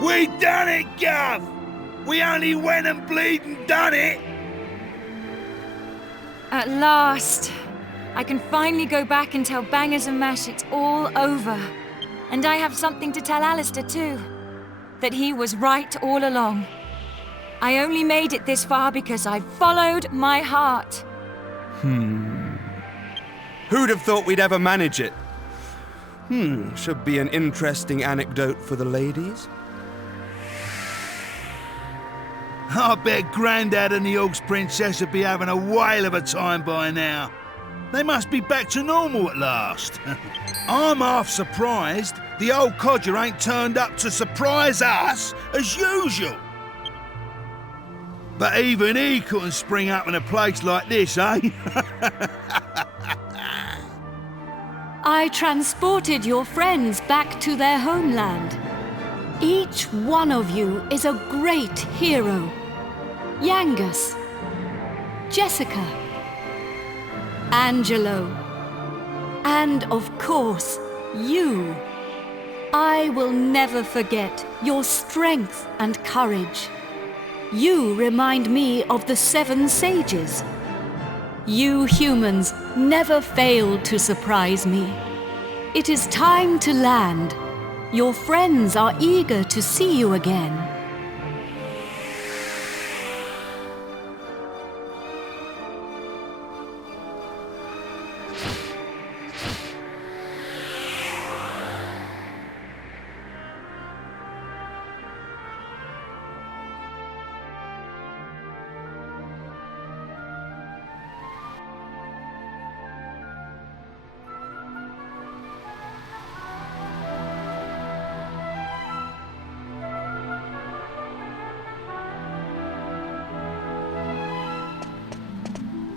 We done it, Gov! We only went and bleeding done it! At last! I can finally go back and tell Bangers and Mash it's all over. And I have something to tell Alistair too. That he was right all along. I only made it this far because I followed my heart. Who'd have thought we'd ever manage it? Should be an interesting anecdote for the ladies. I bet Grandad and the Orcs Princess would be having a whale of a time by now. They must be back to normal at last. I'm half surprised the old codger ain't turned up to surprise us as usual. But even he couldn't spring up in a place like this, eh? I transported your friends back to their homeland. Each one of you is a great hero. Yangus, Jessica, Angelo, and of course, you. I will never forget your strength and courage. You remind me of the 7 sages. You humans never fail to surprise me. It is time to land. Your friends are eager to see you again.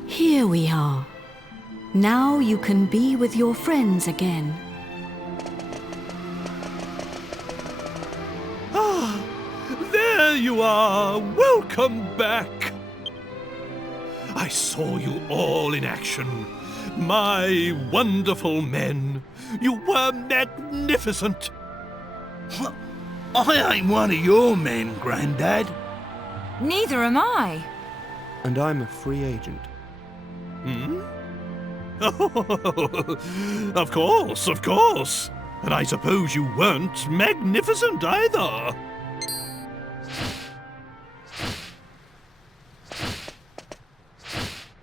Here we are. Now you can be with your friends again. Ah, there you are. Welcome back. I saw you all in action. My wonderful men. You were magnificent. I ain't one of your men, Grandad. Neither am I. And I'm a free agent. Oh, of course. And I suppose you weren't magnificent either.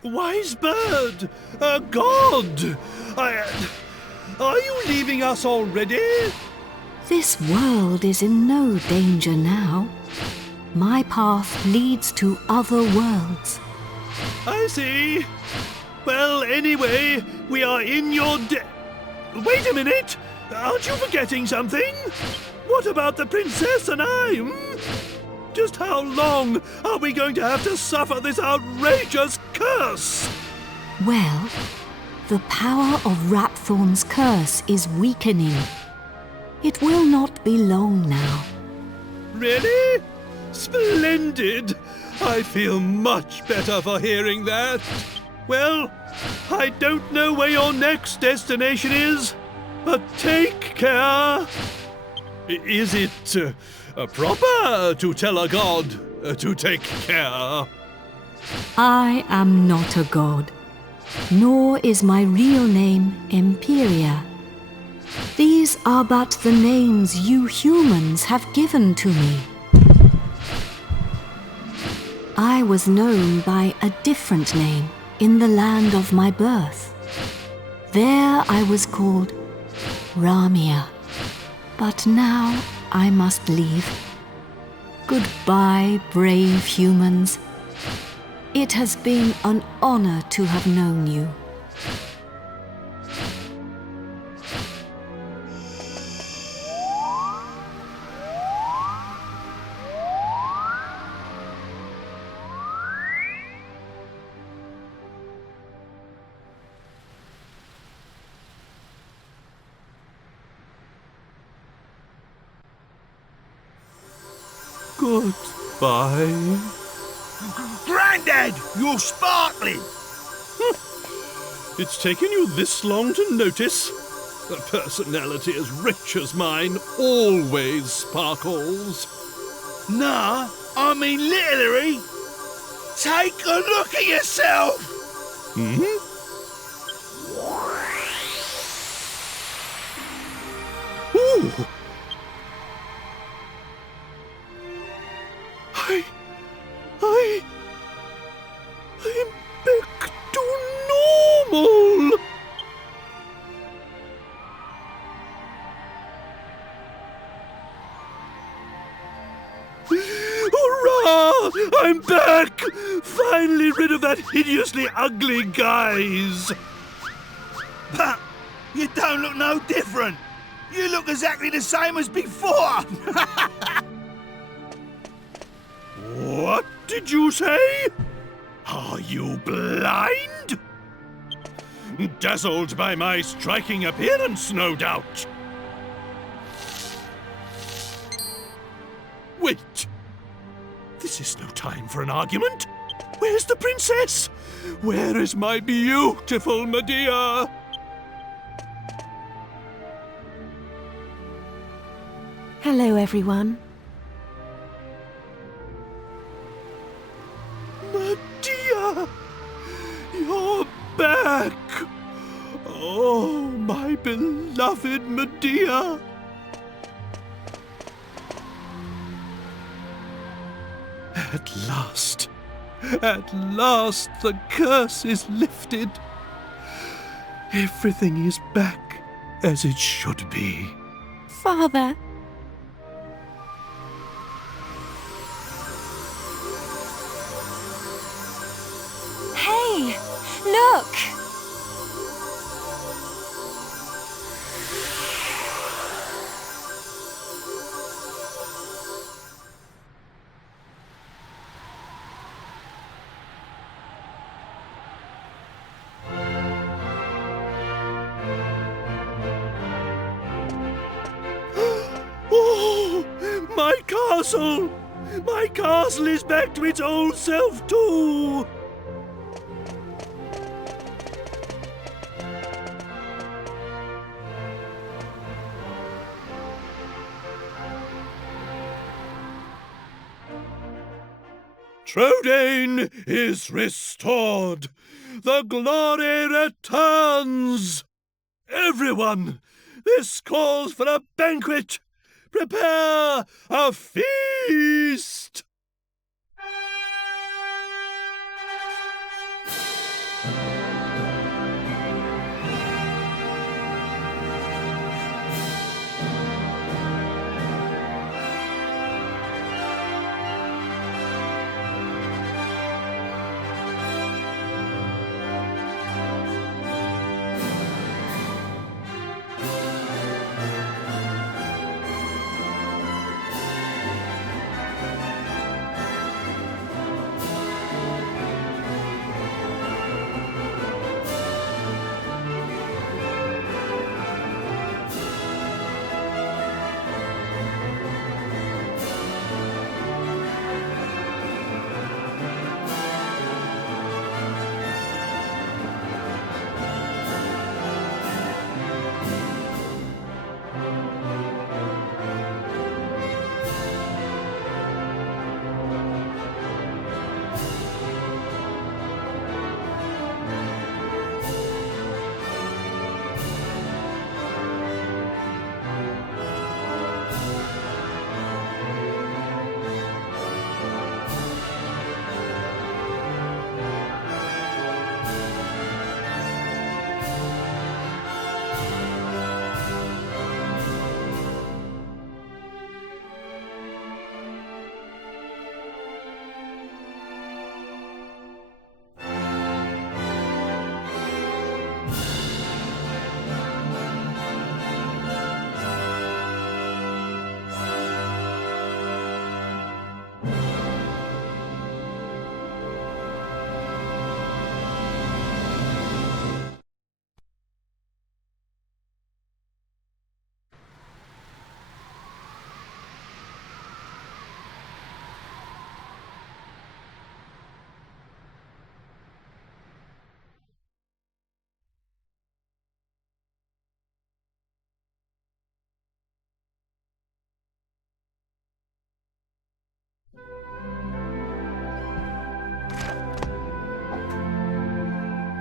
Wise bird! A god! Are you leaving us already? This world is in no danger now. My path leads to other worlds. I see. Well, anyway, we are in your Wait a minute! Aren't you forgetting something? What about the princess and I? Just how long are we going to have to suffer this outrageous curse? Well, the power of Rapthorn's curse is weakening. It will not be long now. Really? Splendid! I feel much better for hearing that. Well, I don't know where your next destination is, but take care. Is it proper to tell a god to take care? I am not a god, nor is my real name Imperia. These are but the names you humans have given to me. I was known by a different name in the land of my birth. There I was called Ramia. But now I must leave. Goodbye, brave humans. It has been an honor to have known you. Goodbye. Grandad, you're sparkling! It's taken you this long to notice. A personality as rich as mine always sparkles. Nah, I mean literally. Take a look at yourself! Hmm? Ooh! I'm back to normal! Hurrah! I'm back! Finally rid of that hideously ugly guise! But you don't look no different. You look exactly the same as before. What did you say? Are you blind? Dazzled by my striking appearance, no doubt. Wait! This is no time for an argument. Where's the princess? Where is my beautiful Medea? Hello, everyone. Medea! You're back! Oh, my beloved Medea! At last the curse is lifted. Everything is back as it should be. Father. Hey, look! Oh, my castle! My castle is back to its old self too! Trodain is restored! The glory returns! Everyone, this calls for a banquet! Prepare a feast!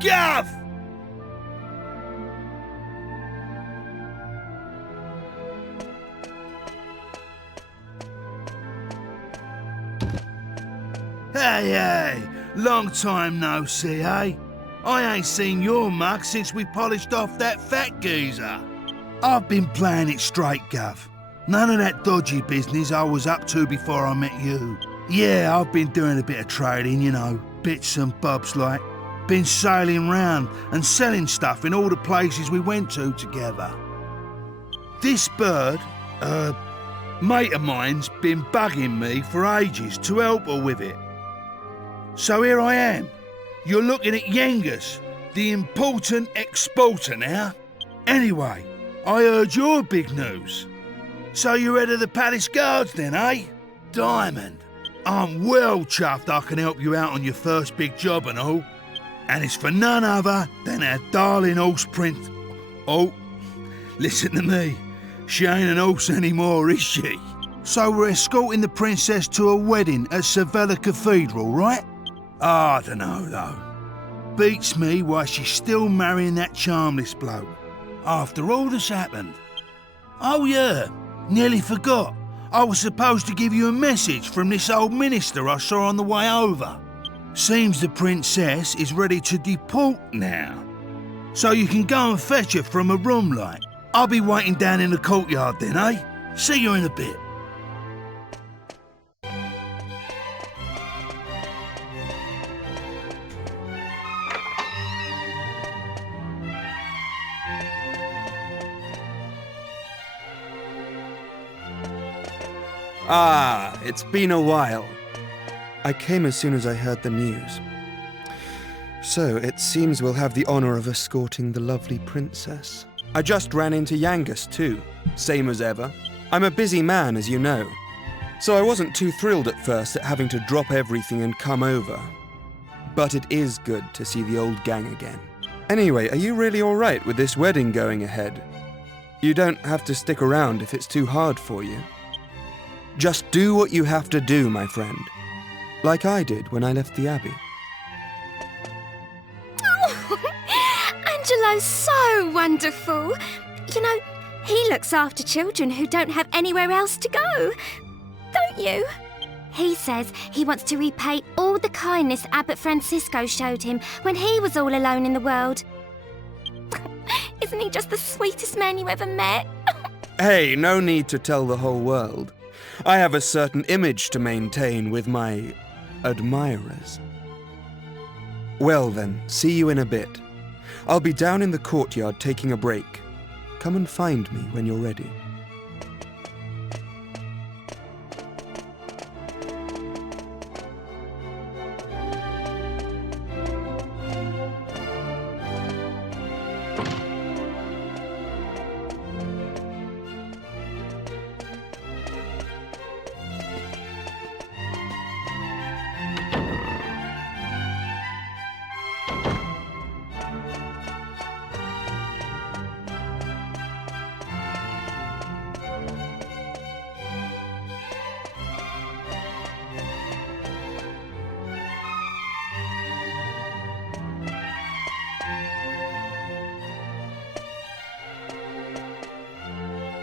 Gav! Hey, long time no see, eh? I ain't seen your mug since we polished off that fat geezer. I've been playing it straight, Gav. None of that dodgy business I was up to before I met you. Yeah, I've been doing a bit of trading, you know, bits and bobs like. Been sailing round and selling stuff in all the places we went to together. This bird, mate of mine's been bugging me for ages to help her with it. So here I am. You're looking at Yengus, the important exporter now. Anyway, I heard your big news. So you're head of the palace guards then, eh? Diamond. I'm well chuffed I can help you out on your first big job and all. And it's for none other than our darling horse prince. Oh, listen to me. She ain't an horse anymore, is she? So we're escorting the princess to a wedding at Sevilla Cathedral, right? I don't know, though. Beats me why she's still marrying that charmless bloke. After all that's happened. Oh yeah, nearly forgot. I was supposed to give you a message from this old minister I saw on the way over. Seems the princess is ready to deport now. So you can go and fetch her from a room like. I'll be waiting down in the courtyard then, eh? See you in a bit. Ah, it's been a while. I came as soon as I heard the news. So, it seems we'll have the honor of escorting the lovely princess. I just ran into Yangus too, same as ever. I'm a busy man, as you know, so I wasn't too thrilled at first at having to drop everything and come over. But it is good to see the old gang again. Anyway, are you really alright with this wedding going ahead? You don't have to stick around if it's too hard for you. Just do what you have to do, my friend. Like I did when I left the Abbey. Oh, Angelo's so wonderful. You know, he looks after children who don't have anywhere else to go. Don't you? He says he wants to repay all the kindness Abbot Francisco showed him when he was all alone in the world. Isn't he just the sweetest man you ever met? Hey, no need to tell the whole world. I have a certain image to maintain with my admirers. Well then, see you in a bit. I'll be down in the courtyard taking a break. Come and find me when you're ready.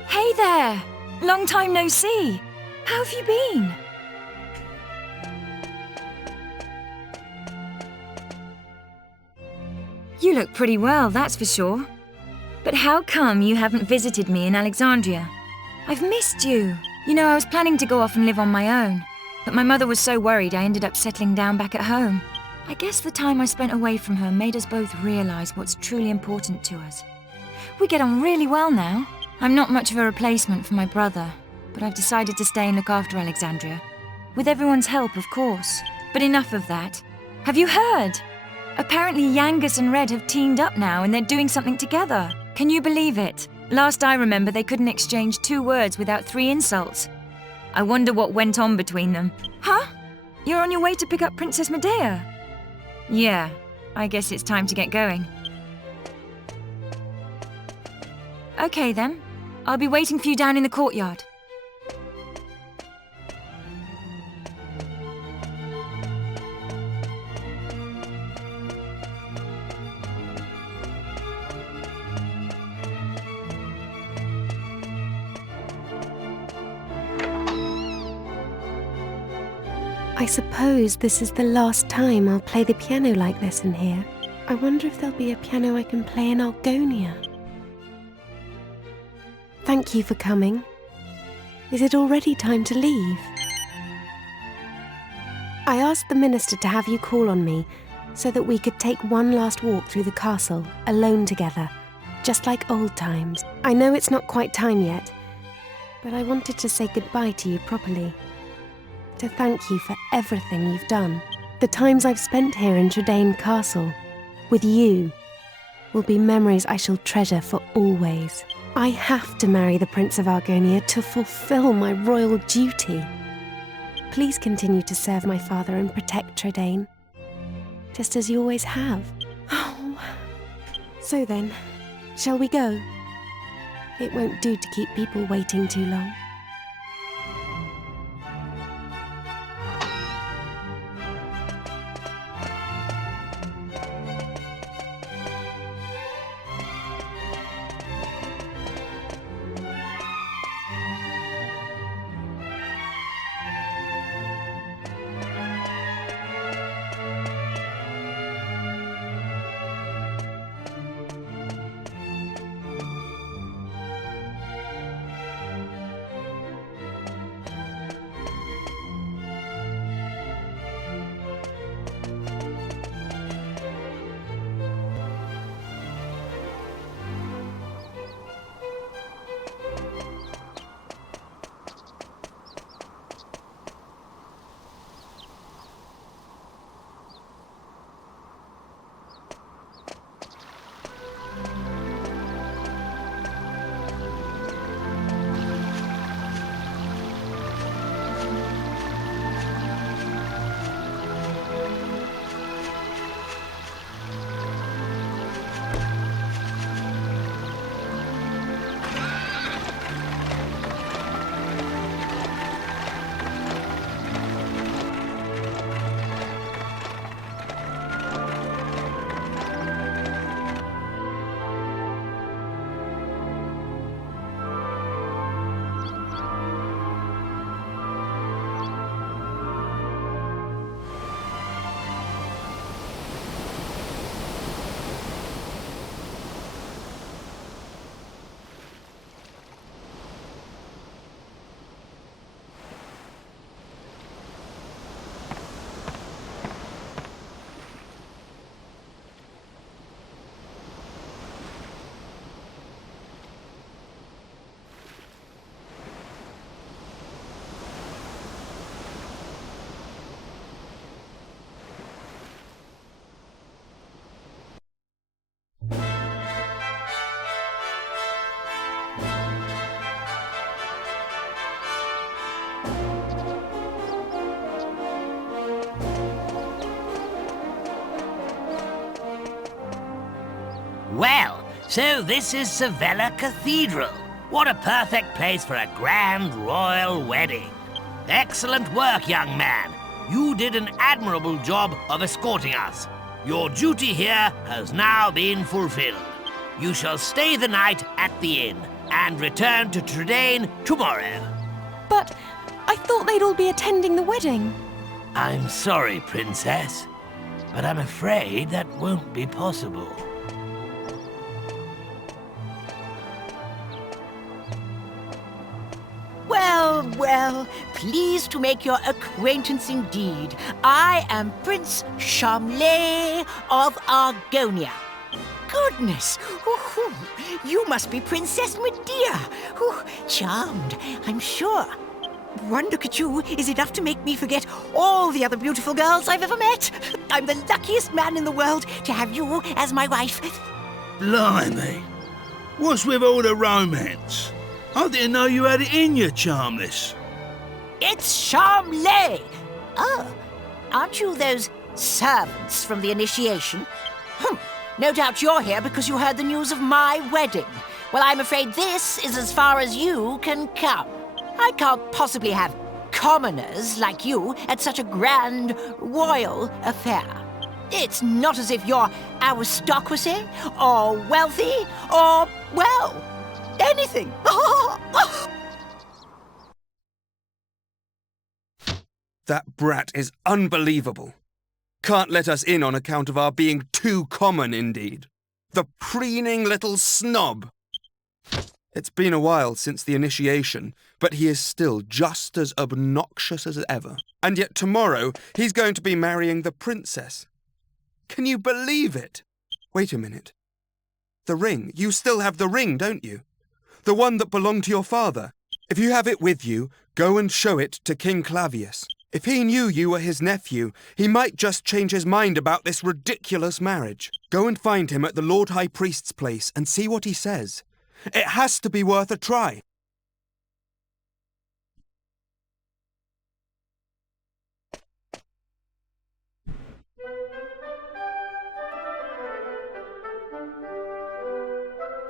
Hey there! Long time no see. How have you been? You look pretty well, that's for sure. But how come you haven't visited me in Alexandria? I've missed you. You know, I was planning to go off and live on my own, but my mother was so worried I ended up settling down back at home. I guess the time I spent away from her made us both realize what's truly important to us. We get on really well now. I'm not much of a replacement for my brother, but I've decided to stay and look after Alexandria. With everyone's help, of course. But enough of that. Have you heard? Apparently Yangus and Red have teamed up now and they're doing something together. Can you believe it? Last I remember, they couldn't exchange 2 words without 3 insults. I wonder what went on between them. Huh? You're on your way to pick up Princess Medea? Yeah, I guess it's time to get going. Okay then. I'll be waiting for you down in the courtyard. I suppose this is the last time I'll play the piano like this in here. I wonder if there'll be a piano I can play in Argonia. Thank you for coming. Is it already time to leave? I asked the minister to have you call on me so that we could take one last walk through the castle, alone together, just like old times. I know it's not quite time yet, but I wanted to say goodbye to you properly. To thank you for everything you've done. The times I've spent here in Tradaine Castle, with you, will be memories I shall treasure for always. I have to marry the Prince of Argonia to fulfill my royal duty. Please continue to serve my father and protect Tradaine, just as you always have. Oh. So then, shall we go? It won't do to keep people waiting too long. Well, so this is Sevilla Cathedral. What a perfect place for a grand royal wedding. Excellent work, young man. You did an admirable job of escorting us. Your duty here has now been fulfilled. You shall stay the night at the inn and return to Tradaine tomorrow. But I thought they'd all be attending the wedding. I'm sorry, Princess, but I'm afraid that won't be possible. Well, well, pleased to make your acquaintance indeed. I am Prince Charmley of Argonia. Goodness, you must be Princess Medea. Charmed, I'm sure. One look at you is enough to make me forget all the other beautiful girls I've ever met. I'm the luckiest man in the world to have you as my wife. Blimey, what's with all the romance? I didn't know you had it in you, Charmless. It's Charmley. Oh, aren't you those servants from the initiation? No doubt you're here because you heard the news of my wedding. Well, I'm afraid this is as far as you can come. I can't possibly have commoners like you at such a grand royal affair. It's not as if you're aristocracy, or wealthy, or, well, anything. That brat is unbelievable. Can't let us in on account of our being too common, indeed. The preening little snob. It's been a while since the initiation, but he is still just as obnoxious as ever. And yet tomorrow, he's going to be marrying the princess. Can you believe it? Wait a minute. The ring. You still have the ring, don't you? The one that belonged to your father. If you have it with you, go and show it to King Clavius. If he knew you were his nephew, he might just change his mind about this ridiculous marriage. Go and find him at the Lord High Priest's place and see what he says. It has to be worth a try.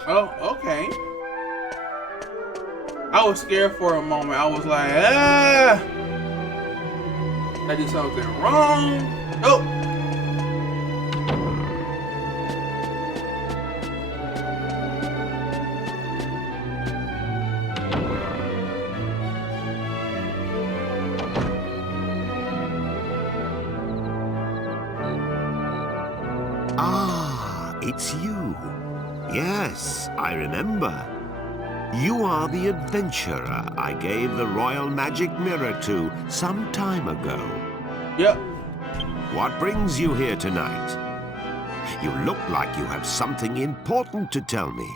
Oh, okay. I was scared for a moment. I was like, ah! I did something wrong. Oh! Ah, it's you. Yes, I remember. You are the adventurer I gave the royal magic mirror to some time ago. Yep. What brings you here tonight? You look like you have something important to tell me.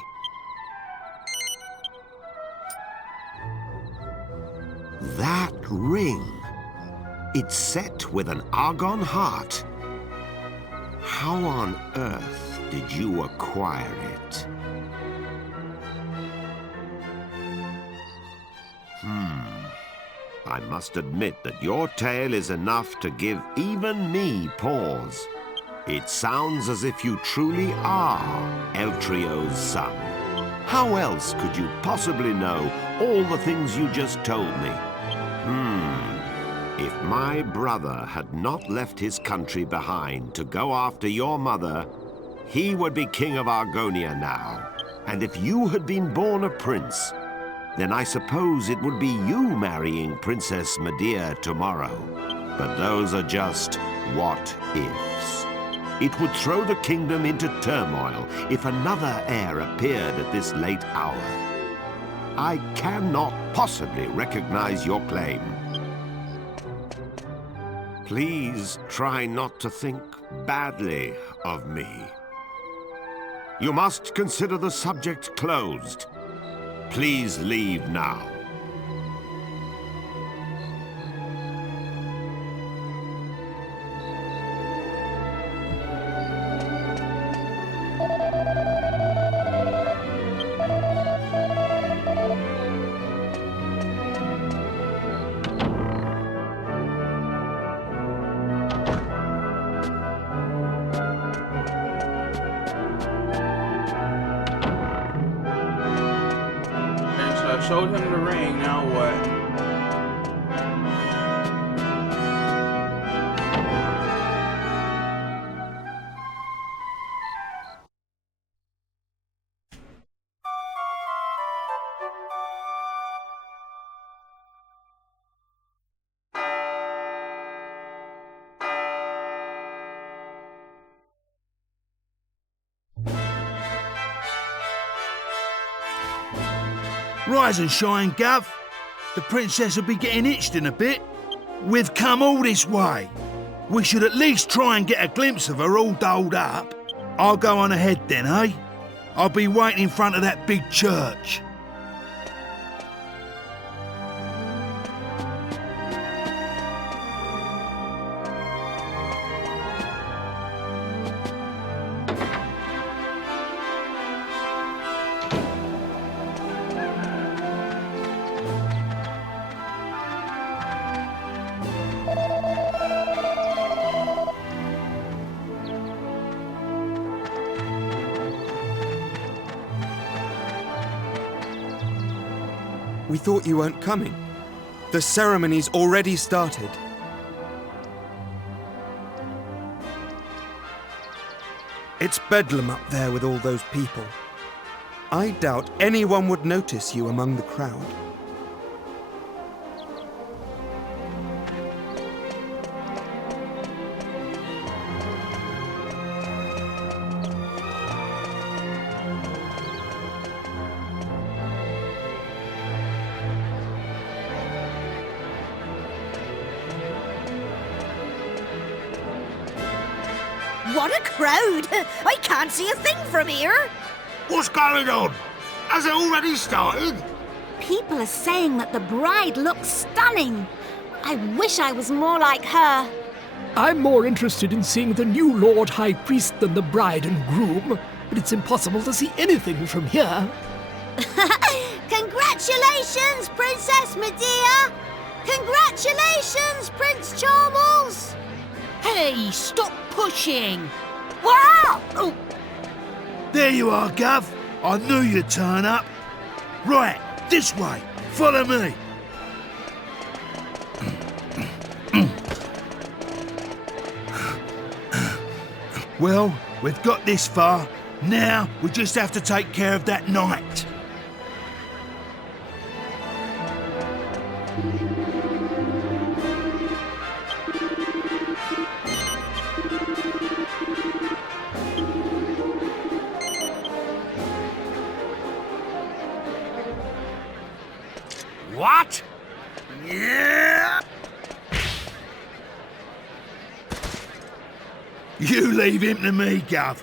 That ring. It's set with an argon heart. How on earth did you acquire it? I must admit that your tale is enough to give even me pause. It sounds as if you truly are Eltrio's son. How else could you possibly know all the things you just told me? If my brother had not left his country behind to go after your mother, he would be king of Argonia now. And if you had been born a prince, then I suppose it would be you marrying Princess Medea tomorrow. But those are just what-ifs. It would throw the kingdom into turmoil if another heir appeared at this late hour. I cannot possibly recognize your claim. Please try not to think badly of me. You must consider the subject closed. Please leave now. Showed him the ring, now what? Rise and shine, Gov. The princess will be getting itched in a bit. We've come all this way. We should at least try and get a glimpse of her all dolled up. I'll go on ahead then, eh? I'll be waiting in front of that big church. We thought you weren't coming. The ceremony's already started. It's bedlam up there with all those people. I doubt anyone would notice you among the crowd. What a crowd! I can't see a thing from here. What's going on? Has it already started? People are saying that the bride looks stunning. I wish I was more like her. I'm more interested in seeing the new Lord High Priest than the bride and groom, but it's impossible to see anything from here. Congratulations, Princess Medea! Congratulations, Prince Charles! Hey, stop pushing! Wow! Oh. There you are, Gov. I knew you'd turn up. Right, this way. Follow me. Well, we've got this far. Now we just have to take care of that knight. What? Yeah! You leave him to me, Gov.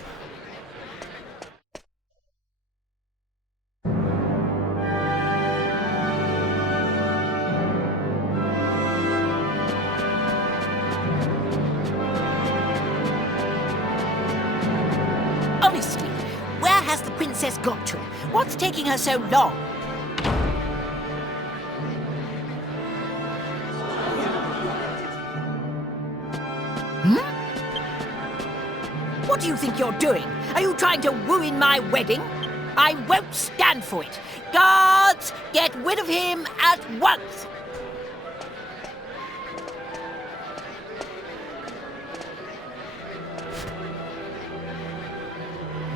Honestly, where has the princess got to? What's taking her so long? What do you think you're doing? Are you trying to ruin my wedding? I won't stand for it. Guards, get rid of him at once!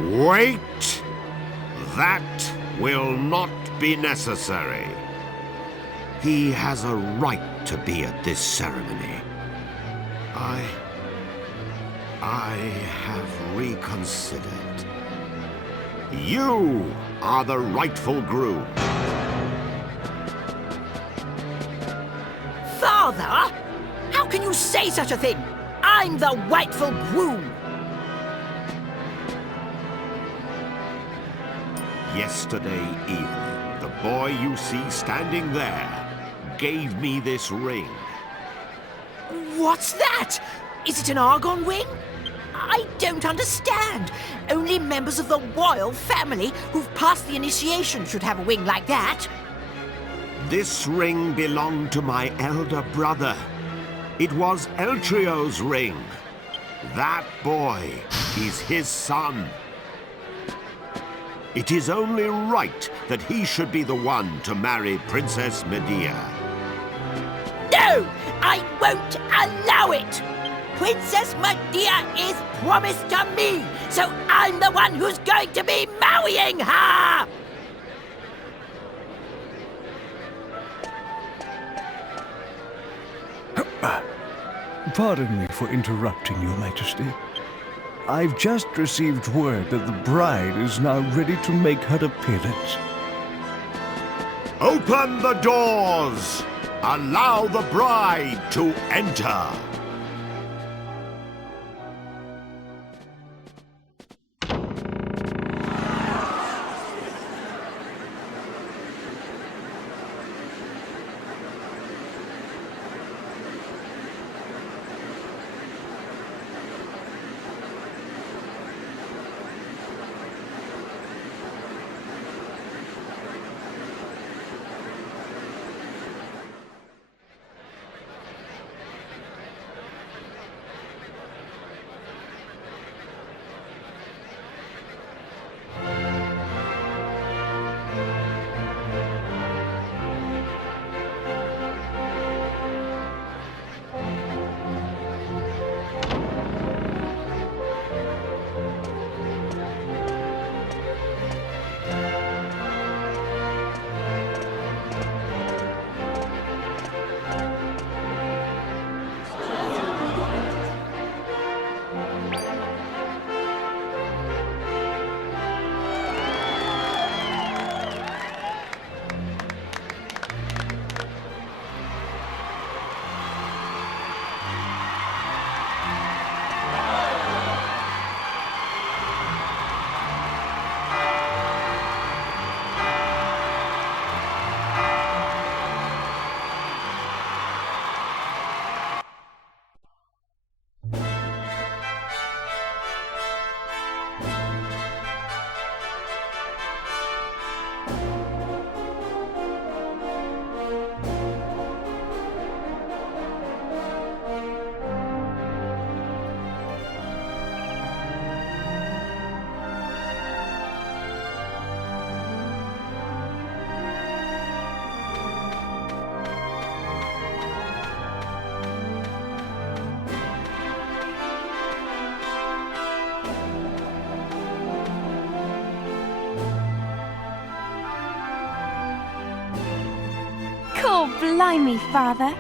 Wait! That will not be necessary. He has a right to be at this ceremony. I have reconsidered. You are the rightful groom. Father? How can you say such a thing? I'm the rightful groom! Yesterday evening, the boy you see standing there gave me this ring. What's that? Is it an argon ring? I don't understand. Only members of the royal family who've passed the initiation should have a ring like that. This ring belonged to my elder brother. It was Eltrio's ring. That boy is his son. It is only right that he should be the one to marry Princess Medea. No! I won't allow it! Princess Medea is promised to me, so I'm the one who's going to be marrying her! Pardon me for interrupting, Your Majesty. I've just received word that the bride is now ready to make her appearance. Open the doors! Allow the bride to enter! Blimey, Father.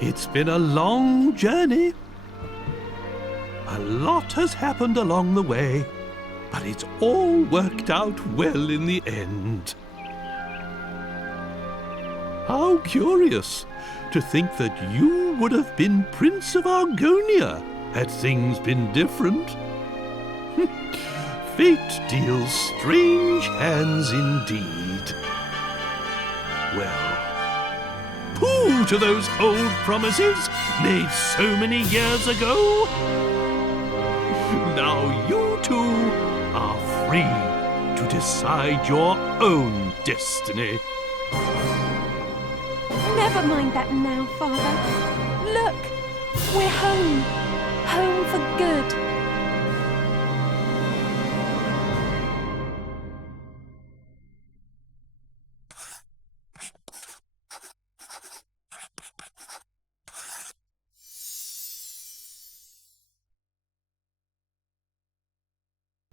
It's been a long journey. A lot has happened along the way, but it's all worked out well in the end. How curious to think that you would have been Prince of Argonia had things been different. Fate deals strange hands indeed. Well, pooh to those old promises made so many years ago. Now you two are free to decide your own destiny. Never mind that now, Father. Look, we're home. Home for good.